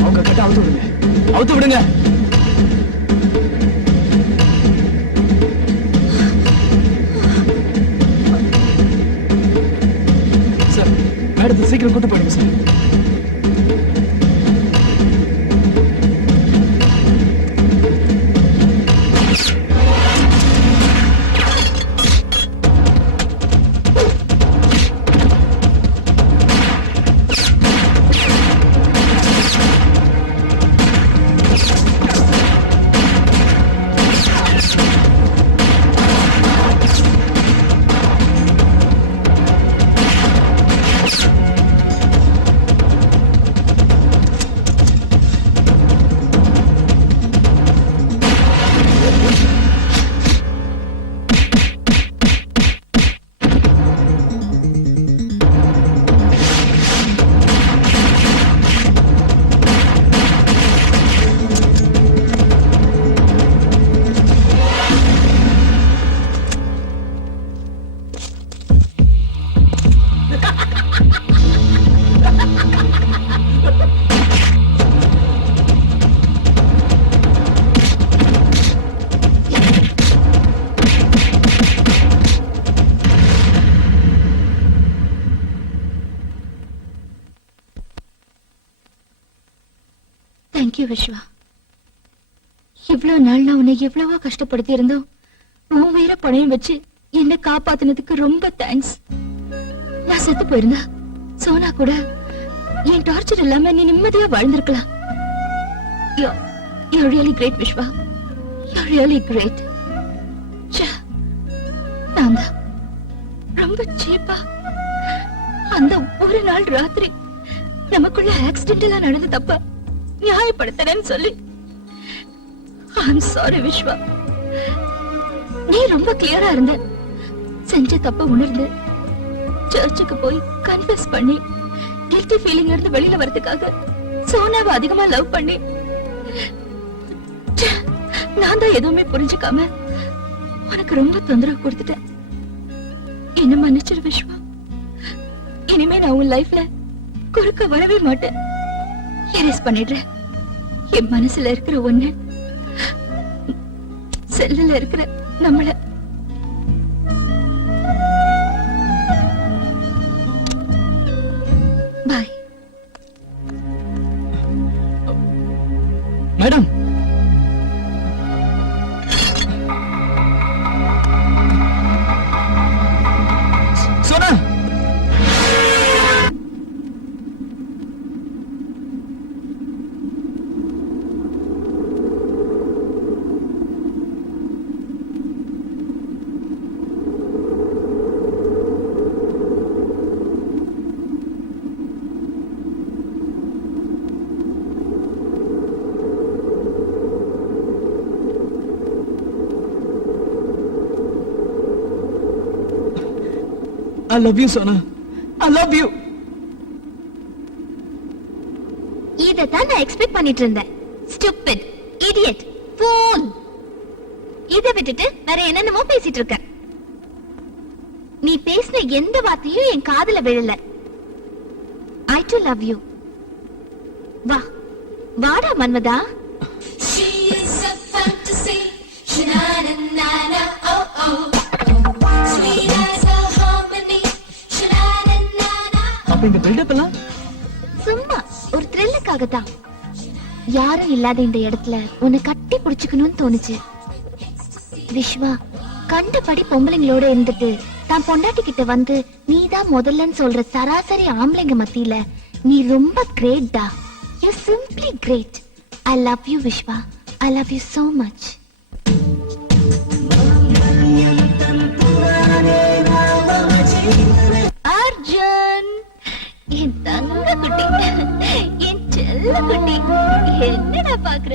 அவங்க கிட்ட அவுத்து விடுங்க. அவுத்து விடுங்க. சார், மேடத்தை சீக்கிரம் கூட்டு போயிடுங்க சார். தேங்க்யூ விஸ்வா. இவ்வளவு நாள் நான் உன்னை எவ்வளவோ கஷ்டப்படுத்தி இருந்தோம். உன் உயிரை பணையம் வச்சு என்னை காப்பாத்தினதுக்கு ரொம்ப தேங்க்ஸ். நான் செத்து போயிருந்தா சோனா கூட என் டார்ச்சர் இல்லாம நீ நிம்மதியா வாழ்ந்திருக்கலாம். You're really great, Vishwa. You're really great. நான் தான் ரொம்ப சீப்பா அந்த ஒரு நாள் ராத்திரி நமக்குள்ள ஆக்சிடென்டலா நடந்த தப்ப நியாயப்படுத்துறேன்னு சொல்லி I'm sorry விஸ்வா. நீ ரொம்ப கிளியரா இருந்த. செஞ்ச தப்ப உணர்ந்து சர்ச்சுக்கு போய் கன்ஃபஸ் பண்ணி கில்ட்டி ஃபீலிங்ல இருந்து வெளியில வரதுக்காக சோனாவை அதிகமா லவ் பண்ணி நான் தான் எதுவுமே புரிஞ்சுக்காம உனக்கு ரொம்ப தொந்தரவு கொடுத்துட்டேன். என்ன மன்னிச்சிரு விஸ்வா. இனிமே நான் உன் லைஃப்ல குறுக்க வரவே மாட்டேன். எரேஸ் பண்ணிடுறேன். என் மனசுல இருக்கிற ஒண்ணு செல்லுல இருக்கிற நம்மள bye. Madam, Sona, I love you, Sona. I love you. இதத்தான் நான் எக்ஸ்பெக்ட் பண்ணிட்டு இருந்தேன். Stupid, idiot, fool. இதை விட்டுட்டு வேற என்னென்னமோ பேசிட்டு இருக்க. நீ பேசின எந்த வார்த்தையும் என் காதுல விழல. I too love you. வா, வாடா மன்மதா. She is a fantasy. Sha-na-na-na-na, oh oh. Sweet as a harmony. Sha-na-na-na-na. அப்ப இந்த பில்டப் எல்லாம் சும்மா ஒரு த்ரில்லுக்காக தான். யாரும் இல்லாத இந்த இடத்துல உன்னை கட்டி பிடிச்சுக்கணும்னு தோணுச்சு. விஸ்வா, கண்டபடி பொம்பளைங்களோட இருந்துட்டு தான் பொண்டாட்டி கிட்ட வந்து நீதான் முதல்லன்னு சொல்ற சராசரி ஆம்பளைங்க மத்தியில நீ ரொம்ப கிரேட்டா. You simply great. I love you Viswa. I love you so much. Arjun, குட்டி என்னடா பாக்குற